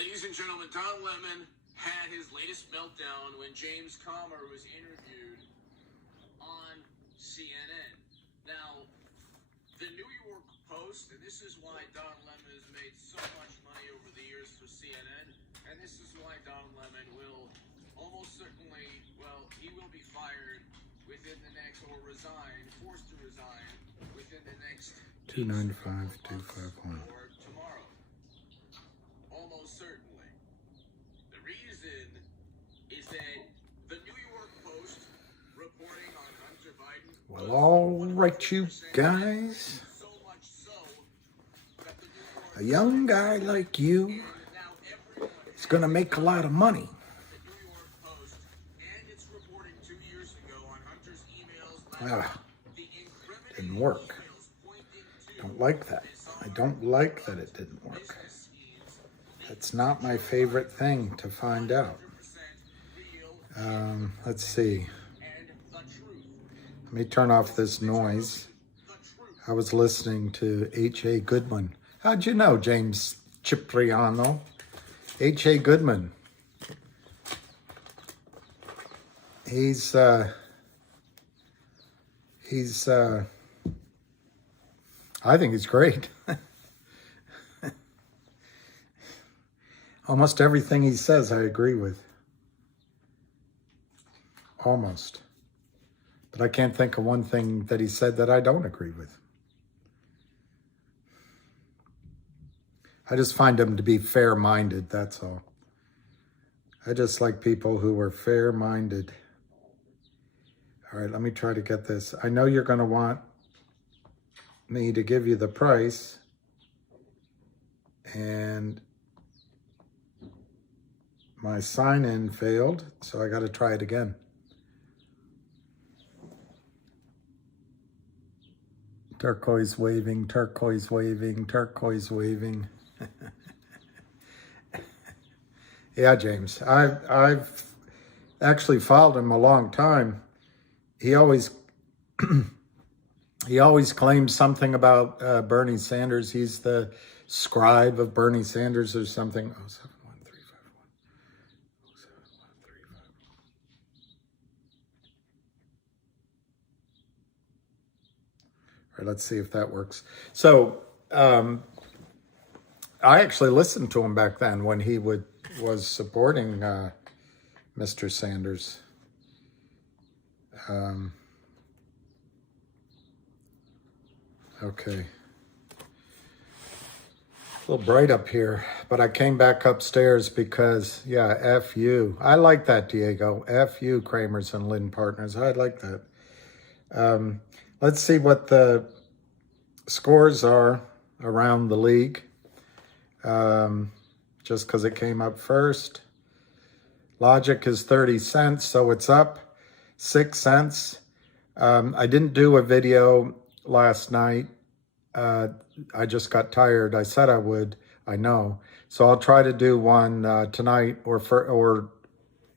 Ladies and gentlemen, Don Lemon had his latest meltdown when James Comer was interviewed on CNN. Now, the New York Post, and this is why Don Lemon has made so much money over the years for CNN, and this is why Don Lemon will almost certainly, well, he will be fired within the next, or resign, forced to resign within the next 295-251. or tomorrow. Almost certainly. The reason is that the New York Post reporting on Hunter Biden. Well, all right, you guys. So much so that the New York A young guy like you now everyone is going to make a lot of money. the New York Post and its reporting 2 years ago on Hunter's emails the incriminating Didn't work. emails pointing to Don't like that. I don't like that it didn't work. business schemes That's not my favorite thing to find out. 100% real Let's see. and the truth. Let me turn off this noise. The truth. I was listening to H.A. Goodman. How'd you know, James Cipriano? H.A. Goodman. He's I think he's great. Almost everything he says I agree with. Almost. But I can't think of one thing that he said that I don't agree with. I just find him to be fair-minded, that's all. I just like people who are fair-minded. All right, let me try to get this. I know you're going to want me to give you the price. And my sign-in failed, so I got to try it again. Turquoise waving, turquoise waving, turquoise waving. Yeah, James, I've actually followed him a long time. He always claims something about Bernie Sanders. He's the scribe of Bernie Sanders or something. 071351. 071351. All right, let's see if that works. So I actually listened to him back then when he was supporting Mr. Sanders. Okay. A little bright up here, but I came back upstairs because, yeah, F you. I like that, Diego. F you, Kramers and Lynn Partners. I like that. Let's see what the scores are around the league. Just because it came up first. Logic is 30 cents, so it's up 6 cents. I didn't do a video last night. I just got tired. I said I would, I know. So I'll try to do one tonight or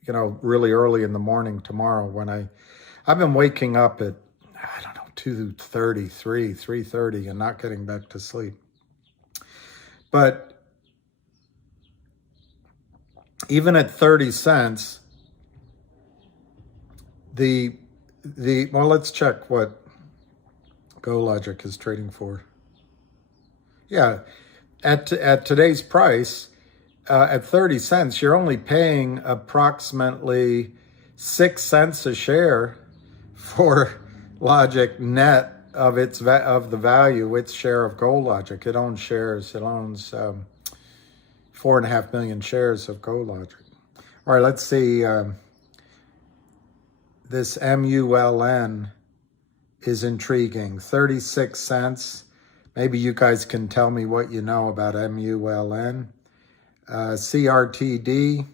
you know, really early in the morning tomorrow when I've been waking up at, I don't know, 2:30, 3:30 and not getting back to sleep. But even at 30 cents, well, let's check what GoLogic is trading for. Yeah, at today's price, at 30 cents, you're only paying approximately 6 cents a share for Logic net of the value, its share of GoLogic. It owns shares. It owns 4.5 million shares of GoLogic. All right, let's see. This MULN is intriguing. 36 cents. Maybe you guys can tell me what you know about MULN. CRTD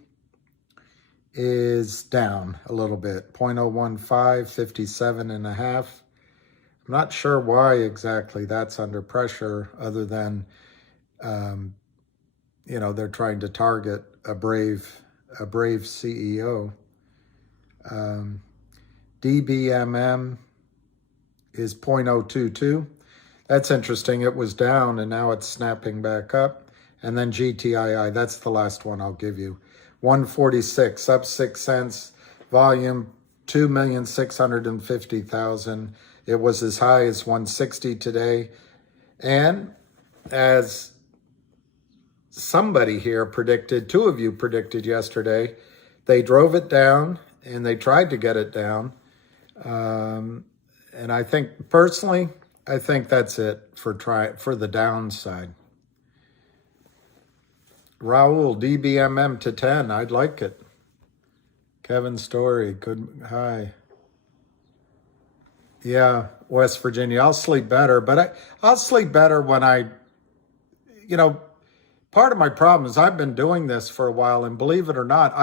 is down a little bit. 0.015, 57.5. I'm not sure why exactly that's under pressure other than, you know, they're trying to target a brave CEO. DBMM is 0.022. That's interesting. It was down and now it's snapping back up. and then GTII. That's the last one I'll give you. 146, up 6 cents. Volume 2,650,000. It was as high as 160 today. And as somebody here predicted, two of you predicted yesterday, they drove it down and they tried to get it down. And I think, personally, I think that's it for the downside. Raul, DBMM to 10. I'd like it. Kevin Story, good. Hi. Yeah, West Virginia. I'll sleep better, but I'll sleep better when part of my problem is I've been doing this for a while, and believe it or not,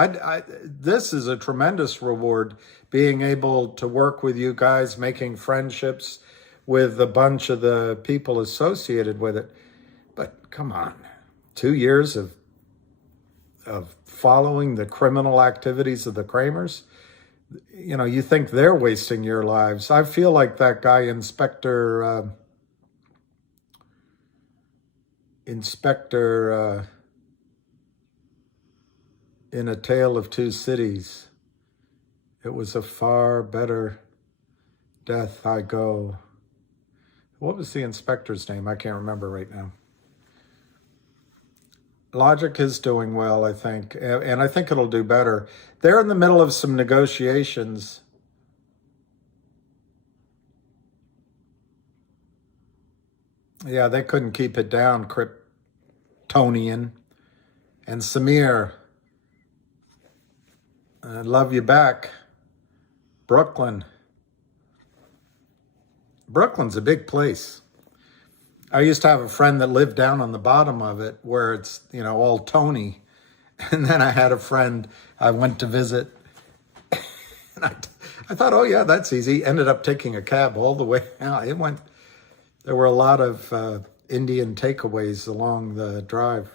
this is a tremendous reward, being able to work with you guys, making friendships with a bunch of the people associated with it. But come on, 2 years of following the criminal activities of the Kramers, you think they're wasting your lives. I feel like that guy, Inspector in A Tale of Two Cities. It was a far better death I go. What was the inspector's name? I can't remember right now. Logic is doing well, I think, and I think it'll do better. They're in the middle of some negotiations. Yeah, they couldn't keep it down, Kryptonian. And Samir, I love you back. Brooklyn. Brooklyn's a big place. I used to have a friend that lived down on the bottom of it where it's, all Tony. And then I had a friend I went to visit. And I thought, oh, yeah, that's easy. Ended up taking a cab all the way out. There were a lot of Indian takeaways along the drive.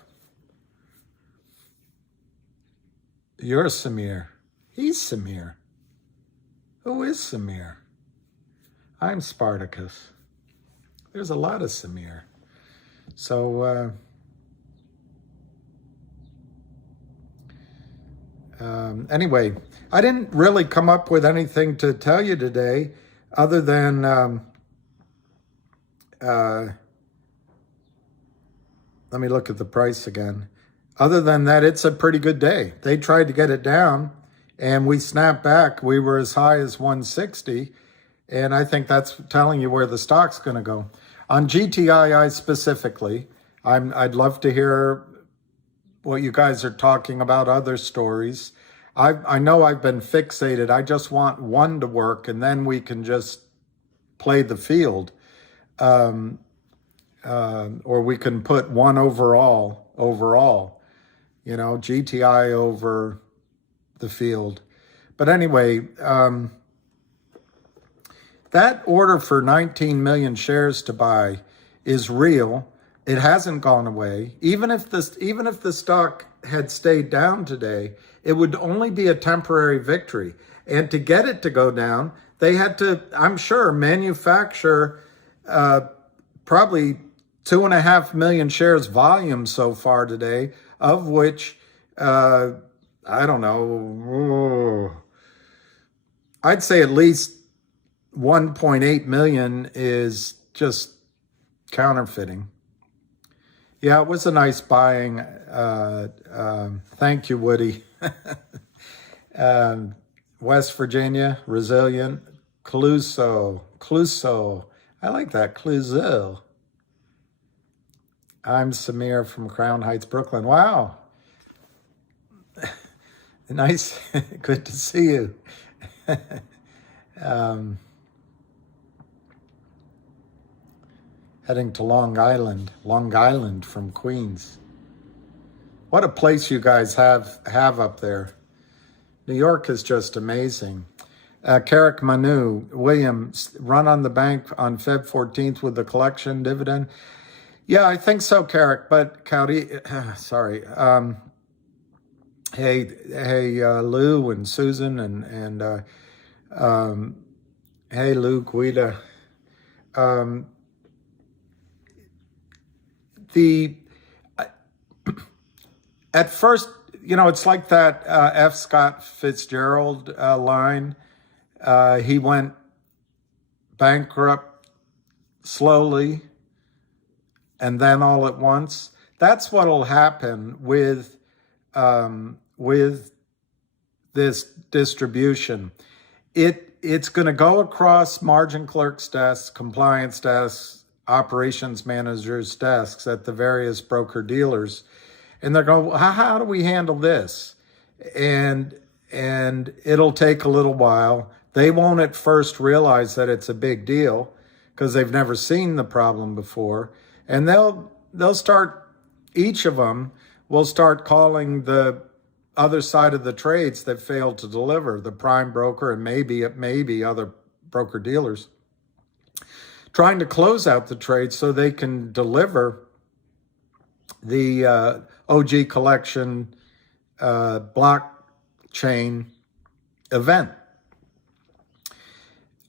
You're Samir. He's Samir. Who is Samir? I'm Spartacus. There's a lot of Samir. So, anyway, I didn't really come up with anything to tell you today other than let me look at the price again. Other than that, it's a pretty good day. They tried to get it down, and we snapped back. We were as high as 160, and I think that's telling you where the stock's going to go. On GTII specifically, I'd love to hear what you guys are talking about, other stories. I know I've been fixated. I just want one to work, and then we can just play the field. Or we can put one overall, GTI over the field. But anyway, that order for 19 million shares to buy is real. It hasn't gone away. Even if the stock had stayed down today, it would only be a temporary victory. And to get it to go down, they had to, I'm sure, manufacture probably 2.5 million shares volume so far today, of which, I don't know, I'd say at least 1.8 million is just counterfeiting. Yeah, it was a nice buying. Thank you, Woody. West Virginia, resilient. Cluso. I like that, Cluso. I'm Samir from Crown Heights, Brooklyn. Wow. Nice. Good to see you. Heading to Long Island from Queens. What a place you guys have up there. New York is just amazing. Carrick Manu, William, run on the bank on Feb 14th with the collection dividend. Yeah, I think so, Carrick, but sorry. Hey, Lou and Susan and hey, Lou, Guida. At first, it's like that F. Scott Fitzgerald line. He went bankrupt slowly and then all at once. That's what'll happen with this distribution. It's going to go across margin clerks' desks, compliance desks, operations managers' desks at the various broker dealers, and they're going, how do we handle this? And it'll take a little while. They won't at first realize that it's a big deal because they've never seen the problem before, and they'll start. Each of them will start calling the other side of the trades that failed to deliver, the prime broker and maybe other broker dealers, trying to close out the trade so they can deliver the OG collection blockchain event.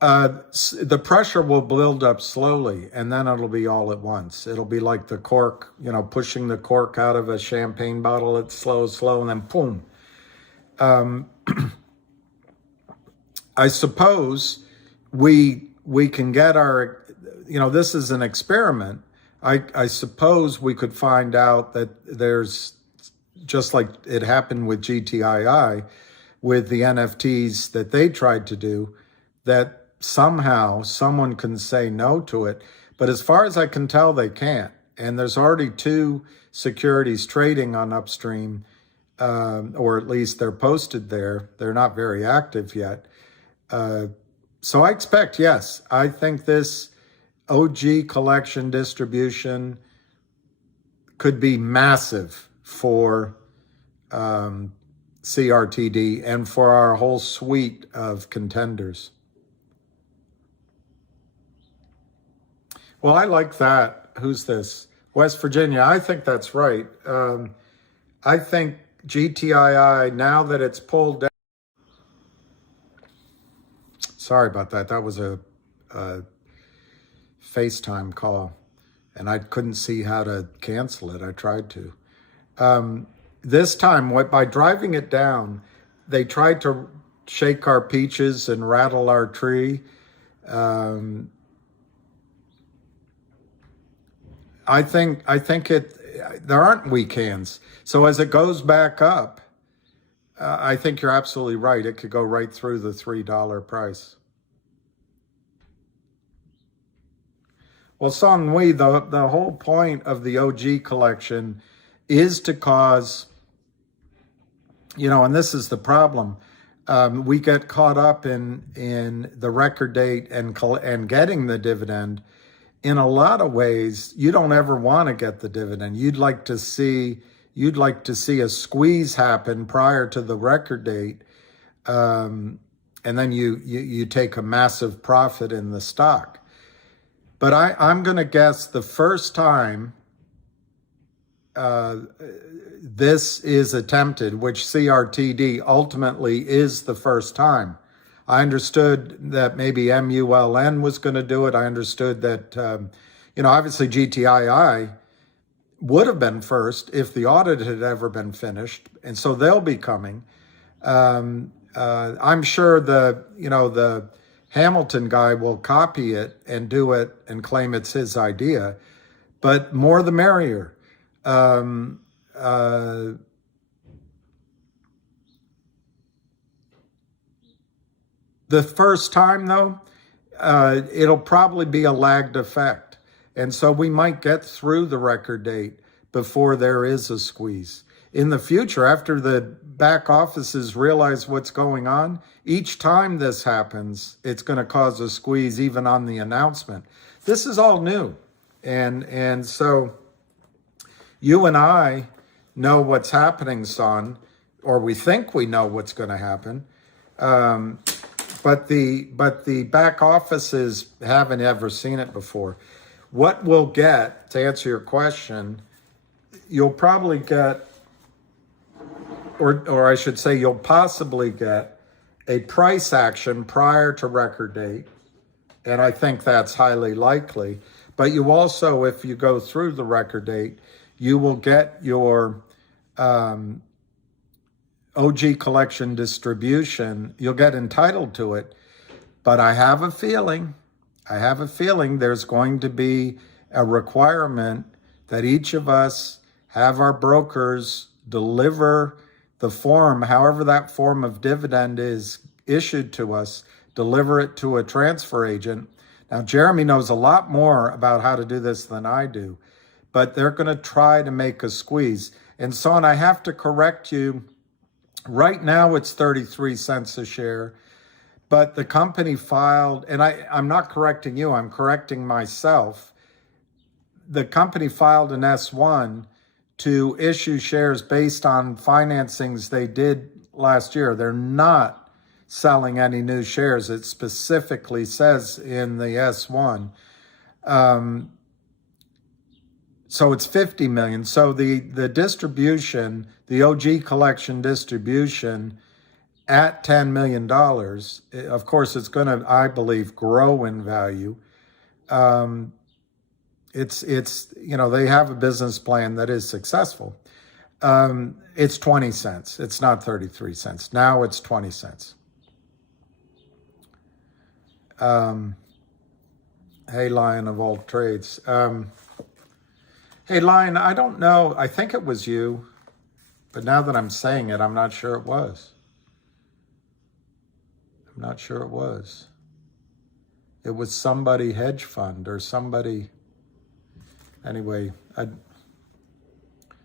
The pressure will build up slowly, and then it'll be all at once. It'll be like the cork, pushing the cork out of a champagne bottle. It's slow, and then boom. I suppose we can get our, this is an experiment. I suppose we could find out that there's, just like it happened with GTII, with the NFTs that they tried to do, that somehow someone can say no to it. But as far as I can tell, they can't. And there's already 2 securities trading on Upstream, or at least they're posted there. They're not very active yet. So I expect, yes, I think this OG collection distribution could be massive for CRTD and for our whole suite of contenders. Well, I like that. Who's this? West Virginia. I think that's right. I think GTII, now that it's pulled down. Sorry about that. That was a FaceTime call, and I couldn't see how to cancel it. I tried to. This time, by driving it down, they tried to shake our peaches and rattle our tree. I think there aren't weak hands. So as it goes back up, I think you're absolutely right. It could go right through the $3 price. Well, Song Wei, the whole point of the OG collection is to cause, and this is the problem. We get caught up in the record date and getting the dividend. In a lot of ways, you don't ever want to get the dividend. You'd like to see a squeeze happen prior to the record date, and then you take a massive profit in the stock. But I'm going to guess the first time this is attempted, which CRTD ultimately is the first time. I understood that maybe MULN was going to do it. I understood that, obviously GTII would have been first if the audit had ever been finished. And so they'll be coming. I'm sure the Hamilton guy will copy it and do it and claim it's his idea, but more the merrier. The first time, though, it'll probably be a lagged effect. And so we might get through the record date before there is a squeeze. In the future, after the back offices realize what's going on, each time this happens, it's going to cause a squeeze even on the announcement. This is all new. And so you and I know what's happening, son, or we think we know what's going to happen. But the back offices haven't ever seen it before. What we'll get, to answer your question, you'll probably get, or I should say you'll possibly get a price action prior to record date. And I think that's highly likely. But you also, if you go through the record date, you will get your OG collection distribution, you'll get entitled to it. But I have a feeling there's going to be a requirement that each of us have our brokers deliver the form, however that form of dividend is issued to us, deliver it to a transfer agent. Now, Jeremy knows a lot more about how to do this than I do, but they're going to try to make a squeeze. And so on, I have to correct you. Right now, it's 33 cents a share, but the company filed, and I'm not correcting you, I'm correcting myself. The company filed an S1 to issue shares based on financings they did last year. They're not selling any new shares. It specifically says in the S1. So it's 50 million. So the distribution, the OG collection distribution at $10 million, of course, it's going to, I believe, grow in value. It's you know, they have a business plan that is successful. It's 20 cents. It's not 33 cents. Now it's 20 cents. Hey, Lion of all trades. Hey, Lion, I don't know. I think it was you, but now that I'm saying it, I'm not sure it was. I'm not sure it was. It was somebody hedge fund or somebody. Anyway,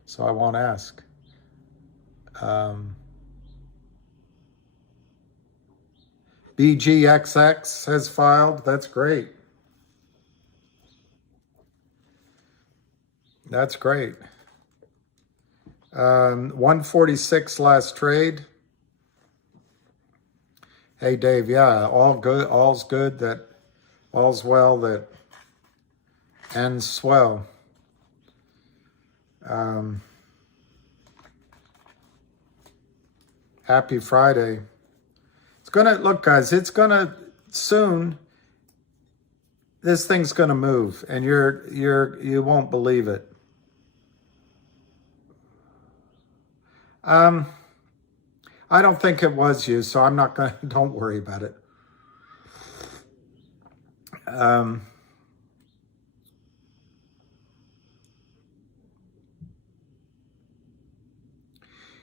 so I won't ask. BGXX has filed. That's great. That's great. 146 last trade. Hey, Dave. Yeah, all good. All's good. That all's well. That ends swell. Happy Friday. It's gonna look, guys. It's gonna soon. This thing's gonna move, and you won't believe it. I don't think it was you, so I'm not gonna. Don't worry about it.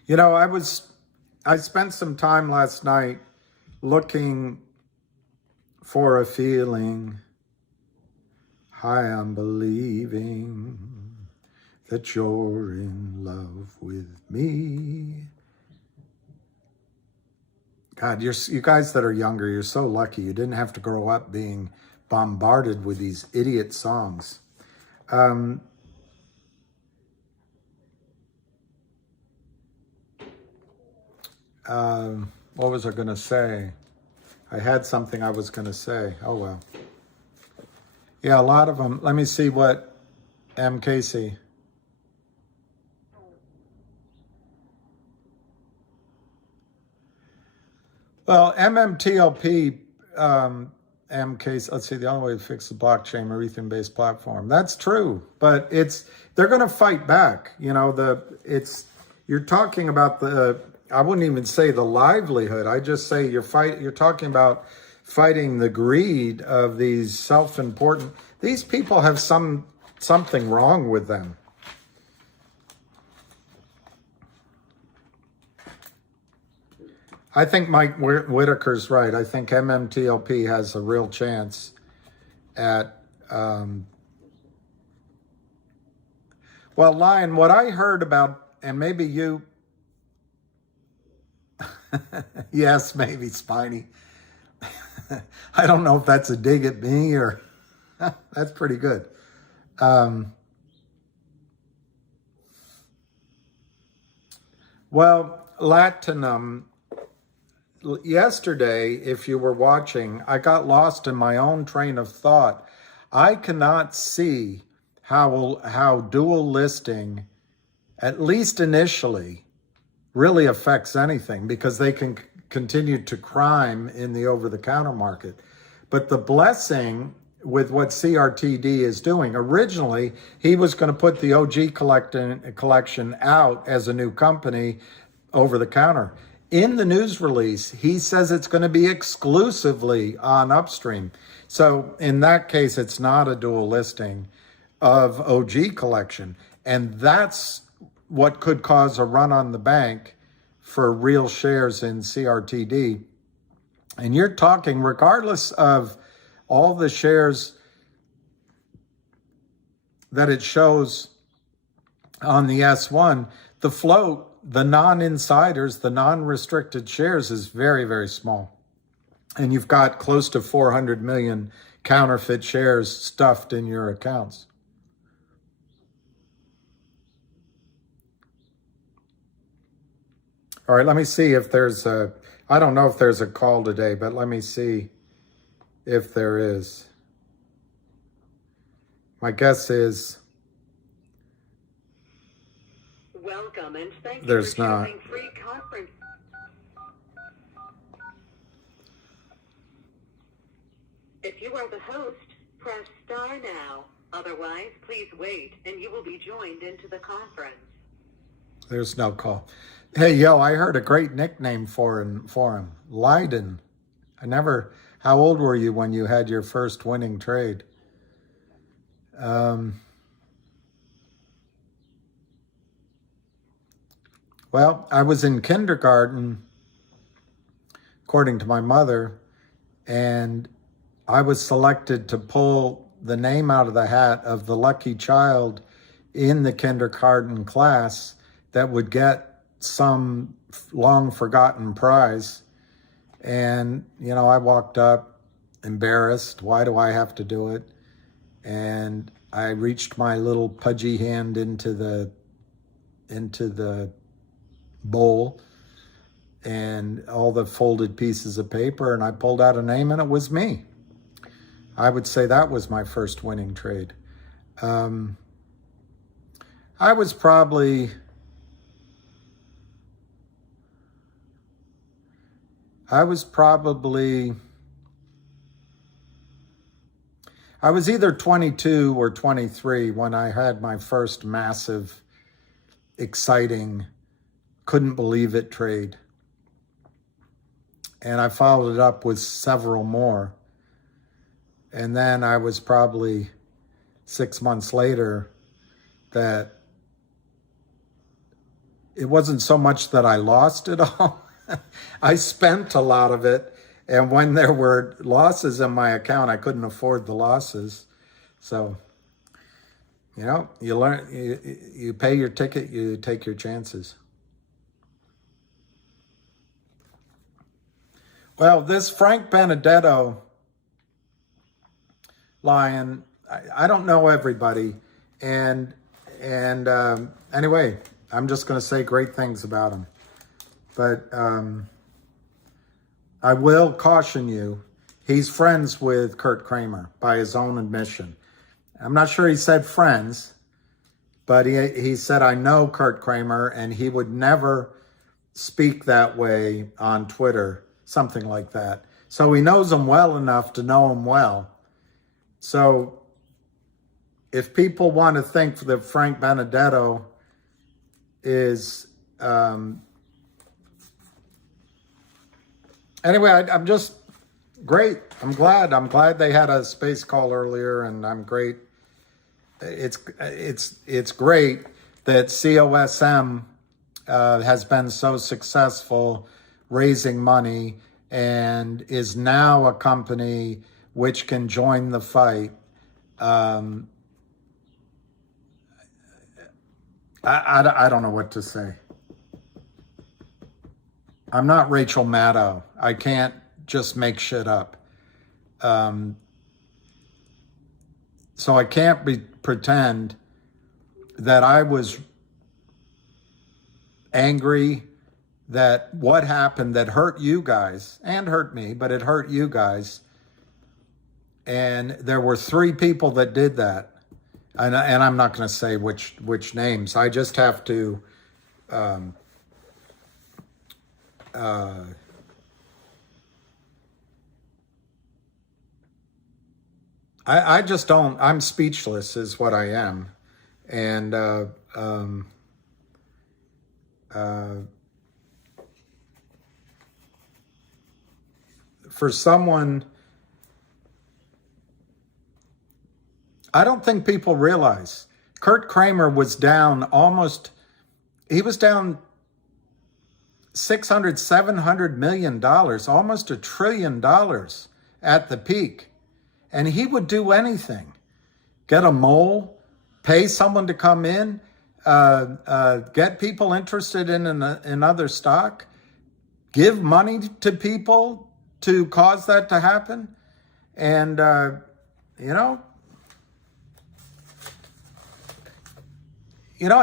You know, I spent some time last night looking for a feeling. Hi, I'm believing that you're in love with me. God, you guys that are younger, you're so lucky. You didn't have to grow up being bombarded with these idiot songs. What was I going to say? I had something I was going to say. Oh, well. Yeah, a lot of them. Let me see what M. Casey. Well, MMTLP, M. Casey, let's see, the only way to fix the blockchain or Ethereum-based platform. That's true, but they're going to fight back. You know, you're talking about I wouldn't even say the livelihood. I just say you're talking about fighting the greed of these self-important. These people have something wrong with them. I think Mike Whitaker's right. I think MMTLP has a real chance at. Well, Lion, what I heard about, and maybe you. Yes, maybe Spiny. I don't know if that's a dig at me or that's pretty good. Well, Latinum, yesterday, if you were watching, I got lost in my own train of thought. I cannot see how dual listing, at least initially, really affects anything because they can continue to crime in the over-the-counter market. But the blessing with what CRTD is doing. Originally, he was going to put the OG collection out as a new company over the counter. In the news release, he says it's going to be exclusively on Upstream. So in that case, it's not a dual listing of OG collection. And that's what could cause a run on the bank for real shares in CRTD. And you're talking, regardless of all the shares that it shows on the S1, the float, the non-insiders, the non-restricted shares is very, very small. And you've got close to 400 million counterfeit shares stuffed in your accounts. All right, let me see if there's a, I don't know if there's a call today, but let me see if there is. My guess is welcome and thank you there's for not. choosing free conference. If you are the host, press star now. Otherwise, please wait and you will be joined into the conference. There's no call. Hey, yo, I heard a great nickname for him. Leiden. How old were you when you had your first winning trade? Well, I was in kindergarten, according to my mother, and I was selected to pull the name out of the hat of the lucky child in the kindergarten class that would get some long forgotten prize. And, you know, I walked up embarrassed. Why do I have to do it? And I reached my little pudgy hand into the bowl and all the folded pieces of paper, and I pulled out a name, and it was me. I would say that was my first winning trade. I was probably either 22 or 23 when I had my first massive, exciting, couldn't believe it trade. And I followed it up with several more. And then I was probably 6 months later that it wasn't so much that I lost it all. I spent a lot of it. And when there were losses in my account, I couldn't afford the losses. So, you know, you learn, you pay your ticket, you take your chances. Well, this Frank Benedetto lion, I don't know everybody. And anyway, I'm just going to say great things about him. But I will caution you, he's friends with Kurt Kramer by his own admission. I'm not sure he said friends, but he said, I know Kurt Kramer, and he would never speak that way on Twitter, something like that. So he knows him well enough to know him well. So if people want to think that Frank Benedetto is... Anyway, I'm just great. I'm glad they had a space call earlier, and I'm great. It's great that COSM has been so successful raising money and is now a company which can join the fight. I don't know what to say. I'm not Rachel Maddow. I can't just make shit up. So I can't pretend that I was angry that what happened that hurt you guys and hurt me, but it hurt you guys. And there were 3 people that did that. And I'm not going to say which names. I just have to I just don't, I'm speechless is what I am. And for someone, I don't think people realize Kurt Kramer was down he was down $600-700 million, almost $1 trillion at the peak. And he would do anything. Get a mole, pay someone to come in, get people interested in other stock, give money to people to cause that to happen. And, I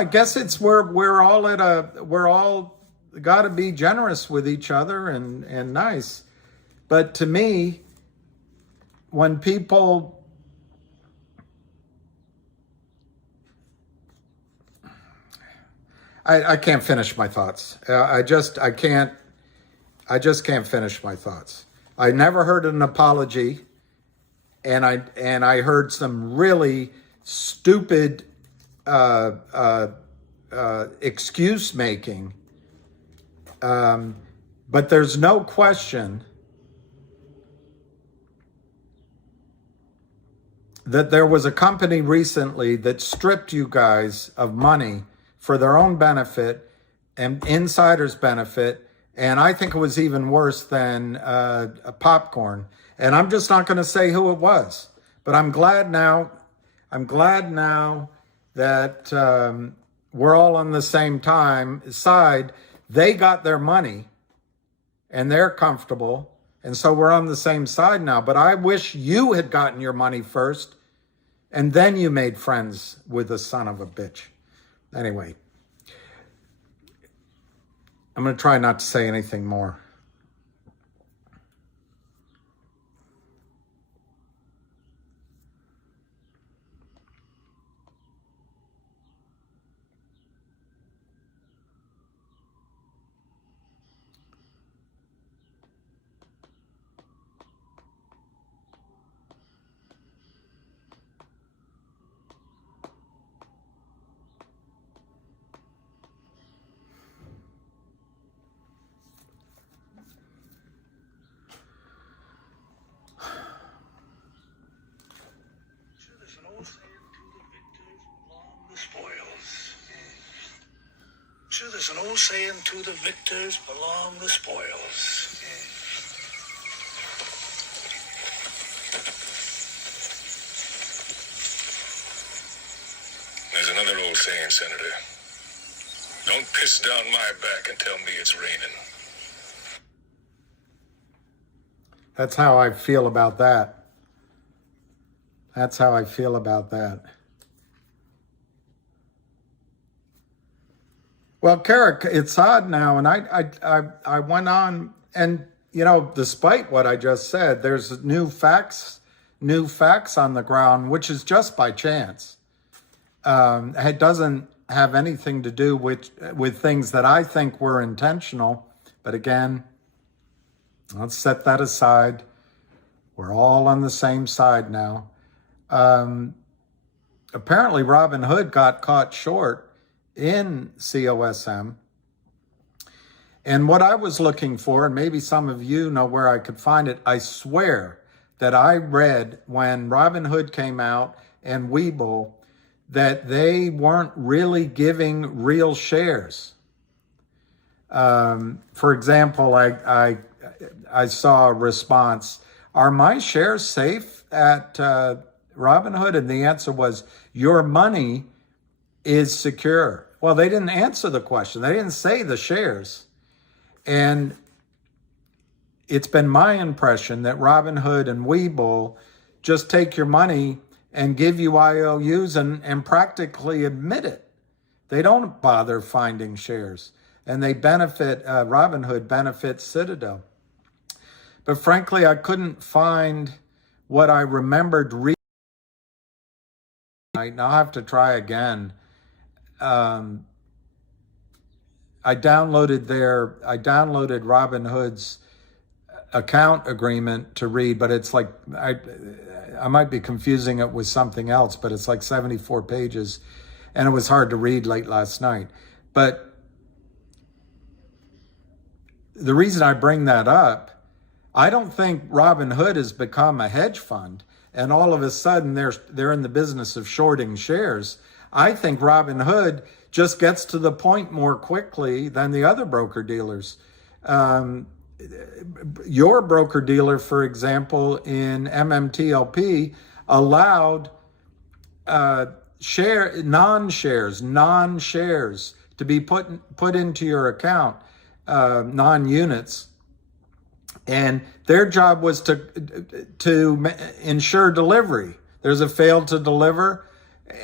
guess it's we're all got to be generous with each other and nice. But to me, when people I can't finish my thoughts. I just can't finish my thoughts. I never heard an apology, and I heard some really stupid excuse making. But there's no question that there was a company recently that stripped you guys of money for their own benefit and insiders' benefit, and I think it was even worse than a popcorn. And I'm just not going to say who it was, but I'm glad now that we're all on the same side. They got their money, and they're comfortable, and so we're on the same side now. But I wish you had gotten your money first, and then you made friends with the son of a bitch. Anyway, I'm going to try not to say anything more. There's an old saying, to the victors belong the spoils. There's another old saying, Senator. Don't piss down my back and tell me it's raining. That's how I feel about that. That's how I feel about that. Well, Carrick, it's odd now, and I went on, and despite what I just said, there's new facts on the ground, which is just by chance. It doesn't have anything to do with things that I think were intentional. But again, let's set that aside. We're all on the same side now. Apparently, Robin Hood got caught short in COSM. And what I was looking for, and maybe some of you know where I could find it, I swear that I read when Robin Hood came out and Webull that they weren't really giving real shares. For example, I saw a response, are my shares safe at Robinhood? And the answer was, your money is secure. Well, they didn't answer the question. They didn't say the shares. And it's been my impression that Robinhood and Webull just take your money and give you IOUs and practically admit it. They don't bother finding shares. And they benefit, Robinhood benefits Citadel. But frankly, I couldn't find what I remembered reading. Now I'll have to try again. I downloaded Robinhood's account agreement to read, but it's like, I might be confusing it with something else, but it's like 74 pages, and it was hard to read late last night. But the reason I bring that up, I don't think Robinhood has become a hedge fund and all of a sudden they're in the business of shorting shares. I think Robinhood just gets to the point more quickly than the other broker-dealers. Your broker-dealer, for example, in MMTLP, allowed non-shares to be put into your account, non-units. And their job was to ensure delivery. There's a fail to deliver.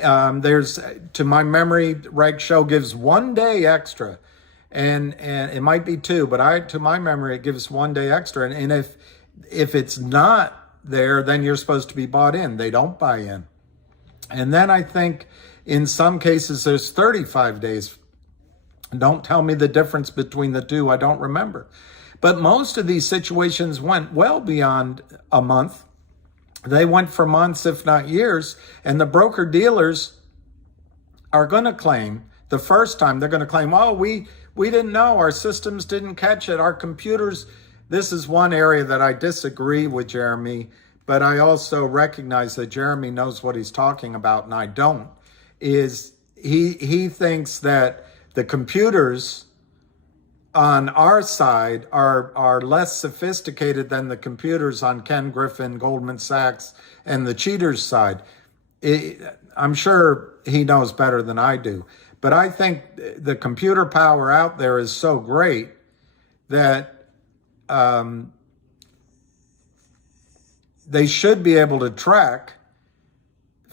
To my memory, Reg Show gives 1 day extra, and it might be 2, but to my memory, it gives 1 day extra. And if it's not there, then you're supposed to be bought in. They don't buy in. And then I think in some cases there's 35 days. Don't tell me the difference between the two. I don't remember. But most of these situations went well beyond a month. They went for months, if not years. And the broker dealers are going to claim, the first time they're going to claim, oh, we didn't know, our systems didn't catch it, our computers. This is one area that I disagree with Jeremy, but I also recognize that Jeremy knows what he's talking about and I don't. Is he thinks that the computers on our side are less sophisticated than the computers on Ken Griffin, Goldman Sachs, and the cheaters' side. I'm sure he knows better than I do. But I think the computer power out there is so great that they should be able to track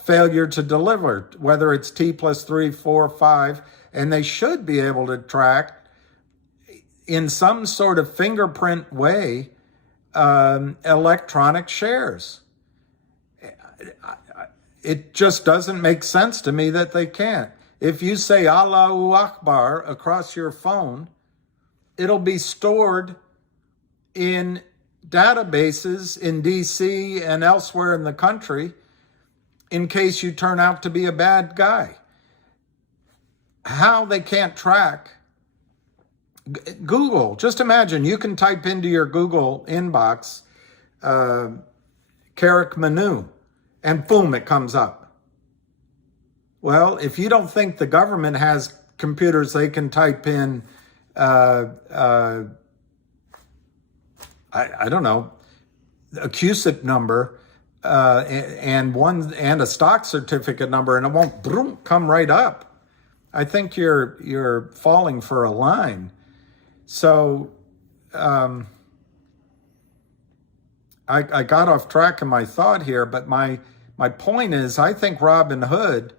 failure to deliver, whether it's T+3, 4, 5, and they should be able to track in some sort of fingerprint way, electronic shares. It just doesn't make sense to me that they can't. If you say Allahu Akbar across your phone, it'll be stored in databases in DC and elsewhere in the country in case you turn out to be a bad guy. How they can't track Google, just imagine you can type into your Google inbox, Carrick Manu, and boom, it comes up. Well, if you don't think the government has computers, they can type in, I don't know, a CUSIP number and a stock certificate number, and it won't boom, come right up. I think you're falling for a line. So I got off track in my thought here, but my point is I think Robinhood,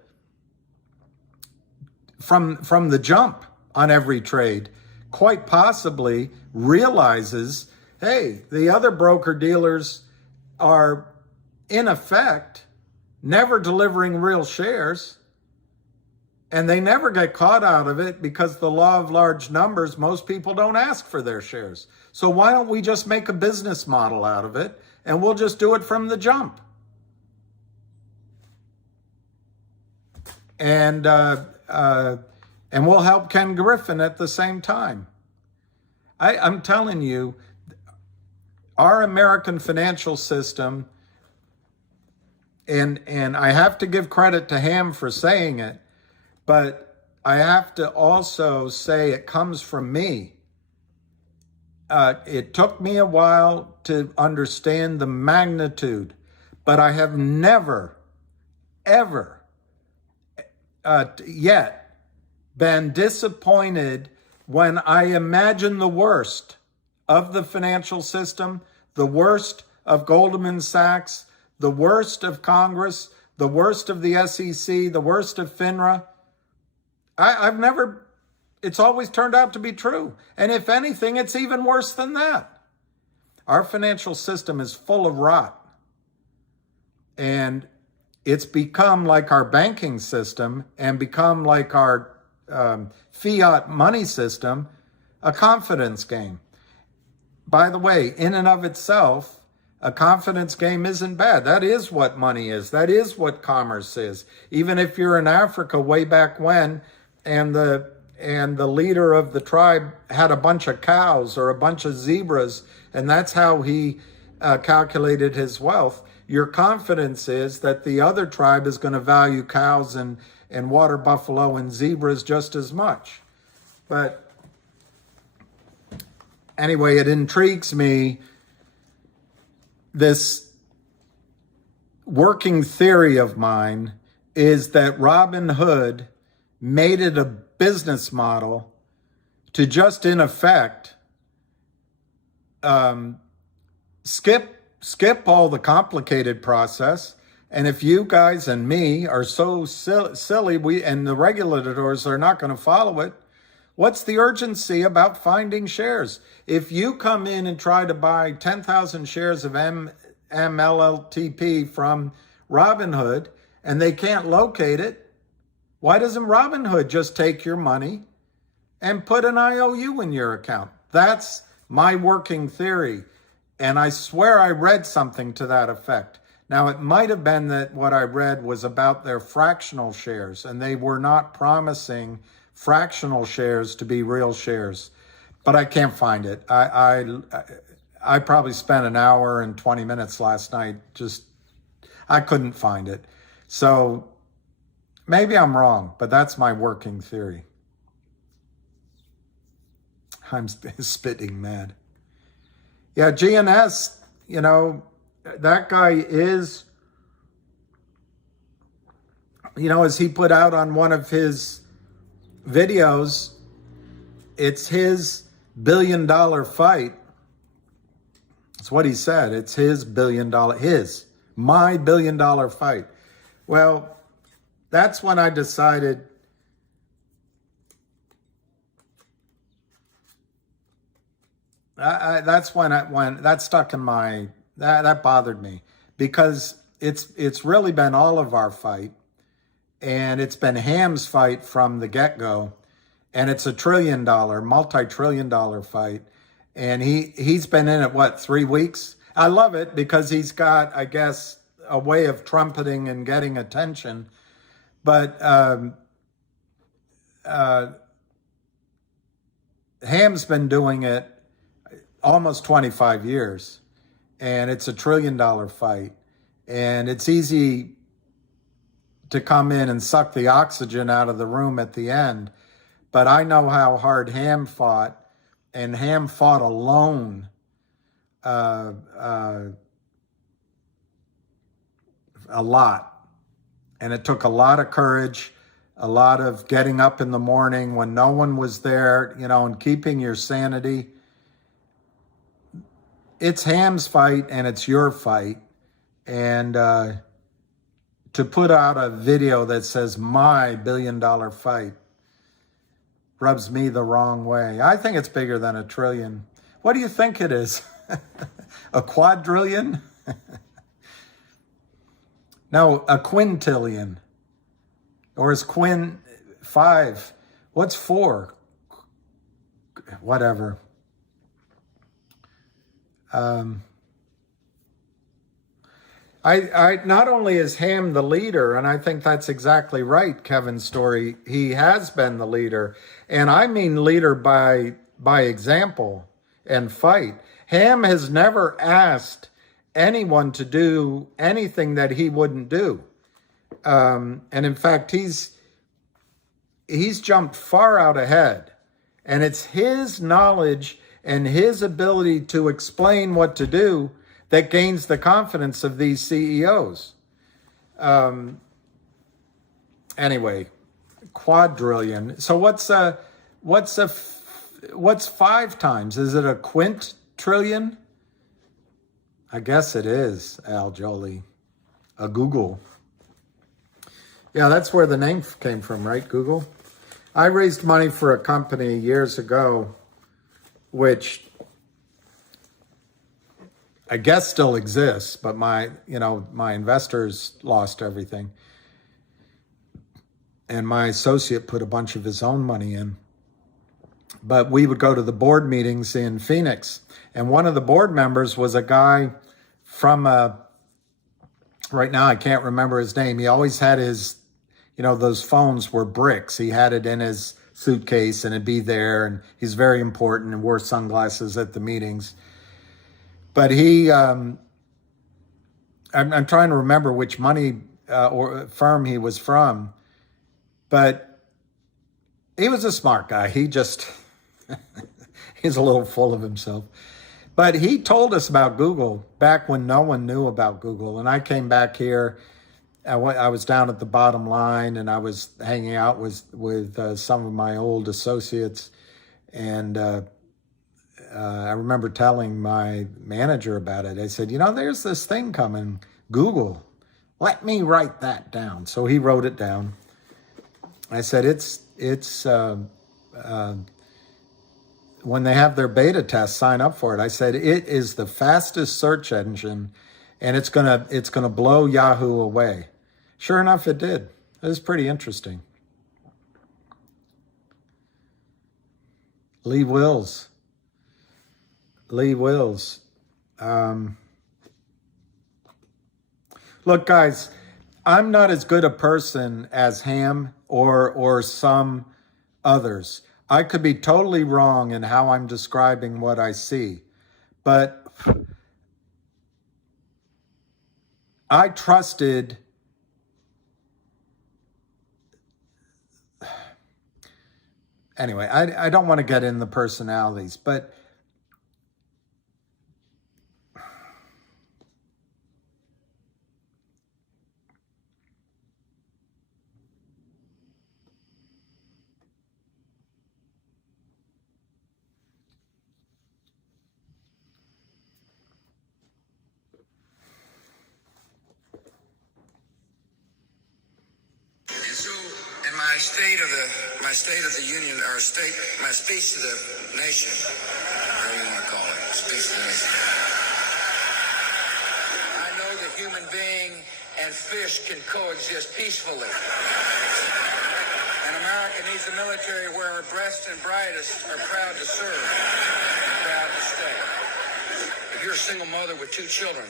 from the jump on every trade, quite possibly realizes, hey, the other broker-dealers are, in effect, never delivering real shares. And they never get caught out of it because the law of large numbers, most people don't ask for their shares. So why don't we just make a business model out of it and we'll just do it from the jump? And we'll help Ken Griffin at the same time. I'm telling you, our American financial system, and I have to give credit to Ham for saying it, but I have to also say it comes from me. It took me a while to understand the magnitude, but I have never, ever yet been disappointed when I imagine the worst of the financial system, the worst of Goldman Sachs, the worst of Congress, the worst of the SEC, the worst of FINRA. It's always turned out to be true. And if anything, it's even worse than that. Our financial system is full of rot. And it's become like our banking system and become like our fiat money system, a confidence game. by the way, in and of itself, a confidence game isn't bad. That is what money is. That is what commerce is. Even if you're in Africa way back when, and the leader of the tribe had a bunch of cows or a bunch of zebras, and that's how he calculated his wealth. Your confidence is that the other tribe is going to value cows and water buffalo and zebras just as much. But anyway, it intrigues me, this working theory of mine is that Robin Hood made it a business model to just, in effect, skip all the complicated process. And if you guys and me are so silly, and the regulators are not going to follow it, what's the urgency about finding shares? If you come in and try to buy 10,000 shares of MMTLP from Robinhood and they can't locate it, why doesn't Robinhood just take your money and put an IOU in your account? That's my working theory. And I swear I read something to that effect. Now, it might have been that what I read was about their fractional shares, and they were not promising fractional shares to be real shares. But I can't find it. I probably spent an hour and 20 minutes last night. I couldn't find it. So maybe I'm wrong, but that's my working theory. I'm spitting mad. Yeah, GNS, that guy is, as he put out on one of his videos, it's his $1 billion fight. That's what he said. It's my $1 billion fight. Well, that's when I decided that's when that stuck in that bothered me, because it's really been all of our fight, and it's been Ham's fight from the get-go, and it's a multi-trillion dollar fight, and he's been in it 3 weeks. I love it because he's got, I guess, a way of trumpeting and getting attention, but Ham's been doing it almost 25 years, and it's a $1 trillion fight, and it's easy to come in and suck the oxygen out of the room at the end. But I know how hard Ham fought, and Ham fought alone a lot, and it took a lot of courage, a lot of getting up in the morning when no one was there, and keeping your sanity. It's Ham's fight, and it's your fight. And to put out a video that says my $1 billion fight rubs me the wrong way. I think it's bigger than a trillion. What do you think it is? A quadrillion? No, a quintillion. Or is quin 5? What's 4? Whatever. I not only is Ham the leader, and I think that's exactly right, Kevin's story, he has been the leader, and I mean leader by example and fight. Ham has never asked anyone to do anything that he wouldn't do, and in fact he's jumped far out ahead, and it's his knowledge and his ability to explain what to do that gains the confidence of these CEOs. Anyway, quadrillion. So what's 5 times? Is it a quintillion? I guess it is, Al Jolie. A Google. Yeah, that's where the name came from, right? Google. I raised money for a company years ago, which I guess still exists, but my investors lost everything. And my associate put a bunch of his own money in. but we would go to the board meetings in Phoenix. And one of the board members was a guy from, right now I can't remember his name. He always had his, those phones were bricks. He had it in his suitcase and it'd be there, and he's very important and wore sunglasses at the meetings. But he, I'm trying to remember which money or firm he was from, but he was a smart guy. He just, he's a little full of himself. But he told us about Google back when no one knew about Google. And I came back here, I was down at the Bottom Line, and I was hanging out with some of my old associates. And I remember telling my manager about it. I said, there's this thing coming, Google. Let me write that down. So he wrote it down. I said, it's when they have their beta test, sign up for it. I said, it is the fastest search engine, and it's gonna blow Yahoo away. Sure enough, it did. It was pretty interesting. Lee Wills. Look, guys, I'm not as good a person as Ham or some others. I could be totally wrong in how I'm describing what I see, but I trusted anyway. I don't want to get in the personalities, but my State of the Union, or my speech to the nation, whatever you want to call it, speech to the nation. I know that human being and fish can coexist peacefully. And America needs a military where our best and brightest are proud to serve and proud to stay. If you're a single mother with 2 children,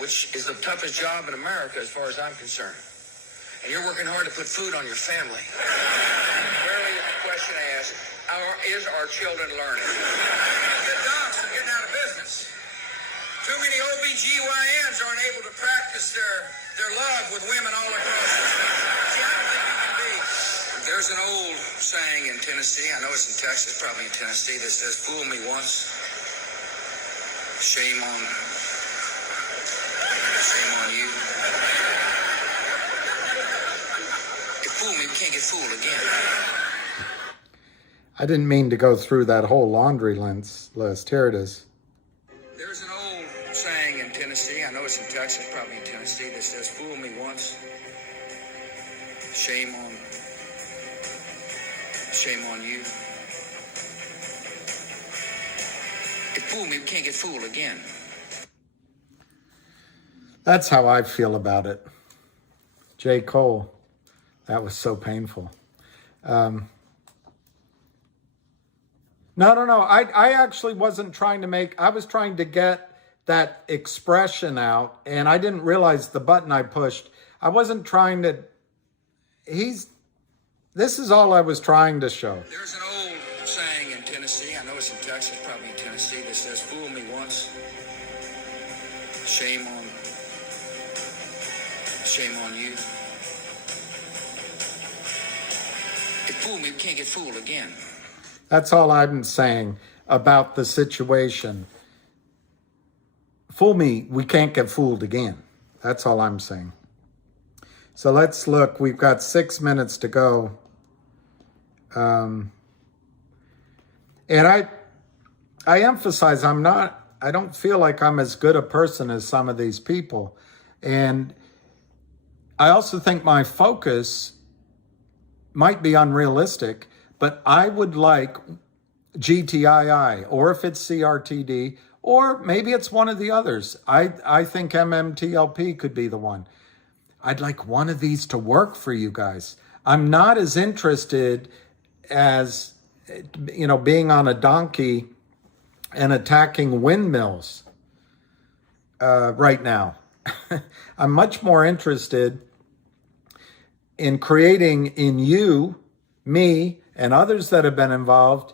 which is the toughest job in America as far as I'm concerned, and you're working hard to put food on your family, rarely is the question asked, is our children learning? Good docs are getting out of business. Too many OBGYNs aren't able to practice their love with women all across the country. See, I don't think we can be. There's an old saying in Tennessee, I know it's in Texas, probably in Tennessee, that says, fool me once, shame on you. Fool me, we can't get fooled again. I didn't mean to go through that whole laundry list. Here it is. There's an old saying in Tennessee, I know it's in Texas, probably in Tennessee, that says, fool me once, shame on you. If fool me, we can't get fooled again. That's how I feel about it. J. Cole. That was so painful. No. I actually wasn't trying to I was trying to get that expression out, and I didn't realize the button I pushed. I wasn't trying to, this is all I was trying to show. There's an old saying in Tennessee, I know it's in Texas, probably in Tennessee, that says, fool me once, shame on you. If fool me, we can't get fooled again. That's all I'm saying about the situation. Fool me, we can't get fooled again. That's all I'm saying. So let's look. We've got 6 minutes to go. And I emphasize I don't feel like I'm as good a person as some of these people. And I also think my focus might be unrealistic, but I would like GTII, or if it's CRTD, or maybe it's one of the others. I think MMTLP could be the one. I'd like one of these to work for you guys. I'm not as interested as being on a donkey and attacking windmills right now. I'm much more interested in creating in you, me, and others that have been involved,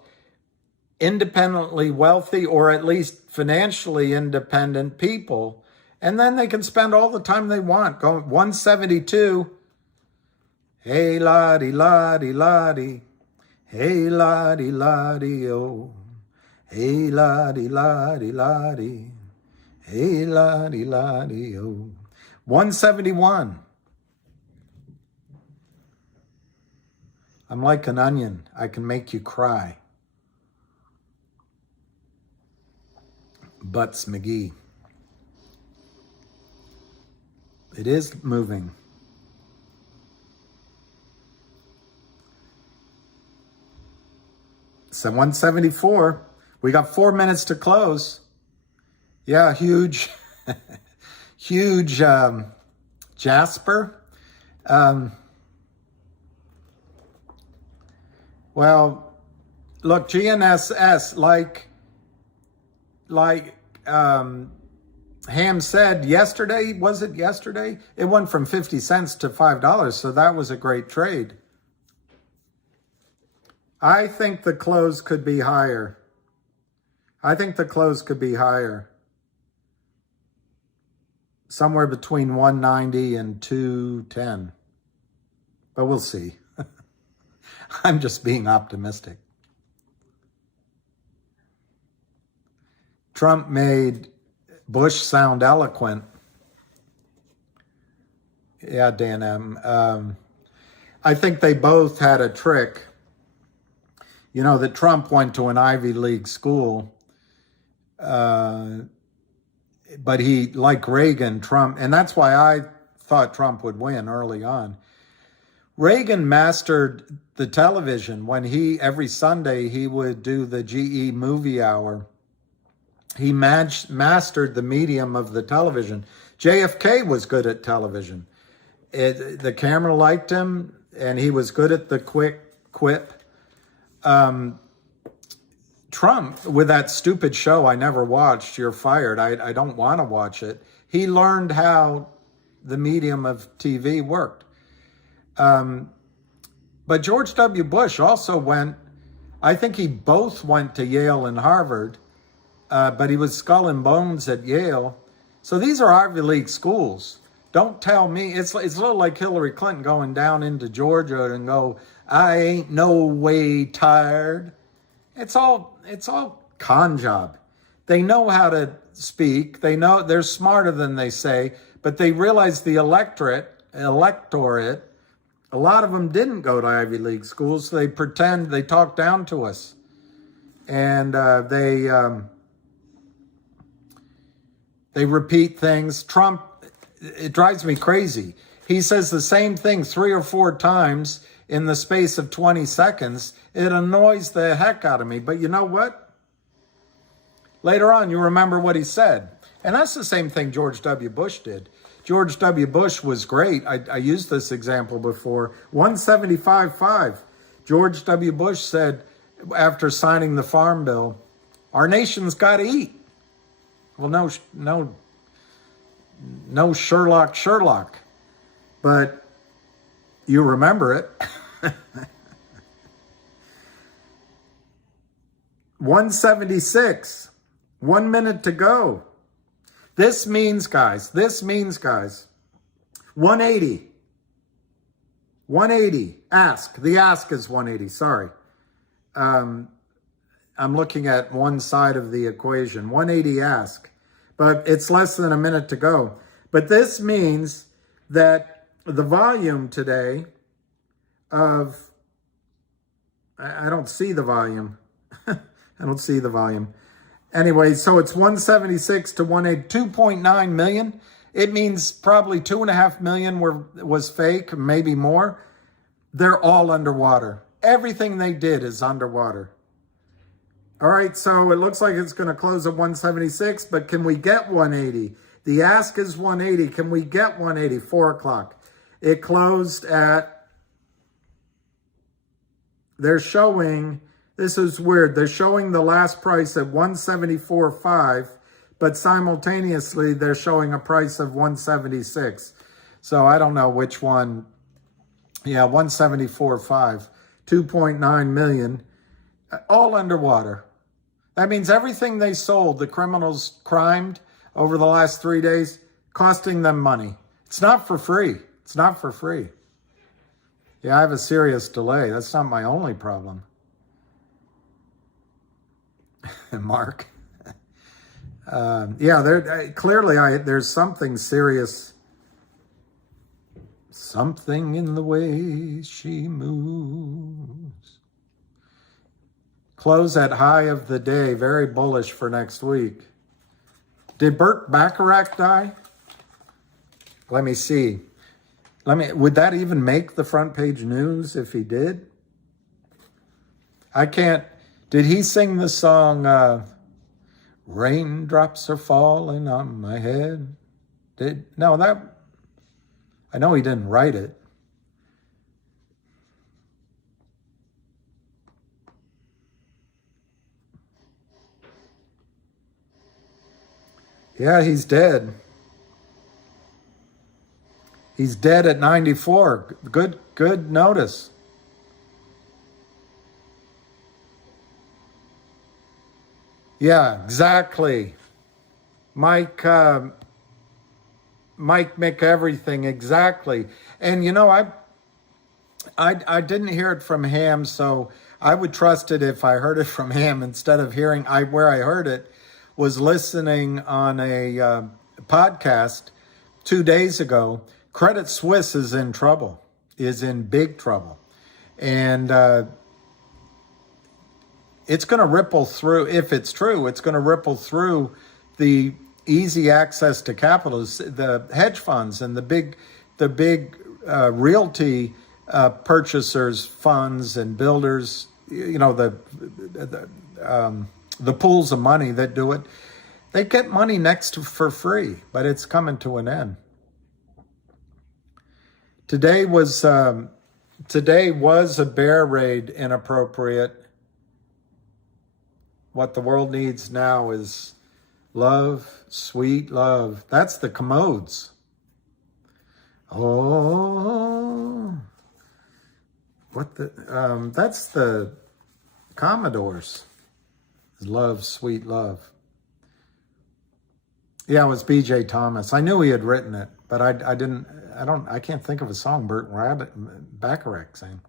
independently wealthy or at least financially independent people. And then they can spend all the time they want. Going 172. Hey, la-di, la-di, la-di. Hey, la-di, la-di, oh. Hey, la-di, la-di, la-di. Hey, la-di, la-di, oh. 171. I'm like an onion. I can make you cry. Butts McGee. It is moving. So 174. We got 4 minutes to close. Yeah, huge, huge Jasper. Well, look, GNSS, like Ham said yesterday, was it yesterday? It went from 50 cents to $5, so that was a great trade. I think the close could be higher. I think the close could be higher. Somewhere between 190 and 210. But we'll see. I'm just being optimistic. Trump made Bush sound eloquent. Yeah, Dan M. I think they both had a trick. That Trump went to an Ivy League school, but he, like Reagan, Trump, and that's why I thought Trump would win early on. Reagan mastered the television when every Sunday he would do the GE movie hour. He mastered the medium of the television. JFK was good at television. The camera liked him, and he was good at the quick quip. Trump, with that stupid show I never watched, You're Fired, I don't want to watch it. He learned how the medium of TV worked. But George W. Bush also I think he both went to Yale and Harvard, but he was skull and bones at Yale. So these are Ivy League schools. Don't tell me, it's a little like Hillary Clinton going down into Georgia and go, I ain't no way tired. It's all con job. They know how to speak. They know they're smarter than they say, but they realize the electorate, a lot of them didn't go to Ivy League schools. So they pretend, they talk down to us. And they repeat things. Trump, it drives me crazy. He says the same thing 3 or 4 times in the space of 20 seconds. It annoys the heck out of me. But you know what? Later on, you remember what he said. And that's the same thing George W. Bush did. George W. Bush was great. I used this example before. 175.5. George W. Bush said, after signing the Farm Bill, our nation's got to eat. Well, no Sherlock. But you remember it. 176. 1 minute to go. This means, guys, 180. 180. Ask. The ask is 180. Sorry. I'm looking at one side of the equation. 180 ask. But it's less than a minute to go. But this means that the volume today of... I don't see the volume. I don't see the volume. Anyway, so it's 176 to 180, 2.9 million. It means probably 2.5 million was fake, maybe more. They're all underwater. Everything they did is underwater. All right, so it looks like it's going to close at 176, but can we get 180? The ask is 180. Can we get 180? 4 o'clock. It closed at, they're showing This is weird. They're showing the last price at 174.5, but simultaneously they're showing a price of 176. So I don't know which one. Yeah, 174.5, 2.9 million, all underwater. That means everything they sold, the criminals crimed over the last 3 days, costing them money. It's not for free. It's not for free. Yeah, I have a serious delay. That's not my only problem. Mark. Yeah, clearly there's something serious. Something in the way she moves. Close at high of the day. Very bullish for next week. Did Burt Bacharach die? Let me see. Would that even make the front page news if he did? I can't. Did he sing the song, Raindrops Are Falling on My Head? No, I know he didn't write it. Yeah, he's dead. He's dead at 94. Good notice. Yeah, exactly. Mike McEverything, exactly. And you know, I didn't hear it from Ham, so I would trust it if I heard it from Ham instead of hearing. Where I heard it was listening on a podcast 2 days ago. Credit Suisse is in trouble, is in big trouble, and it's going to ripple through. If it's true, it's going to ripple through the easy access to capital, the hedge funds and the big realty purchasers, funds and builders. You know, the pools of money that do it. They get money for free, but it's coming to an end. Today was a bear raid inappropriate. What the world needs now is love, sweet love. That's the commodes. Oh, that's the Commodores. Love, sweet love. Yeah, it was B.J. Thomas. I knew he had written it, but I can't think of a song Burt Bacharach sang.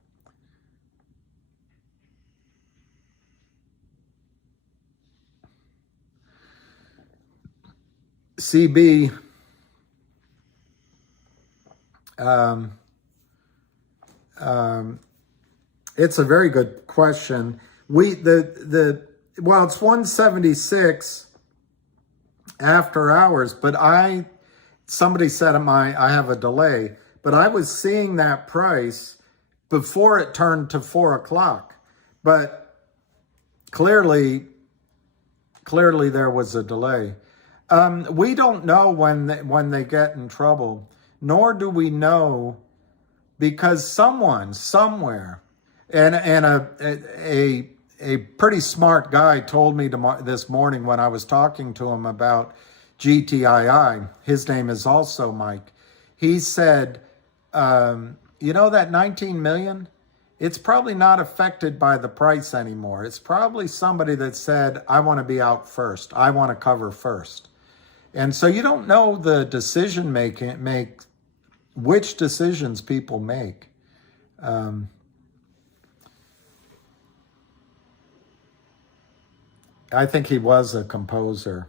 CB, it's a very good question. It's 176 after hours, but somebody said I have a delay, but I was seeing that price before it turned to 4 o'clock, but clearly there was a delay. We don't know when they get in trouble, nor do we know, because someone somewhere, and a pretty smart guy told me this morning when I was talking to him about GTII. His name is also Mike. He said, you know, that 19 million, it's probably not affected by the price anymore. It's probably somebody that said, I want to be out first. I want to cover first. And so you don't know the decision which decisions people make. I think he was a composer.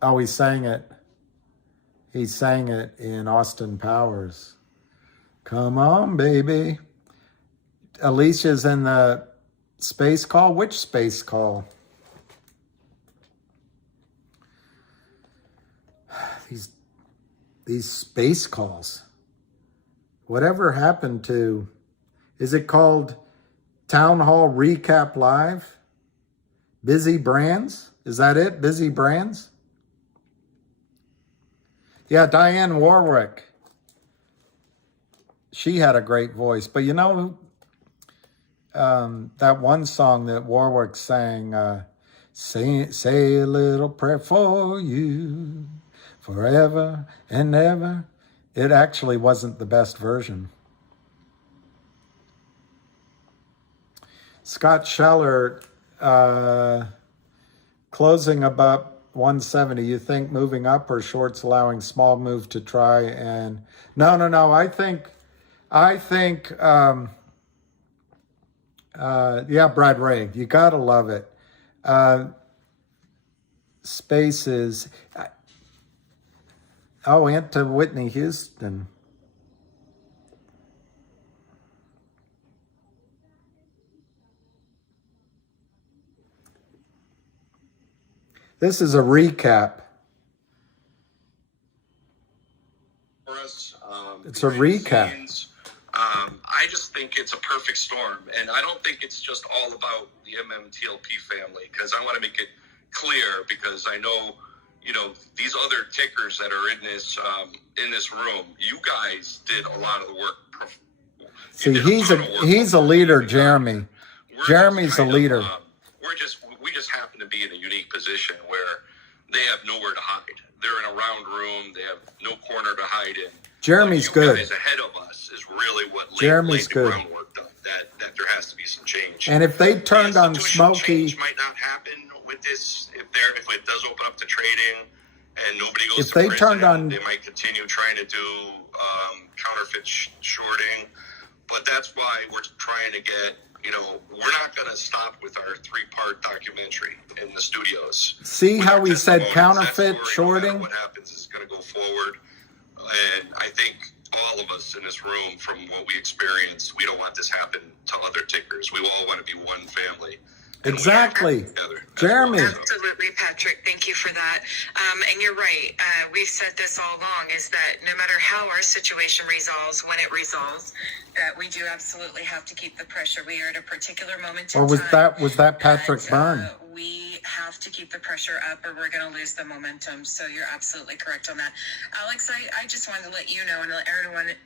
He sang it. He sang it in Austin Powers. Come on, baby. Alicia's in the Space Call? Which Space Call? These space calls. Whatever happened to, is it called Town Hall Recap Live? Busy Brands? Is that it? Busy Brands? Yeah, Diane Warwick. she had a great voice. But you know, that one song that Warwick sang, say a little prayer for you forever and ever. It actually wasn't the best version. Scott Scheller, closing about 170. You think moving up or shorts allowing small move to try and no. I think yeah, Brad Ray, you gotta love it. Spaces. Oh, into Whitney Houston. This is a recap. For us, It's a recap. I just think it's a perfect storm, and I don't think it's just all about the MMTLP family, because I want to make it clear, because I know, you know, these other tickers that are in this room, you guys did a lot of the work. See, he's a leader, Jeremy. Jeremy's a leader. We just happen to be in a unique position where they have nowhere to hide. They're in a round room. They have no corner to hide in. Jeremy's good. Guys ahead of us is really what Jeremy's laid the good. groundwork done, that there has to be some change. And if they turned on Institutional Smokey, change might not happen with this. If it does open up to trading and nobody goes if to they prison, turned on, they might continue trying to do counterfeit shorting. But that's why we're trying to get. You know, we're not going to stop with our 3-part documentary in the studios. See how we said counterfeit That's shorting? No matter what happens is going to go forward. And I think all of us in this room, from what we experienced, we don't want this happen to other tickers. We all want to be one family. Exactly. Jeremy. Absolutely, Patrick. Thank you for that. And you're right. We've said this all along, is that no matter how our situation resolves, when it resolves, that we do absolutely have to keep the pressure. We are at a particular moment in Or time. was that Patrick Byrne? We have to keep the pressure up, or we're going to lose the momentum. So you're absolutely correct on that. Alex, I just wanted to let you know and let everyone in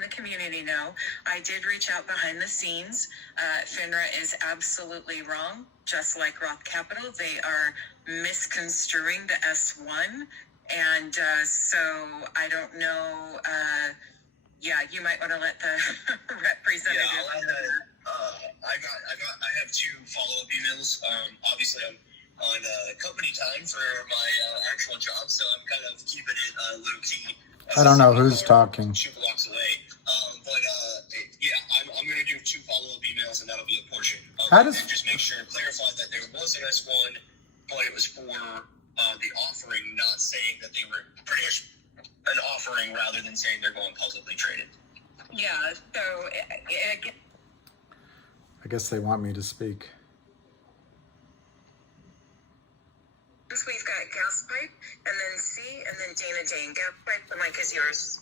the community know, I did reach out behind the scenes. FINRA is absolutely wrong, just like Roth Capital. They are misconstruing the S1. And so I don't know. Yeah, you might want to let the representative. Yeah, I have 2 follow-up emails. Obviously, I'm on company time for my actual job, so I'm kind of keeping it low-key. I don't know who's talking. 2 blocks away. Yeah, I'm going to do 2 follow-up emails, and that'll be a portion of it. And just make sure, clarify that there was an S1, but it was for the offering, not saying that they were pretty much an offering rather than saying they're going publicly traded. Yeah, so I guess they want me to speak. we've got Gas Pipe, and then C, and then Dana Dane. Gas Pipe, the mic is yours.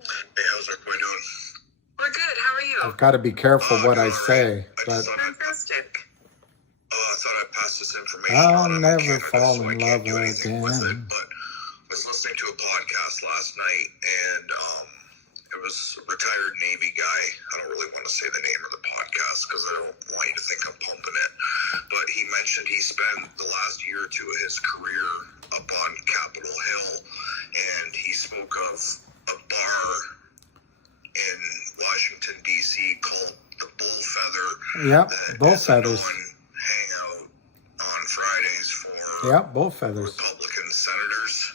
Hey, how's everybody doing? We're good. How are you? I've got to be careful what I say, but Fantastic. I thought I'd pass this information I'll on. never Canada, fall so I in can't love do anything with it, again. but I was listening to a podcast last night, and it was a retired Navy guy. I don't really want to say the name of the podcast because I don't want you to think I'm pumping it. But he mentioned he spent the last year or 2 of his career up on Capitol Hill, and he spoke of a bar in Washington, D.C. called the Bullfeather. Yep, that Bullfeathers. is a known hangout on Fridays for Yep, Bullfeathers. Republican senators.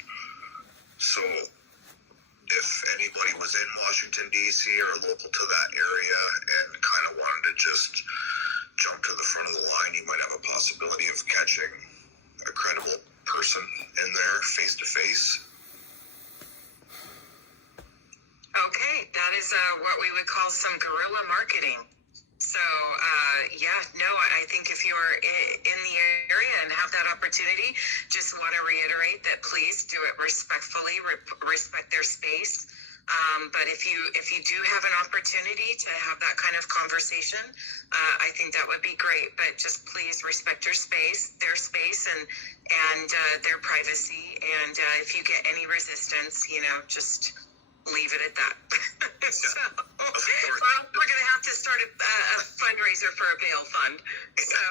So if anybody was in Washington, D.C. or local to that area and kind of wanted to just jump to the front of the line, you might have a possibility of catching a credible person in there face to face. Okay, that is what we would call some guerrilla marketing. So, I think if you are in the area and have that opportunity, just want to reiterate that please do it respectfully, respect their space. But if you do have an opportunity to have that kind of conversation, I think that would be great. But just please respect their space, and their privacy. And if you get any resistance, just leave it at that. So, well, we're going to have to start a fundraiser for a bail fund. So,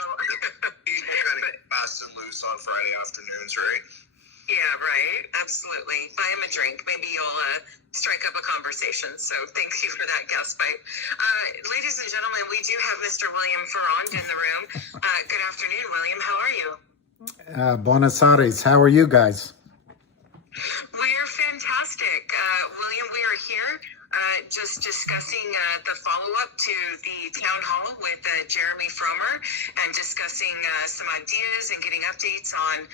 People kind of fast and loose on Friday afternoons, right? yeah, right. Absolutely. Buy him a drink. Maybe you'll strike up a conversation. So thank you for that guest bite. Ladies and gentlemen, we do have Mr. William Ferrand in the room. Good afternoon, William. How are you? Buenos Aires. How are you guys? We're fantastic. William, we are here just discussing the follow-up to the town hall with Jeremy Fromer and discussing some ideas and getting updates on,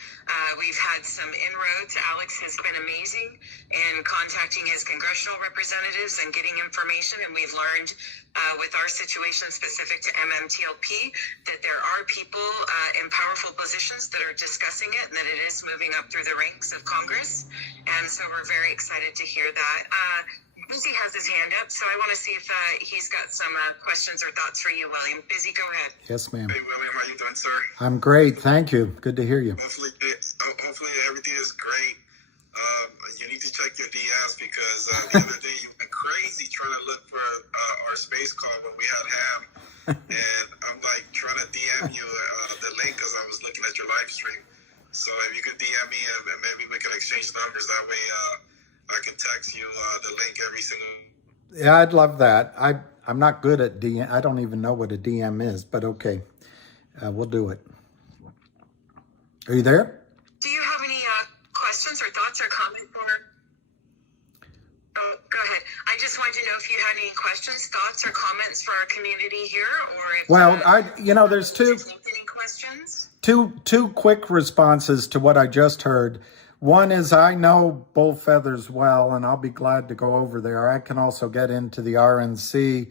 we've had some inroads. Alex has been amazing in contacting his congressional representatives and getting information, and we've learned with our situation specific to MMTLP that there are people in powerful positions that are discussing it and that it is moving up through the ranks of Congress. And so we're very excited to hear that. Busy has his hand up, so I want to see if he's got some questions or thoughts for you, William. Busy, go ahead. Yes, ma'am. Hey, William, how you doing, sir? I'm great. Thank you. Good to hear you. Hopefully everything is great. You need to check your DMs because the other day you've been crazy trying to look for our space call when we had Ham. And I'm like trying to DM you the link because I was looking at your live stream. So if you could DM me and maybe we can exchange numbers. That way I can text you the link every single. Yeah, I'd love that. I'm not good at DM. I don't even know what a DM is, but okay. We'll do it. Are you there? Do you have any questions or thoughts or comments? Oh, go ahead. I just wanted to know if you had any questions, thoughts, or comments for our community here, or if there's any questions. two quick responses to what I just heard. One is I know Bull Feathers well, and I'll be glad to go over there. I can also get into the RNC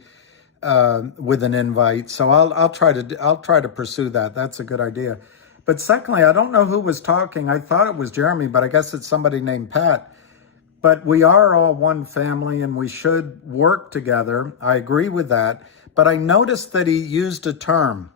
with an invite, so I'll try to pursue that. That's a good idea. But secondly, I don't know who was talking. I thought it was Jeremy, but I guess it's somebody named Pat. But we are all one family, and we should work together. I agree with that. But I noticed that he used a term.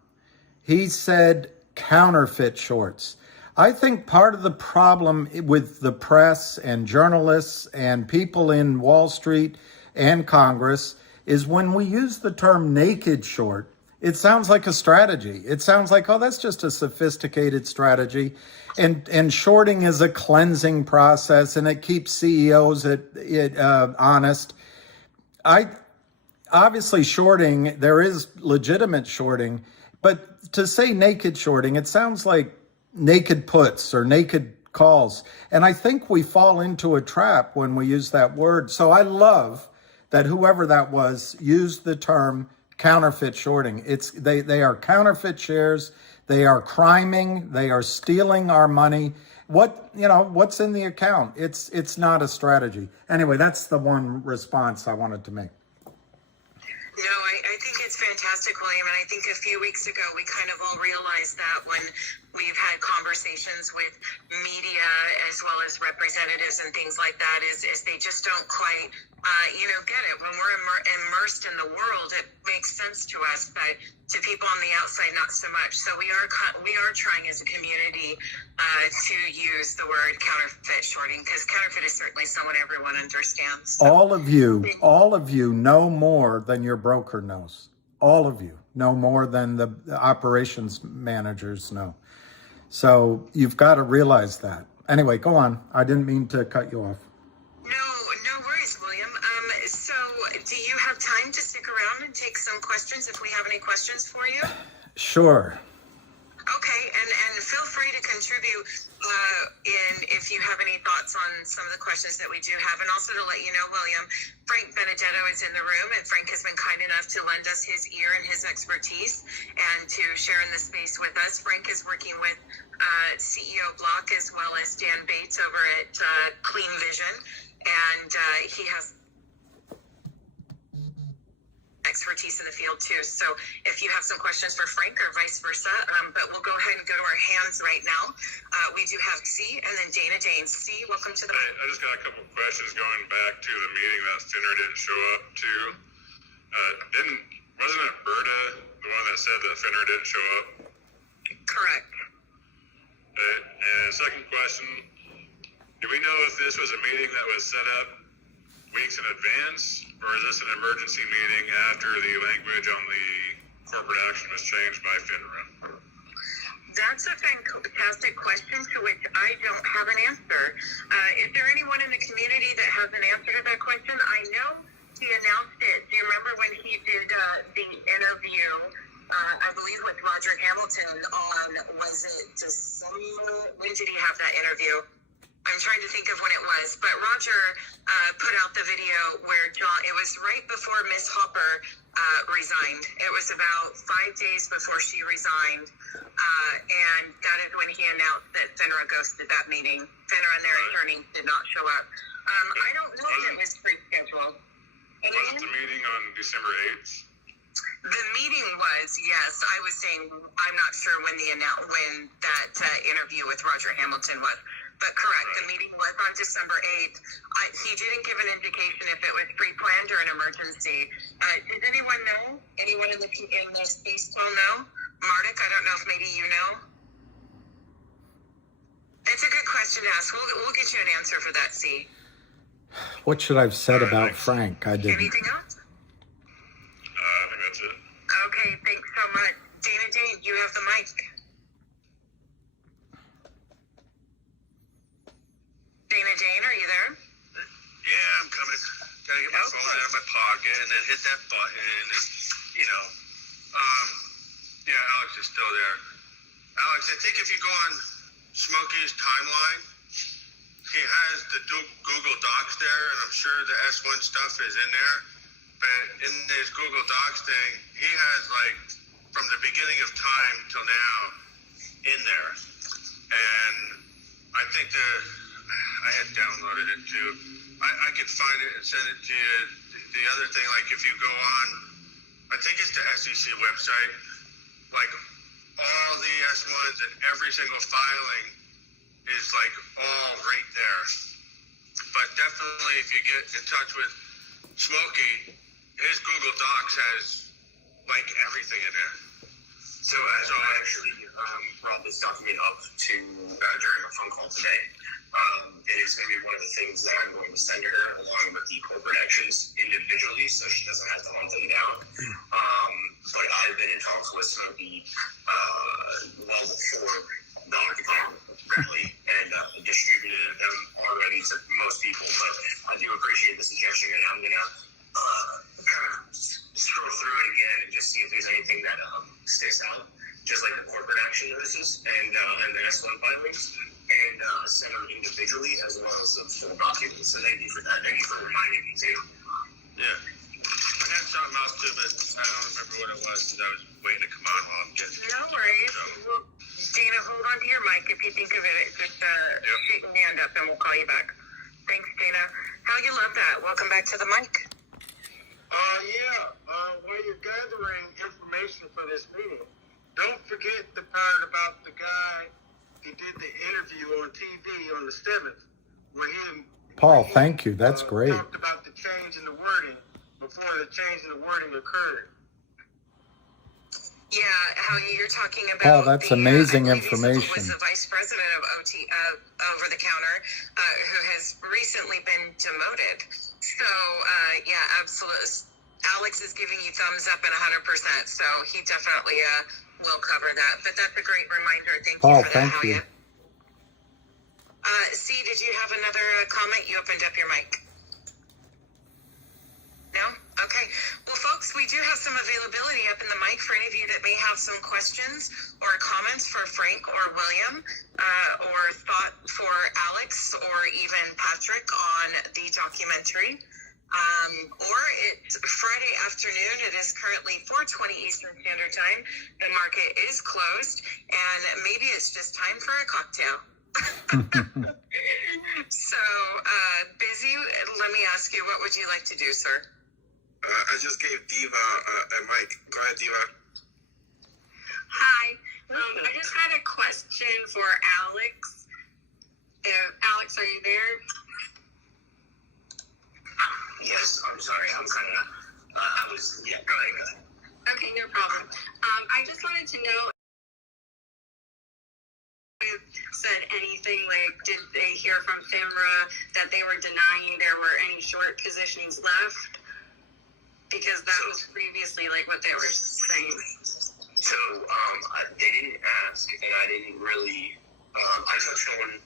He said counterfeit shorts. I think part of the problem with the press and journalists and people in Wall Street and Congress is when we use the term naked short, it sounds like a strategy. It sounds like, oh, that's just a sophisticated strategy. And shorting is a cleansing process, and it keeps CEOs honest. Obviously shorting, there is legitimate shorting, but to say naked shorting, it sounds like naked puts or naked calls. And I think we fall into a trap when we use that word. So I love that whoever that was used the term counterfeit shorting. They are counterfeit shares. They are criming. They are stealing our money. What's in the account? It's not a strategy. Anyway, that's the one response I wanted to make. No, I think it's fantastic, William, and I think a few weeks ago we kind of all realized that when we've had conversations with media as well as representatives and things like that is they just don't quite, get it. When we're immersed in the world, it makes sense to us, but to people on the outside, not so much. So we are trying as a community to use the word counterfeit shorting, because counterfeit is certainly someone everyone understands. So. All of you know more than your broker knows. All of you know more than the operations managers know. So you've got to realize that. Anyway, go on. I didn't mean to cut you off. No worries, William. So do you have time to stick around and take some questions if we have any questions for you? Sure. Okay, and feel free to contribute if you have any thoughts on some of the questions that we do have. And also to let you know, William, Frank Benedetto is in the room, and Frank has been kind enough to lend us his ear and his expertise and to share in the space with us. Frank is working with CEO Block as well as Dan Bates over at Clean Vision, and he has expertise in the field too. So if you have some questions for Frank or vice versa, but we'll go ahead and go to our hands right now. We do have C and then Dana Dane. C, welcome to the. I just got a couple of questions going back to the meeting that Finner didn't show up to. Wasn't it Berta the one that said that Finner didn't show up? Correct. And second question, do we know if this was a meeting that was set up weeks in advance, or is this an emergency meeting after the language on the corporate action was changed by FINRA? That's a fantastic question to which I don't have an answer. Is there anyone in the community that has an answer to that question? I know he announced it. Do you remember when he did the interview, I believe with Roger Hamilton on, was it December? When did he have that interview? I'm trying to think of when it was, but Roger put out the video where it was right before Miss Hopper resigned. It was about 5 days before she resigned, and that is when he announced that FINRA ghosted that meeting. FINRA and their attorney did not show up. I don't know if it was rescheduled. Wasn't the meeting on December 8th? The meeting was, yes. I was saying I'm not sure when that interview with Roger Hamilton was. But correct, the meeting was on December 8th. He didn't give an indication if it was pre-planned or an emergency. Does anyone know? Anyone in the space call know? Mardik, I don't know if maybe you know. It's a good question to ask. We'll get you an answer for that, C. What should I have said about Frank? I didn't. Anything else? I think that's it. Okay, thanks so much. Dana Jane, you have the mic. Dana Jane, are you there? Yeah, I'm coming. Gotta get my phone out of my pocket and then hit that button. And, yeah, Alex is still there. Alex, I think if you go on Smokey's timeline, he has the Google Docs there, and I'm sure the S1 stuff is in there. But in his Google Docs thing, he has, like, from the beginning of time till now in there. And I think I had downloaded it too. I could find it and send it to you. The other thing, like if you go on, I think it's the SEC website, like all the S1s and every single filing is like all right there. But definitely if you get in touch with Smokey, his Google Docs has like everything in there. So as I actually brought this document up to during a phone call today, it is going to be one of the things that I'm going to send her along with the corporate actions individually, so she doesn't have to hunt them down. But I've been in talks with some of the well before the article, apparently, and distributed them already to most people. But I do appreciate the suggestion, and I'm going to scroll through it again and just see if there's anything that sticks out, just like the corporate action notices and the S1 filings, and send them individually as well as the full documents. So thank you for that. Thank you for reminding me too. Yeah. I had something else too, but I don't remember what it was because I was waiting to come on while I'm getting. No worries. Well, Dana, hold on to your mic if you think of it. Just shoot your hand up and we'll call you back. Thanks, Dana. How you love that. Welcome back to the mic. While you're gathering information for this meeting, don't forget the part about the guy who did the interview on TV on the 7th, where Paul, thank you. That's great. Talked about the change in the wording before the change in the wording occurred. Yeah, how you're talking about. Paul, that's amazing information. Was the vice president of over the counter, who has recently been demoted. So yeah, absolutely. Alex is giving you thumbs up and 100%. So he definitely will cover that. But that's a great reminder. Thank Paul, you for that. thank you. C, did you have another comment? You opened up your mic. No? Okay. Well, folks, we do have some availability up in the mic for any of you that may have some questions or comments for Frank or William, or thought for Alex or even Patrick on the documentary. Or it's Friday afternoon. It is currently 4:20 Eastern Standard Time. The market is closed, and maybe it's just time for a cocktail. So, Busy, let me ask you, what would you like to do, sir? I just gave Diva a mic. Go ahead, Diva. Hi. I just had a question for Alex. Alex, are you there? Yes, I'm sorry. I'm kind of, go ahead. Okay, no problem. I just wanted to know if said anything like, did they hear from FINRA that they were denying there were any short positions left? Because that was previously like what they were saying. So they didn't ask, and I didn't really. I touched on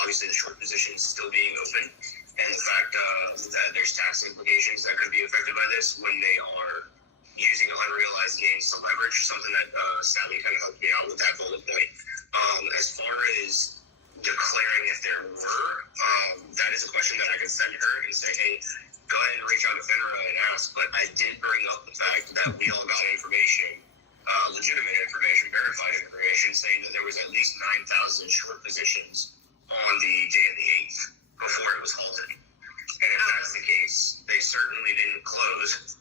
obviously the short positions still being open, and the fact that there's tax implications that could be affected by this when they are using unrealized gains to leverage, something that Sally kind of helped me out with that bullet point. As far as declaring if there were, that is a question that I can send her and say, hey, go ahead and reach out to FINRA and ask. But I did bring up the fact that we all got information, legitimate information, verified information, saying that there was at least 9,000 short positions on the day of the 8th before it was halted. And if that's the case, they certainly didn't close.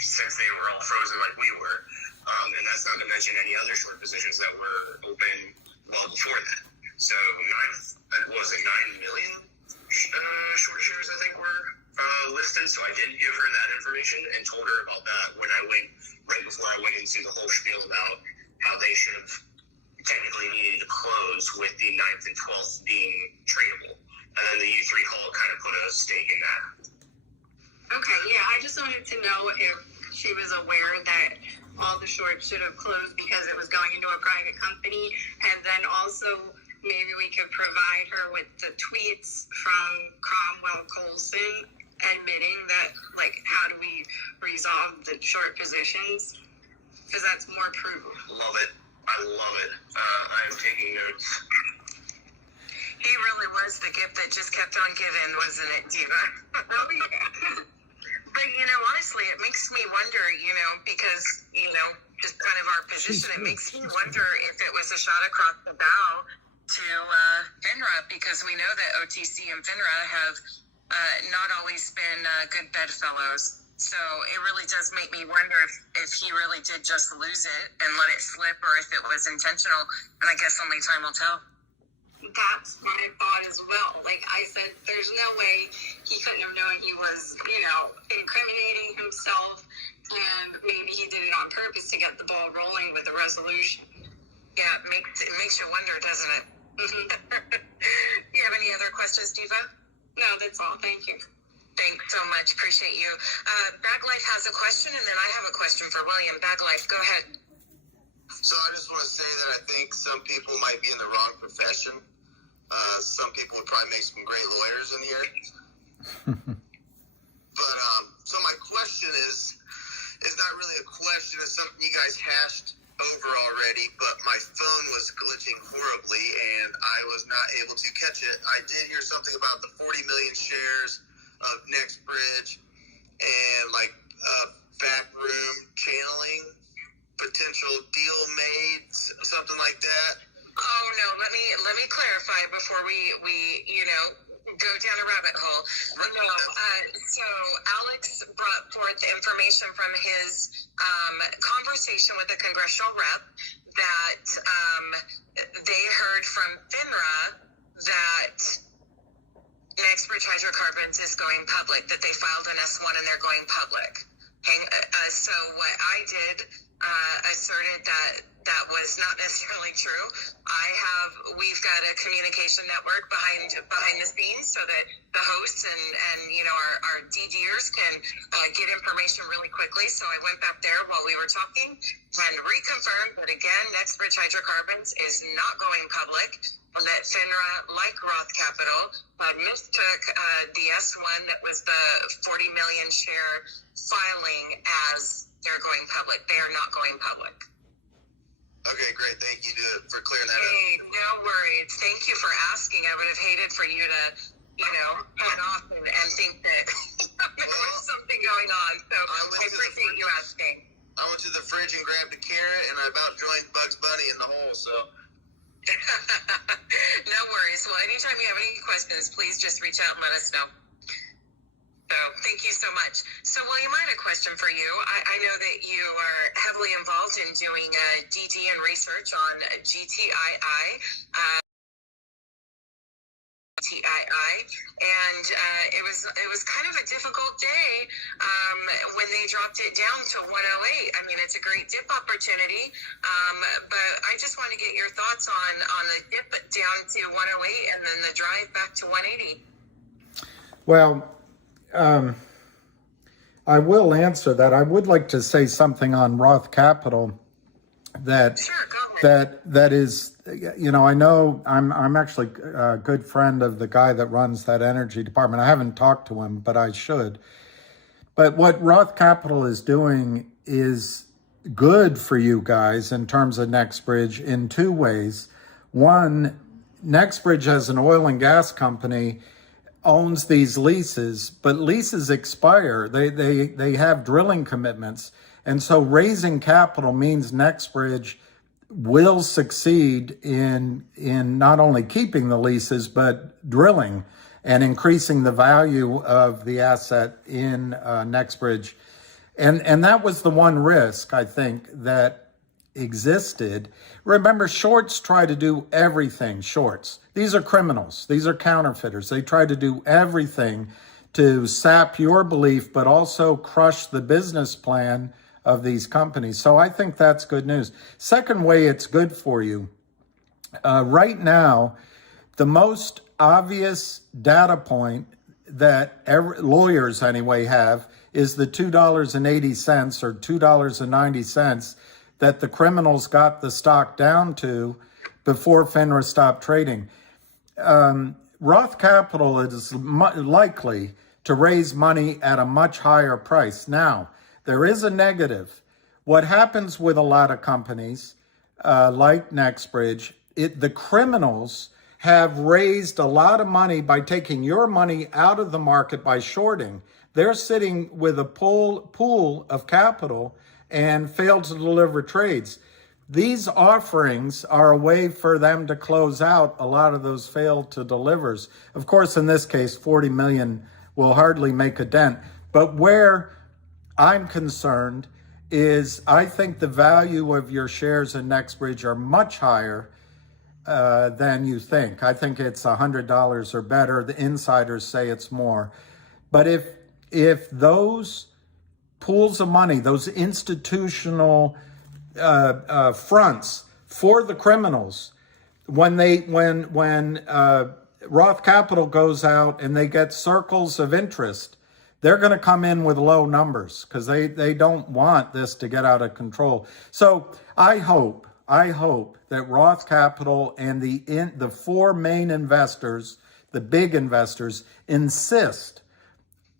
Since they were all frozen like we were. And that's not to mention any other short positions that were open well before that. So 9 million short shares, I think, were listed. So I did give her that information and told her about that when I went, right before I went into the whole spiel about how they should have technically needed to close with the 9th and 12th being tradable. And the U3 call kind of put a stake in that. Okay, yeah, I just wanted to know if she was aware that all the shorts should have closed because it was going into a private company, and then also maybe we could provide her with the tweets from Cromwell Colson admitting that, like, how do we resolve the short positions? Because that's more proof. Love it. I love it. I'm taking notes. He really was the gift that just kept on giving, wasn't it, Diva? Oh, yeah. But, honestly, it makes me wonder, because, just kind of our position, it makes me wonder if it was a shot across the bow to FINRA, because we know that OTC and FINRA have not always been good bedfellows. So it really does make me wonder if he really did just lose it and let it slip, or if it was intentional. And I guess only time will tell. That's my thought as well. Like I said, there's no way he couldn't have known he was, incriminating himself, and maybe he did it on purpose to get the ball rolling with the resolution. Yeah, it makes you wonder, doesn't it? You have any other questions, Diva? No, that's all. Thank you. Thanks so much. Appreciate you. Baglife has a question, and then I have a question for William. Baglife, go ahead. So I just want to say that I think some people might be in the wrong profession. Some people would probably make some great lawyers in here. But so my question is not really a question. It's something you guys hashed over already, but my phone was glitching horribly, and I was not able to catch it. I did hear something about the 40 million shares of NextBridge and backroom channeling, potential deal made, something like that. Oh no, let me clarify before we go down a rabbit hole. No, so Alex brought forth information from his conversation with a congressional rep that they heard from FINRA that NextBridge Hydrocarbons is going public, that they filed an S1 and they're going public. So what I did, asserted that was not necessarily true. We've got a communication network behind the scenes so that the hosts and our DDers can get information really quickly. So I went back there while we were talking and reconfirmed that again, NextBridge Hydrocarbons is not going public, and that FINRA, like Roth Capital, mistook the S1 that was the 40 million share filing as they're going public. They are not going public. Okay, great. Thank you for clearing that up. Hey, no worries. Thank you for asking. I would have hated for you to, head off and think that there was something going on. So I appreciate you asking. I went to the fridge and grabbed a carrot, and I about joined Bugs Bunny in the hole, so. No worries. Well, anytime you have any questions, please just reach out and let us know. So thank you so much. So William, I had a question for you. I know that you are heavily involved in doing DD and research on GTIIL GTII, and it was kind of a difficult day when they dropped it down to 108. I mean, it's a great dip opportunity, but I just want to get your thoughts on the dip down to 108 and then the drive back to 180. Well, I will answer that. I would like to say something on Roth Capital that that is, you know, I know I'm actually a good friend of the guy that runs that energy department. I haven't talked to him, but I should. But what Roth Capital is doing is good for you guys in terms of NextBridge in two ways. One, NextBridge as an oil and gas company owns these leases, but leases expire. They have drilling commitments. And so raising capital means NextBridge will succeed in not only keeping the leases, but drilling and increasing the value of the asset in NextBridge. And that was the one risk, I think, that existed. Remember, shorts try to do everything. Shorts. These are criminals. These are counterfeiters. They try to do everything to sap your belief, but also crush the business plan of these companies. So I think that's good news. Second way it's good for you. Right now, the most obvious data point that lawyers anyway have is the $2.80 or $2.90 that the criminals got the stock down to before FINRA stopped trading. Roth Capital is likely to raise money at a much higher price. Now, there is a negative. What happens with a lot of companies like NextBridge, the criminals have raised a lot of money by taking your money out of the market by shorting. They're sitting with a pool of capital and fail to deliver trades. These offerings are a way for them to close out a lot of those failed to delivers. Of course, in this case, 40 million will hardly make a dent. But where I'm concerned is I think the value of your shares in NextBridge are much higher than you think. I think it's $100 or better. The insiders say it's more. But if those pools of money, those institutional fronts for the criminals, when Roth Capital goes out and they get circles of interest, they're going to come in with low numbers because they don't want this to get out of control. So I hope that Roth Capital and the four main investors, the big investors, insist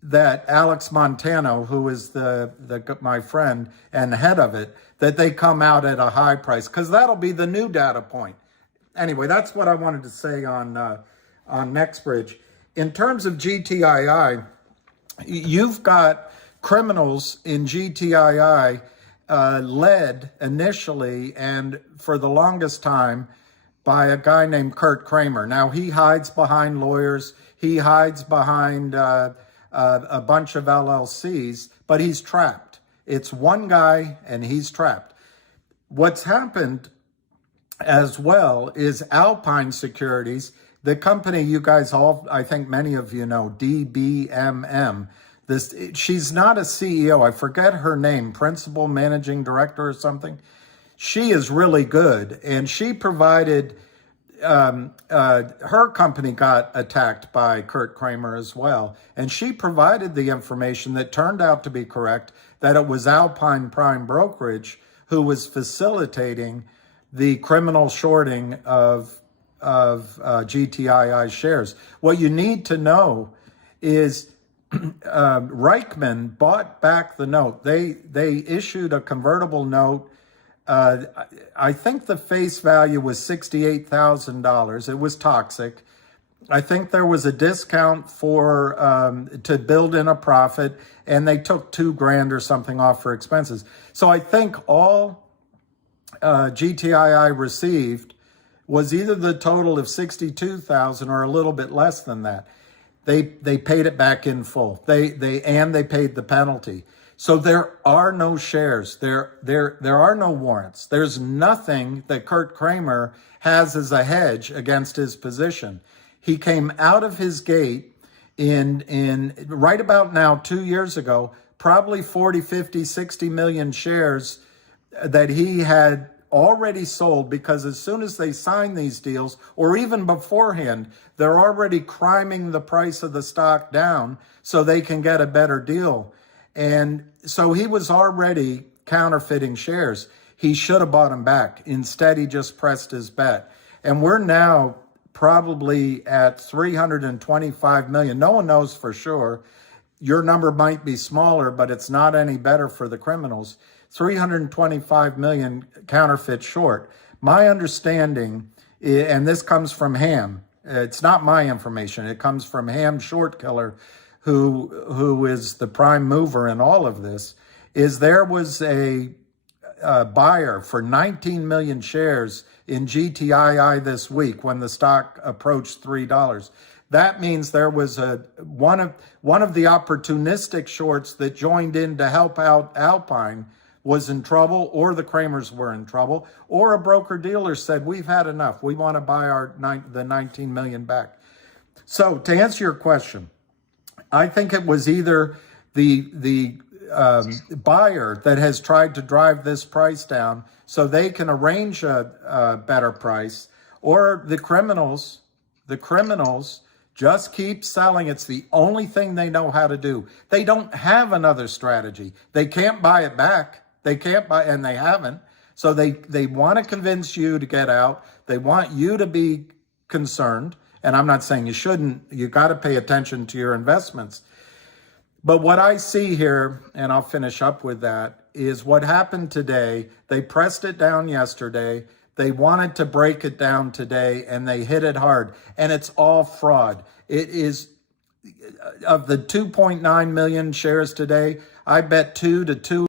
that Alex Montano, who is my friend and head of it, that they come out at a high price, because that'll be the new data point. Anyway, that's what I wanted to say on NextBridge. In terms of GTII, you've got criminals in GTII led initially and for the longest time by a guy named Kurt Kramer. Now, he hides behind lawyers. He hides behind a bunch of LLCs, but he's trapped. It's one guy and he's trapped. What's happened as well is Alpine Securities, the company you guys all, I think many of you know, DBMM. She's not a CEO. I forget her name, principal managing director or something. She is really good, and she provided, her company got attacked by Kurt Kramer as well, and she provided the information that turned out to be correct, that it was Alpine Prime Brokerage who was facilitating the criminal shorting of GTII shares. What you need to know is Reichman bought back the note. They issued a convertible note. I think the face value was $68,000. It was toxic. I think there was a discount for to build in a profit, and they took $2,000 or something off for expenses. So I think all GTII received was either the total of $62,000 or a little bit less than that. They paid it back in full. They paid the penalty. So there are no shares. There are no warrants. There's nothing that Kurt Kramer has as a hedge against his position. He came out of his gate in right about now, 2 years ago, probably 40, 50, 60 million shares that he had already sold, because as soon as they sign these deals, or even beforehand, they're already criming the price of the stock down so they can get a better deal. And so he was already counterfeiting shares. He should have bought them back. Instead, he just pressed his bet. And we're now probably at 325 million. No one knows for sure. Your number might be smaller, but it's not any better for the criminals. 325 million counterfeit short. My understanding, and this comes from Ham, it's not my information, it comes from Ham Short Killer, who is the prime mover in all of this, is there was a buyer for 19 million shares in GTII this week when the stock approached $3. That means there was one of the opportunistic shorts that joined in to help out Alpine was in trouble, or the Kramers were in trouble, or a broker-dealer said, we've had enough. We want to buy the 19 million back. So to answer your question, I think it was either the buyer that has tried to drive this price down so they can arrange a better price, or the criminals just keep selling. It's the only thing they know how to do. They don't have another strategy. They can't buy it back. They can't buy, and they haven't. So they want to convince you to get out. They want you to be concerned. And I'm not saying you shouldn't. You got to pay attention to your investments. But what I see here, and I'll finish up with that, is what happened today. They pressed it down yesterday. They wanted to break it down today, and they hit it hard. And it's all fraud. It is, of the 2.9 million shares today, I bet 2 to 2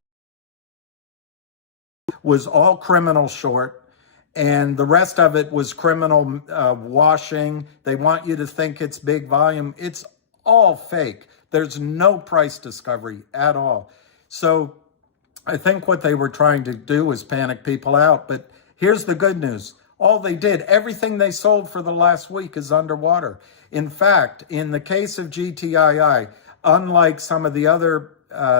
was all criminal short, and the rest of it was criminal washing. They want you to think it's big volume. It's all fake. There's no price discovery at all. So I think what they were trying to do was panic people out. But here's the good news. All they did, everything they sold for the last week is underwater. In fact, in the case of GTII, unlike some of the other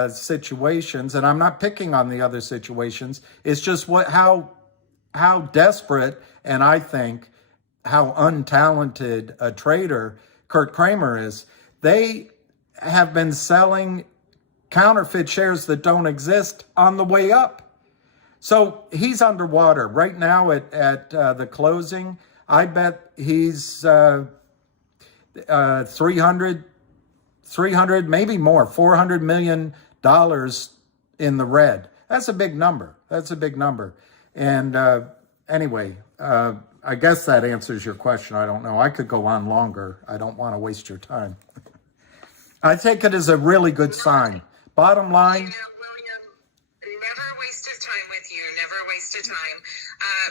situations, and I'm not picking on the other situations, it's just how desperate, and I think how untalented a trader Kurt Kramer is. They have been selling counterfeit shares that don't exist on the way up. So he's underwater right now at the closing. I bet he's 300, maybe more, $400 million in the red. That's a big number. That's a big number. And anyway, I guess that answers your question. I don't know. I could go on longer. I don't want to waste your time. I take it as a really good sign. Bottom line. William, never a waste of time with you. Never a waste of time.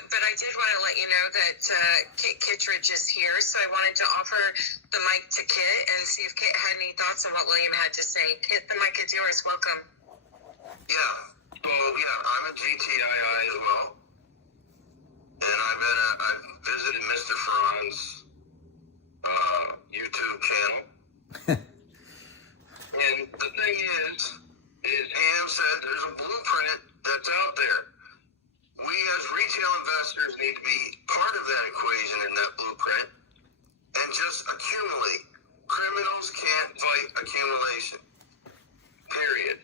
But I did want to let you know that Kit Kittredge is here, so I wanted to offer the mic to Kit and see if Kit had any thoughts on what William had to say. Kit, the mic is yours. Welcome. Yeah. So I'm a GTII as well, and I've visited Mr. Fran's YouTube channel. And the thing is Ham said there's a blueprint that's out there. We as retail investors need to be part of that equation in that blueprint and just accumulate. Criminals can't fight accumulation, period.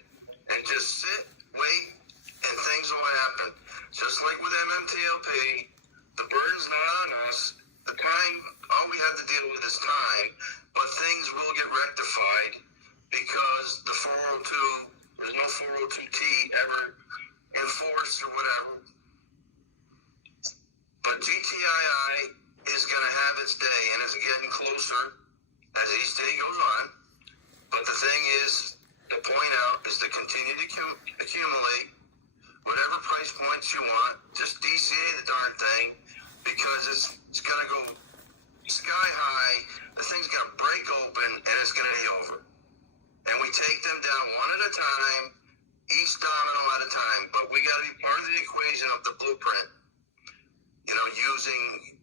And just sit, wait, and things will happen. Just like with MMTLP, the burden's not on us. The time, all we have to deal with is time, but things will get rectified because the 402, there's no 402T ever enforced or whatever. But GTII is going to have its day, and it's getting closer as each day goes on. But the thing is, to point out, is to continue to accumulate whatever price points you want. Just DCA the darn thing, because it's going to go sky high. The thing's going to break open, and it's going to be over. And we take them down one at a time, each domino at a time. But we got to be part of the equation of the blueprint. You know, using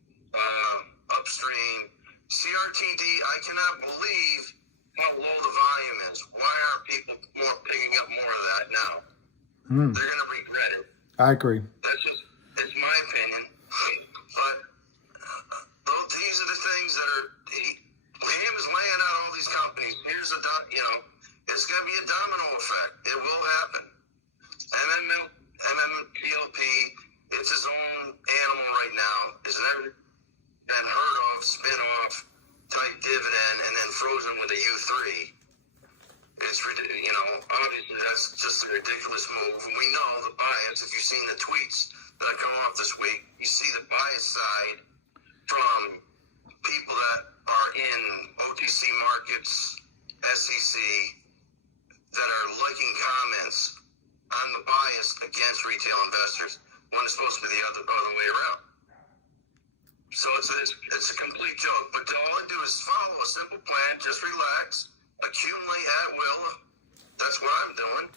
upstream, CRTD, I cannot believe how low the volume is. Why aren't people picking up more of that now? They're going to regret it. I agree. It's my opinion. But these are the things that are, Ham is laying out all these companies. Here's it's going to be a domino effect. It will happen. MMTLP, it's its own animal right now. It's never been heard of, spin-off type dividend, and then frozen with a U3. It's obviously that's just a ridiculous move. And we know the bias. If you've seen the tweets that come off this week, you see the bias side from people that are in OTC markets, SEC, that are liking comments on the bias against retail investors when it's supposed to be the other way around. So it's a complete joke. But all I do is follow a simple plan, just relax, accumulate at will. That's what I'm doing.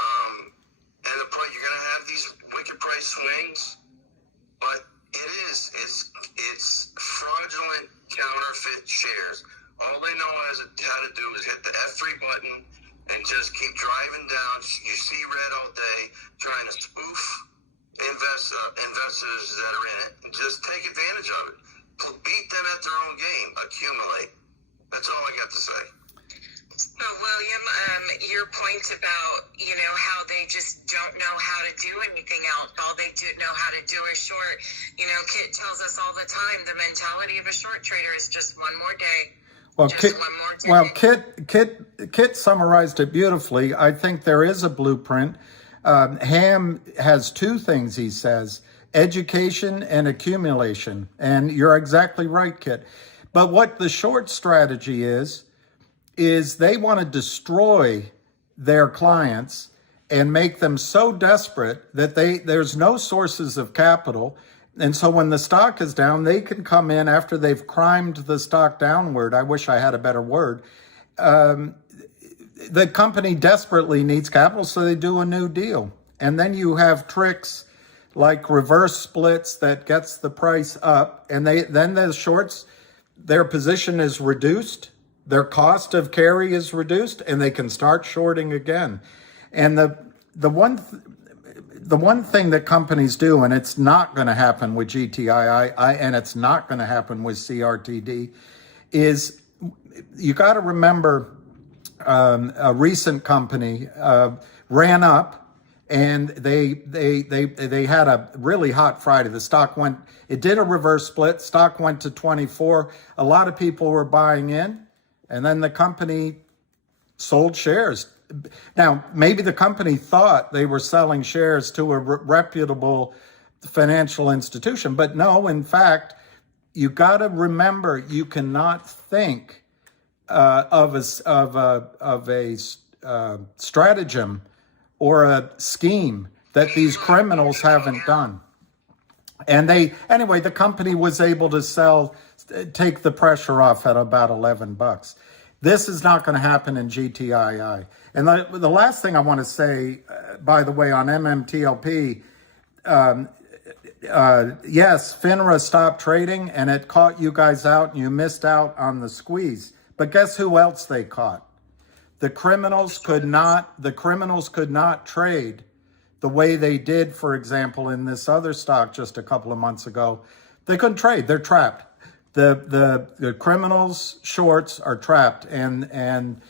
And you're going to have these wicked price swings, but it's fraudulent counterfeit shares. All they know how to do is hit the F3 button and just keep driving down. You see red all day, trying to spoof investors that are in it. And just take advantage of it. Beat them at their own game. Accumulate. That's all I got to say. So, William, your point about, how they just don't know how to do anything else. All they do know how to do is short. Kit tells us all the time the mentality of a short trader is just one more day. Kit summarized it beautifully. I think there is a blueprint. Ham has two things, he says, education and accumulation. And you're exactly right, Kit. But what the short strategy is they want to destroy their clients and make them so desperate that there's no sources of capital. And so when the stock is down, they can come in after they've crimed the stock downward. I wish I had a better word. The company desperately needs capital, so they do a new deal. And then you have tricks like reverse splits that gets the price up. And then the shorts, their position is reduced. Their cost of carry is reduced, and they can start shorting again. And the one thing that companies do, and it's not going to happen with GTIIL, and it's not going to happen with CRTD, is you got to remember a recent company ran up, and they had a really hot Friday. The stock it did a reverse split. Stock went to 24. A lot of people were buying in, and then the company sold shares. Now, maybe the company thought they were selling shares to a reputable financial institution, but no, in fact, you got to remember you cannot think of a stratagem or a scheme that these criminals haven't done. And the company was able to take the pressure off at about $11. This is not going to happen in GTIIL. And the last thing I want to say, by the way, on MMTLP, yes, FINRA stopped trading and it caught you guys out and you missed out on the squeeze. But guess who else they caught? The criminals could not trade the way they did, for example, in this other stock just a couple of months ago. They couldn't trade. They're trapped. The criminals shorts are trapped, and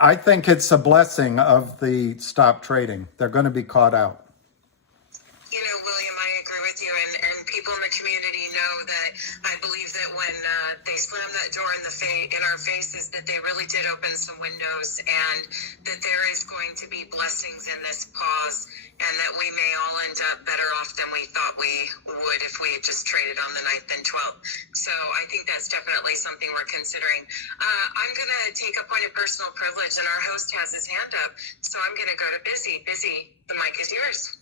I think it's a blessing of the stop trading. They're going to be caught out. William, I agree with you, and people in the community know that I believe that when they slammed that door in our faces, that they really did open some windows, and that there is going to be blessings in this pause, and that we may all end up better off than we thought we would if we had just traded on the 9th and 12th. So I think that's definitely something we're considering. I'm going to take a point of personal privilege, and our host has his hand up, so I'm going to go to Busy. Busy, the mic is yours.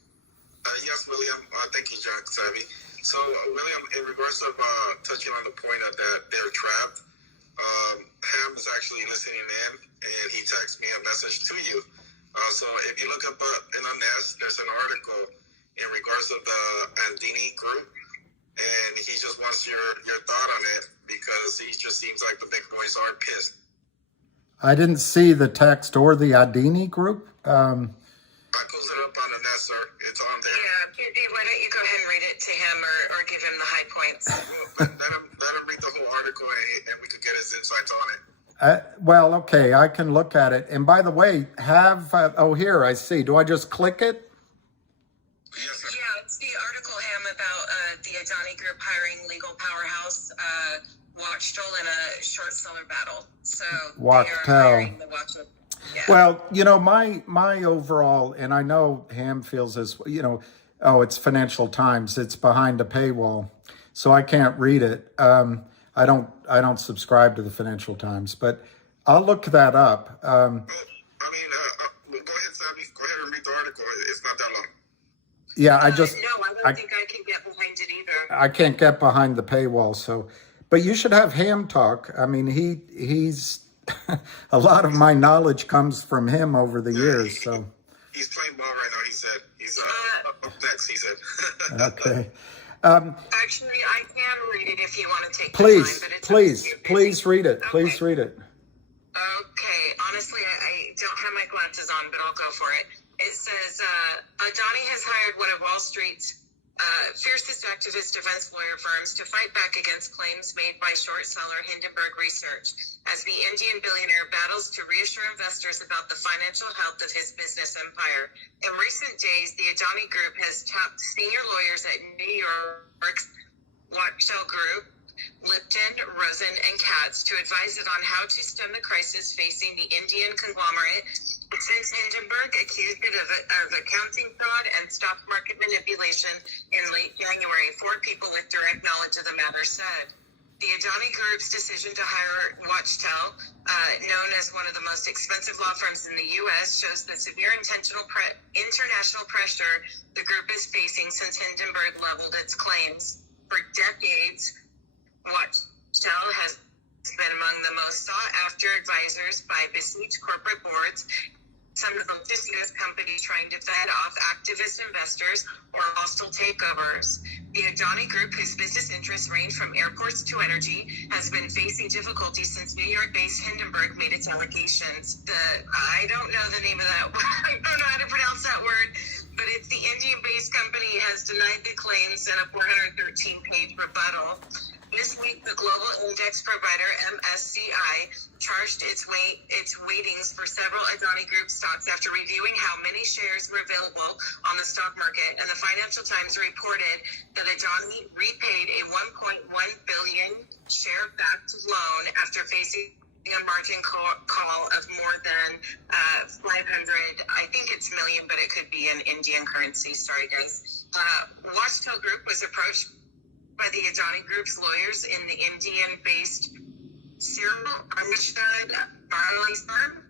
Yes, William. Thank you, Jack Savvy. So, William, in regards of touching on the point of that they're trapped, Ham is actually listening in, and he texted me a message to you. So, if you look up in the Nest, there's an article in regards of the Andini group, and he just wants your thought on it because he just seems like the big boys are pissed. I didn't see the text or the Adini group. I posted it up on the net, sir. It's on there. Yeah, why don't you go ahead and read it to him or give him the high points? Let him read the whole article and we could get his insights on it. Well, okay, I can look at it. And by the way, here, I see. Do I just click it? Yes, sir. Yeah, it's the article, Ham, about the Adani Group hiring legal powerhouse Watchtool in a short seller battle. So Watchtool. Yeah. Well, you know, my overall, and I know Ham feels this, you know, it's Financial Times. It's behind a paywall, so I can't read it. I don't subscribe to the Financial Times, but I'll look that up. Go ahead, Sammy. Go ahead and read the article. It's not that long. Yeah, No, I don't think I can get behind it either. I can't get behind the paywall, so. But you should have Ham talk. I mean, he's a lot of my knowledge comes from him over the years. So he's playing ball right now. He said he's up next. He said. Okay. Actually, I can read it if you want to take Please, the time. But it's please read it. Okay. Please read it. Okay, honestly, I don't have my glasses on, but I'll go for it. It says, Adani has hired one of Wall Street's fiercest activist defense lawyer firms to fight back against claims made by short seller Hindenburg Research as the Indian billionaire battles to reassure investors about the financial health of his business empire. In recent days, the Adani Group has tapped senior lawyers at New York's Watchtool Group, Lipton, Rosen, and Katz to advise it on how to stem the crisis facing the Indian conglomerate. Since Hindenburg accused it of accounting fraud and stock market manipulation in late January, 4 people with direct knowledge of the matter said. The Adani Group's decision to hire Watchtool, known as one of the most expensive law firms in the U.S., shows the severe international pressure the group is facing since Hindenburg leveled its claims. For decades, Watchtool has been among the most sought-after advisors by besieged corporate boards, some of the largest companies trying to fend off activist investors or hostile takeovers. The Adani Group, whose business interests range from airports to energy, has been facing difficulties since New York-based Hindenburg made its allegations. I don't know the name of that word. I don't know how to pronounce that word, but it's the Indian-based company has denied the claims in a 413-page rebuttal. This week, the global index provider MSCI charged its weightings for several Adani Group stocks after reviewing how many shares were available on the stock market. And the Financial Times reported that Adani repaid a $1.1 billion share-backed loan after facing a margin call of more than 500, I think it's million, but it could be in Indian currency. Sorry, guys. Watchtool Group was approached by the Adani Group's lawyers in the Indian-based Cyril Armstead Barley's firm,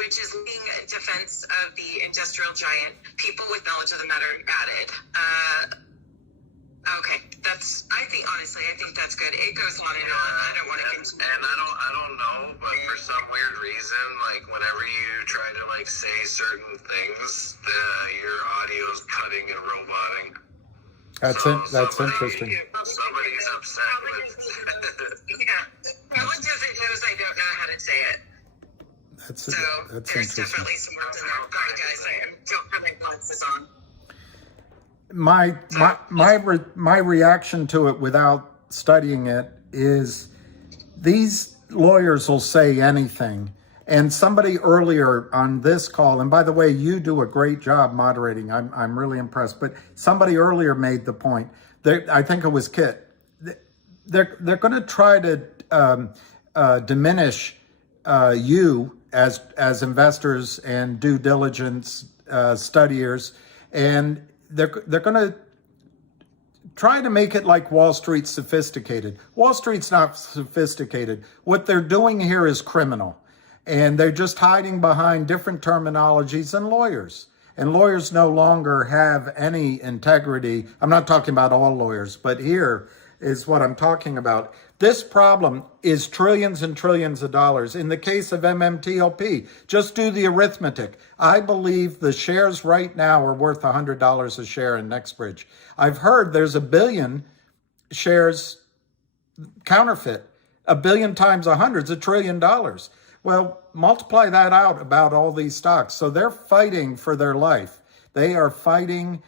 which is leading defense of the industrial giant. People with knowledge of the matter added. Okay, I think that's good. It goes on and on. I don't want to continue. And I don't know, but for some weird reason, like whenever you try to like say certain things, your audio's cutting and roboting. That's interesting. Somebody's upset with. Yeah, someone doesn't knows I don't know how to say it. That's there's interesting. definitely some words in there. Sorry, guys, I don't have my glasses on. My reaction to it without studying it is these lawyers will say anything. And somebody earlier on this call, and by the way, you do a great job moderating. I'm really impressed. But somebody earlier made the point. I think it was Kit. They're going to try to diminish you as investors and due diligence studiers, and they're going to try to make it like Wall Street's sophisticated. Wall Street's not sophisticated. What they're doing here is criminal. And they're just hiding behind different terminologies and lawyers. And lawyers no longer have any integrity. I'm not talking about all lawyers, but here is what I'm talking about. This problem is trillions and trillions of dollars. In the case of MMTLP, just do the arithmetic. I believe the shares right now are worth $100 a share in NextBridge. I've heard there's 1 billion shares counterfeit. 1 billion times 100 is $1 trillion. Well, multiply that out about all these stocks. So they're fighting for their life. They are fighting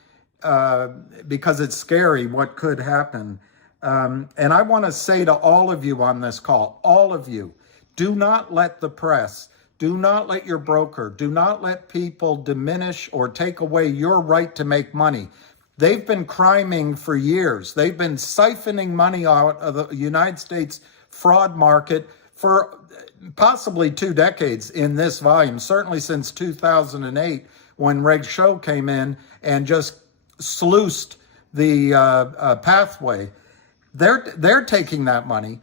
because it's scary what could happen. And I want to say to all of you on this call, all of you, do not let the press, do not let your broker, do not let people diminish or take away your right to make money. They've been criming for years. They've been siphoning money out of the United States fraud market for possibly 2 decades in this volume, certainly since 2008 when Reg Show came in and just sluiced the pathway. They're taking that money,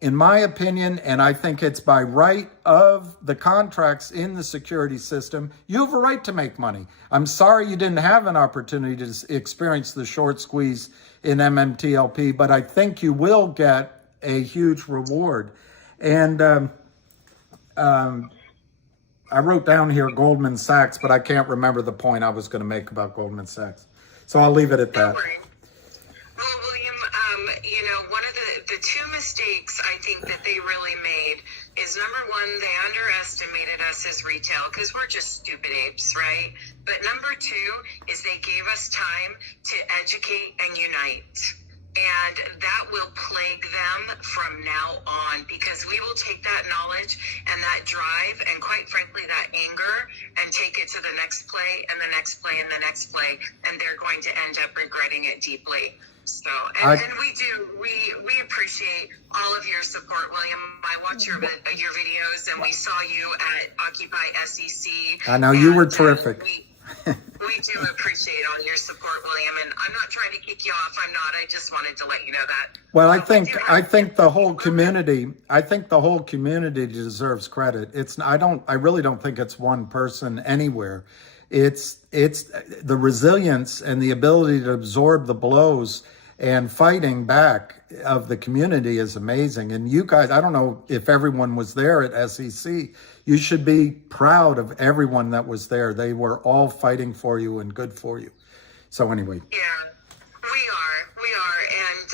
in my opinion, and I think it's by right of the contracts in the security system. You have a right to make money. I'm sorry you didn't have an opportunity to experience the short squeeze in MMTLP, but I think you will get a huge reward. And I wrote down here Goldman Sachs, but I can't remember the point I was going to make about Goldman Sachs. So I'll leave it at that. Well, William, one of the 2 mistakes I think that they really made is, number one, they underestimated us as retail because we're just stupid apes, right? But number 2 is they gave us time to educate and unite. And that will plague them from now on, because we will take that knowledge and that drive and, quite frankly, that anger and take it to the next play and the next play and the next play, and they're going to end up regretting it deeply. So, and we appreciate all of your support, William. I watch your videos, and we saw you at Occupy SEC. I know you were terrific. We do appreciate all your support, William, and I'm not trying to kick you off. I'm not. I just wanted to let you know that. Well, I think the whole community deserves credit. I really don't think it's one person anywhere. It's the resilience and the ability to absorb the blows and fighting back of the community is amazing. And you guys, I don't know if everyone was there at SEC. You should be proud of everyone that was there. They were all fighting for you and good for you. So anyway. Yeah, we are. And